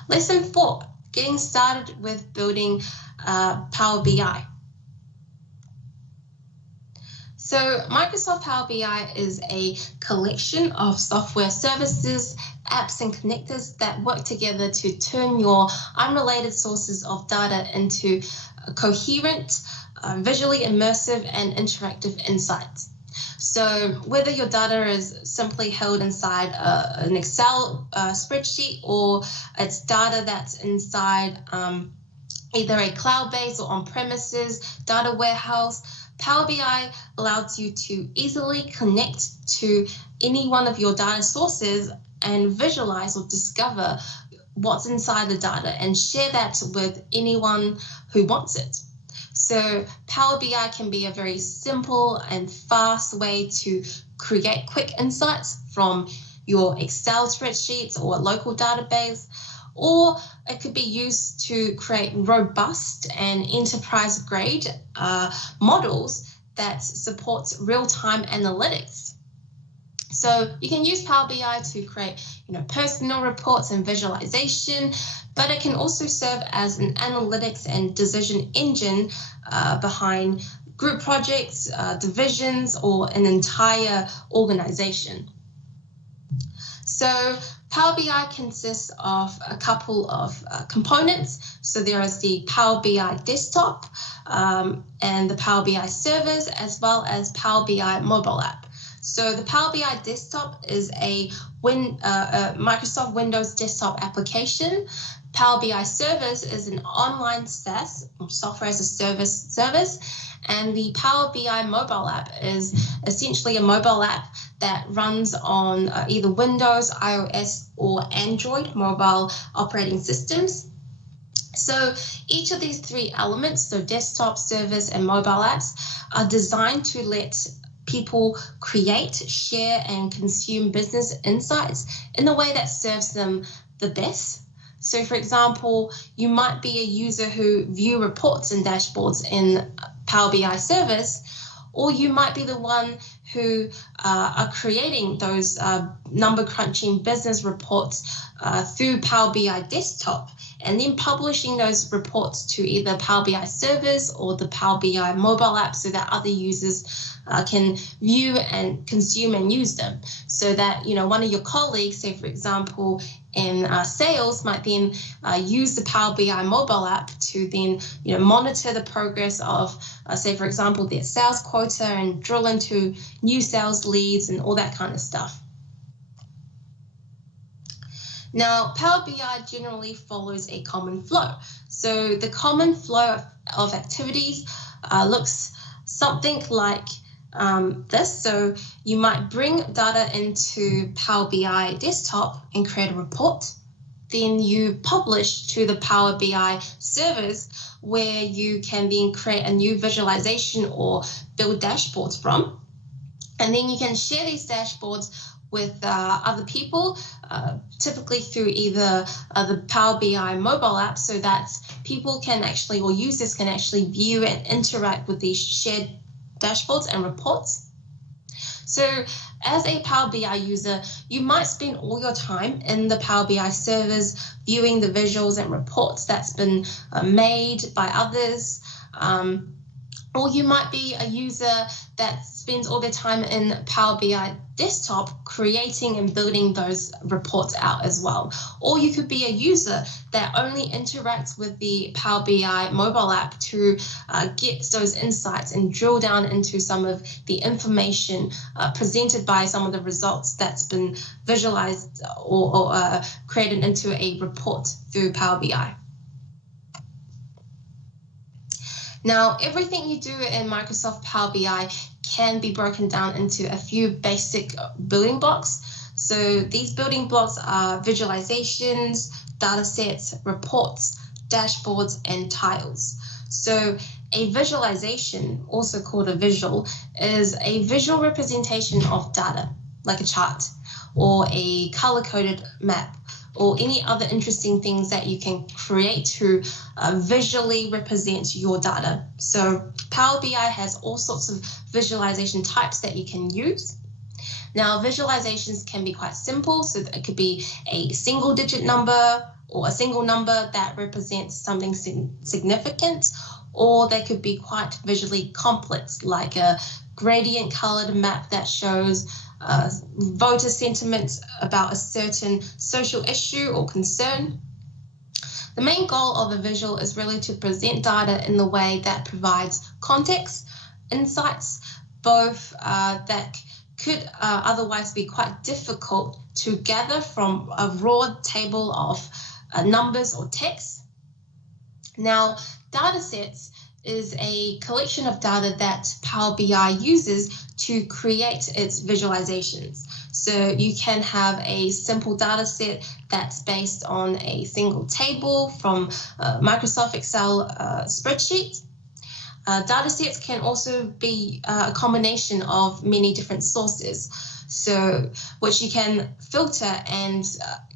Lesson 4, getting started with building Power BI. So Microsoft Power BI is a collection of software services, apps, and connectors that work together to turn your unrelated sources of data into coherent, visually immersive, and interactive insights. So whether your data is simply held inside an Excel spreadsheet, or it's data that's inside either a cloud-based or on-premises data warehouse, Power BI allows you to easily connect to any one of your data sources and visualize or discover what's inside the data and share that with anyone who wants it. So Power BI can be a very simple and fast way to create quick insights from your Excel spreadsheets or a local database, or it could be used to create robust and enterprise-grade models that support real-time analytics. So you can use Power BI to create, personal reports and visualization, but it can also serve as an analytics and decision engine behind group projects, divisions, or an entire organization. So Power BI consists of a couple of components. So there is the Power BI desktop and the Power BI servers, as well as Power BI mobile app. So the Power BI desktop is a Microsoft Windows desktop application. Power BI servers is an online SaaS, software as a service, and the Power BI mobile app is essentially a mobile app that runs on either Windows, iOS, or Android mobile operating systems. So each of these three elements, so desktop, servers, and mobile apps, are designed to let people create, share, and consume business insights in a way that serves them the best. So for example, you might be a user who view reports and dashboards in Power BI service, or you might be the one who are creating those number crunching business reports through Power BI desktop, and then publishing those reports to either Power BI servers or the Power BI mobile app so that other users can view and consume and use them. So that, one of your colleagues, say for example, in sales might then use the Power BI mobile app to then, monitor the progress of, say for example, their sales quota and drill into new sales leads and all that kind of stuff. Now, Power BI generally follows a common flow. So the common flow of activities looks something like this. So you might bring data into Power BI desktop and create a report. Then you publish to the Power BI servers where you can then create a new visualization or build dashboards from. And then you can share these dashboards with other people, typically through either the Power BI mobile app, so that people can actually, or users can actually view and interact with these shared dashboards and reports. So as a Power BI user, you might spend all your time in the Power BI servers viewing the visuals and reports that's been made by others. Or you might be a user that spends all their time in Power BI desktop creating and building those reports out as well. Or you could be a user that only interacts with the Power BI mobile app to get those insights and drill down into some of the information presented by some of the results that's been visualized or created into a report through Power BI. Now, everything you do in Microsoft Power BI can be broken down into a few basic building blocks. So these building blocks are visualizations, data sets, reports, dashboards, and tiles. So a visualization, also called a visual, is a visual representation of data, like a chart, or a color-coded map, or any other interesting things that you can create to visually represent your data. So Power BI has all sorts of visualization types that you can use. Now, visualizations can be quite simple, so it could be a single digit number or a single number that represents something significant, or they could be quite visually complex, like a gradient colored map that shows voter sentiments about a certain social issue or concern. The main goal of a visual is really to present data in the way that provides context, insights, both that could otherwise be quite difficult to gather from a raw table of numbers or text. Now, data sets is a collection of data that Power BI uses to create its visualizations. So you can have a simple data set that's based on a single table from Microsoft Excel spreadsheet. Data sets can also be a combination of many different sources, so which you can filter and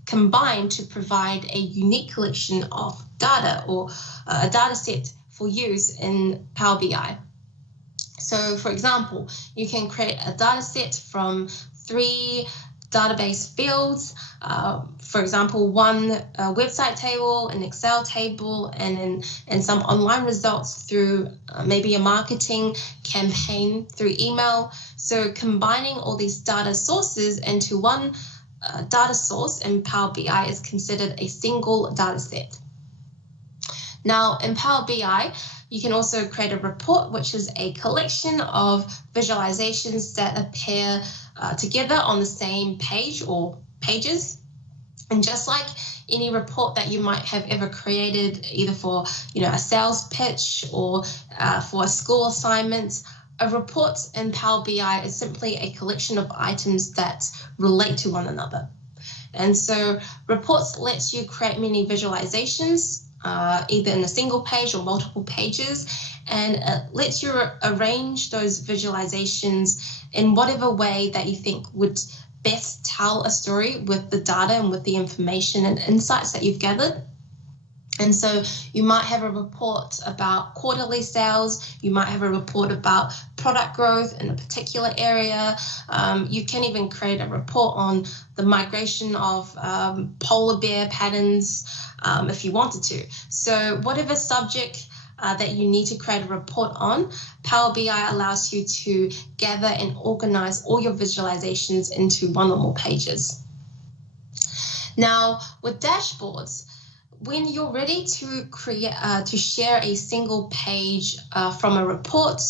combine to provide a unique collection of data or a data set for use in Power BI. So for example, you can create a data set from 3 database fields, for example, one website table, an Excel table, and some online results through maybe a marketing campaign through email. So combining all these data sources into one data source in Power BI is considered a single data set. Now in Power BI, you can also create a report, which is a collection of visualizations that appear together on the same page or pages. And just like any report that you might have ever created, either for a sales pitch or for a school assignment, a report in Power BI is simply a collection of items that relate to one another. And so reports lets you create many visualizations, either in a single page or multiple pages, and it lets you arrange those visualizations in whatever way that you think would best tell a story with the data and with the information and insights that you've gathered. And so you might have a report about quarterly sales, you might have a report about product growth in a particular area. You can even create a report on the migration of polar bear patterns if you wanted to. So whatever subject that you need to create a report on, Power BI allows you to gather and organize all your visualizations into one or more pages. Now, with dashboards, when you're ready to create to share a single page from a report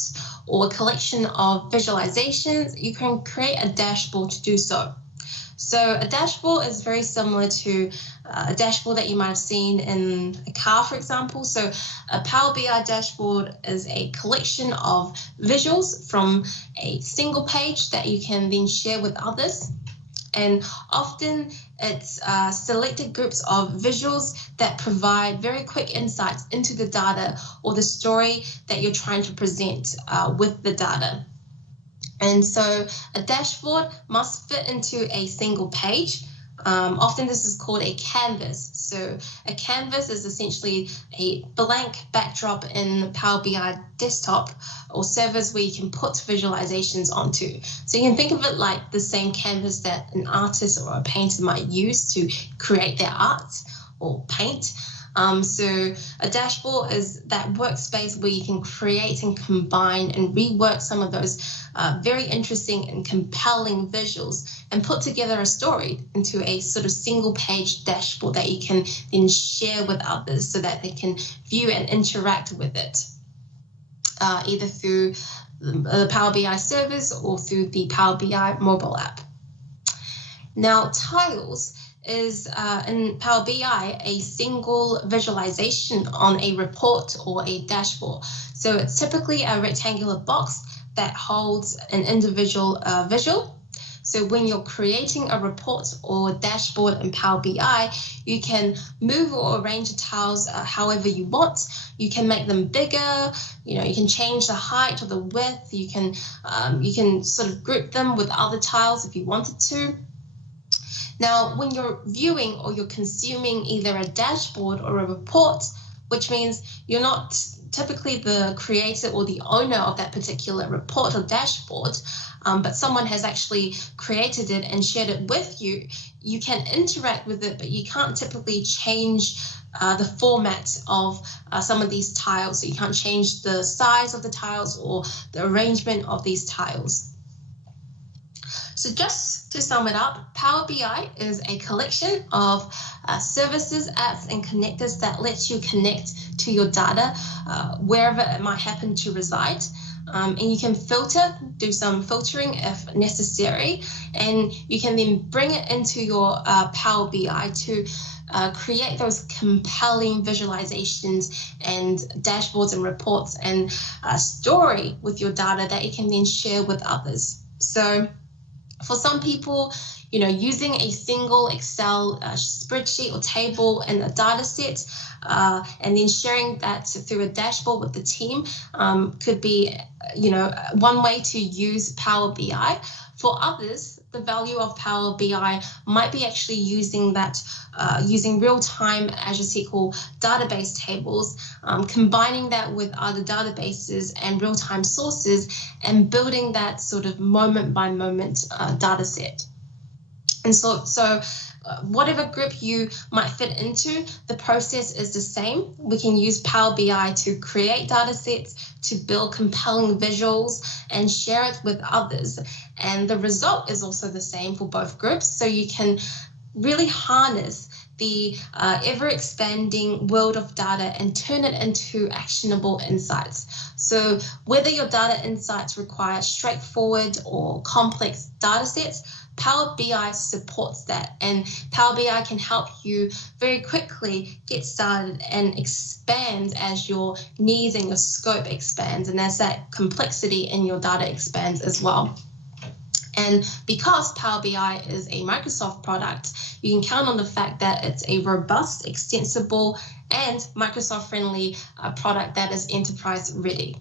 or a collection of visualizations, you can create a dashboard to do so. So a dashboard is very similar to a dashboard that you might have seen in a car, for example. So a Power BI dashboard is a collection of visuals from a single page that you can then share with others. And often it's selected groups of visuals that provide very quick insights into the data or the story that you're trying to present with the data. And so a dashboard must fit into a single page. Often this is called a canvas. So a canvas is essentially a blank backdrop in Power BI desktop or servers where you can put visualizations onto. So you can think of it like the same canvas that an artist or a painter might use to create their art or paint. So a dashboard is that workspace where you can create and combine and rework some of those very interesting and compelling visuals and put together a story into a sort of single page dashboard that you can then share with others so that they can view and interact with it, either through the Power BI servers or through the Power BI mobile app. Now, tiles is in Power BI a single visualization on a report or a dashboard. So it's typically a rectangular box that holds an individual visual. So when you're creating a report or dashboard in Power BI, you can move or arrange the tiles however you want. You can make them bigger, you can change the height or the width. You can sort of group them with other tiles if you wanted to. Now, when you're viewing or you're consuming either a dashboard or a report, which means you're not typically the creator or the owner of that particular report or dashboard, but someone has actually created it and shared it with you, you can interact with it, but you can't typically change the format of some of these tiles. So you can't change the size of the tiles or the arrangement of these tiles. So just to sum it up, Power BI is a collection of services, apps, and connectors that lets you connect to your data wherever it might happen to reside. and you can do some filtering if necessary, and you can then bring it into your Power BI to create those compelling visualizations and dashboards and reports and a story with your data that you can then share with others. So for some people, using a single Excel spreadsheet or table and a data set, and then sharing that through a dashboard with the team could be, one way to use Power BI. For others, the value of Power BI might be actually using real-time Azure SQL database tables, combining that with other databases and real-time sources, and building that sort of moment-by-moment data set. And so whatever group you might fit into, the process is the same. We can use Power BI to create data sets, to build compelling visuals, and share it with others. And the result is also the same for both groups. So you can really harness the ever-expanding world of data and turn it into actionable insights. So whether your data insights require straightforward or complex data sets, Power BI supports that, and Power BI can help you very quickly get started and expand as your needs and your scope expands, and as that complexity in your data expands as well. And because Power BI is a Microsoft product, you can count on the fact that it's a robust, extensible, and Microsoft-friendly product that is enterprise ready.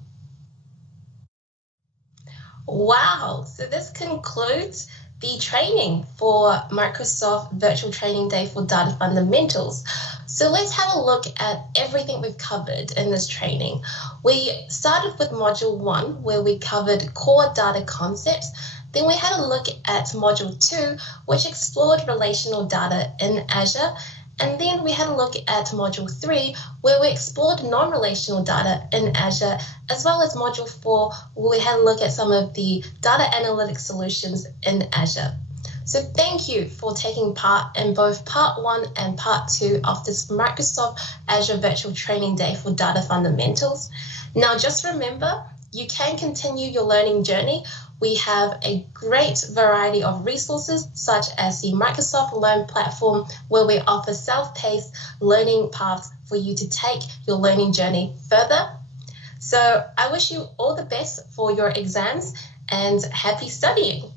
Wow, so this concludes the training for Microsoft Virtual Training Day for Data Fundamentals. So let's have a look at everything we've covered in this training. We started with Module 1, where we covered core data concepts. Then we had a look at Module 2, which explored relational data in Azure. And then we had a look at Module 3, where we explored non-relational data in Azure, as well as Module 4, where we had a look at some of the data analytics solutions in Azure. So thank you for taking part in both Part 1 and Part 2 of this Microsoft Azure Virtual Training Day for Data Fundamentals. Now, just remember, you can continue your learning journey. We have a great variety of resources, such as the Microsoft Learn platform, where we offer self-paced learning paths for you to take your learning journey further. So I wish you all the best for your exams and happy studying.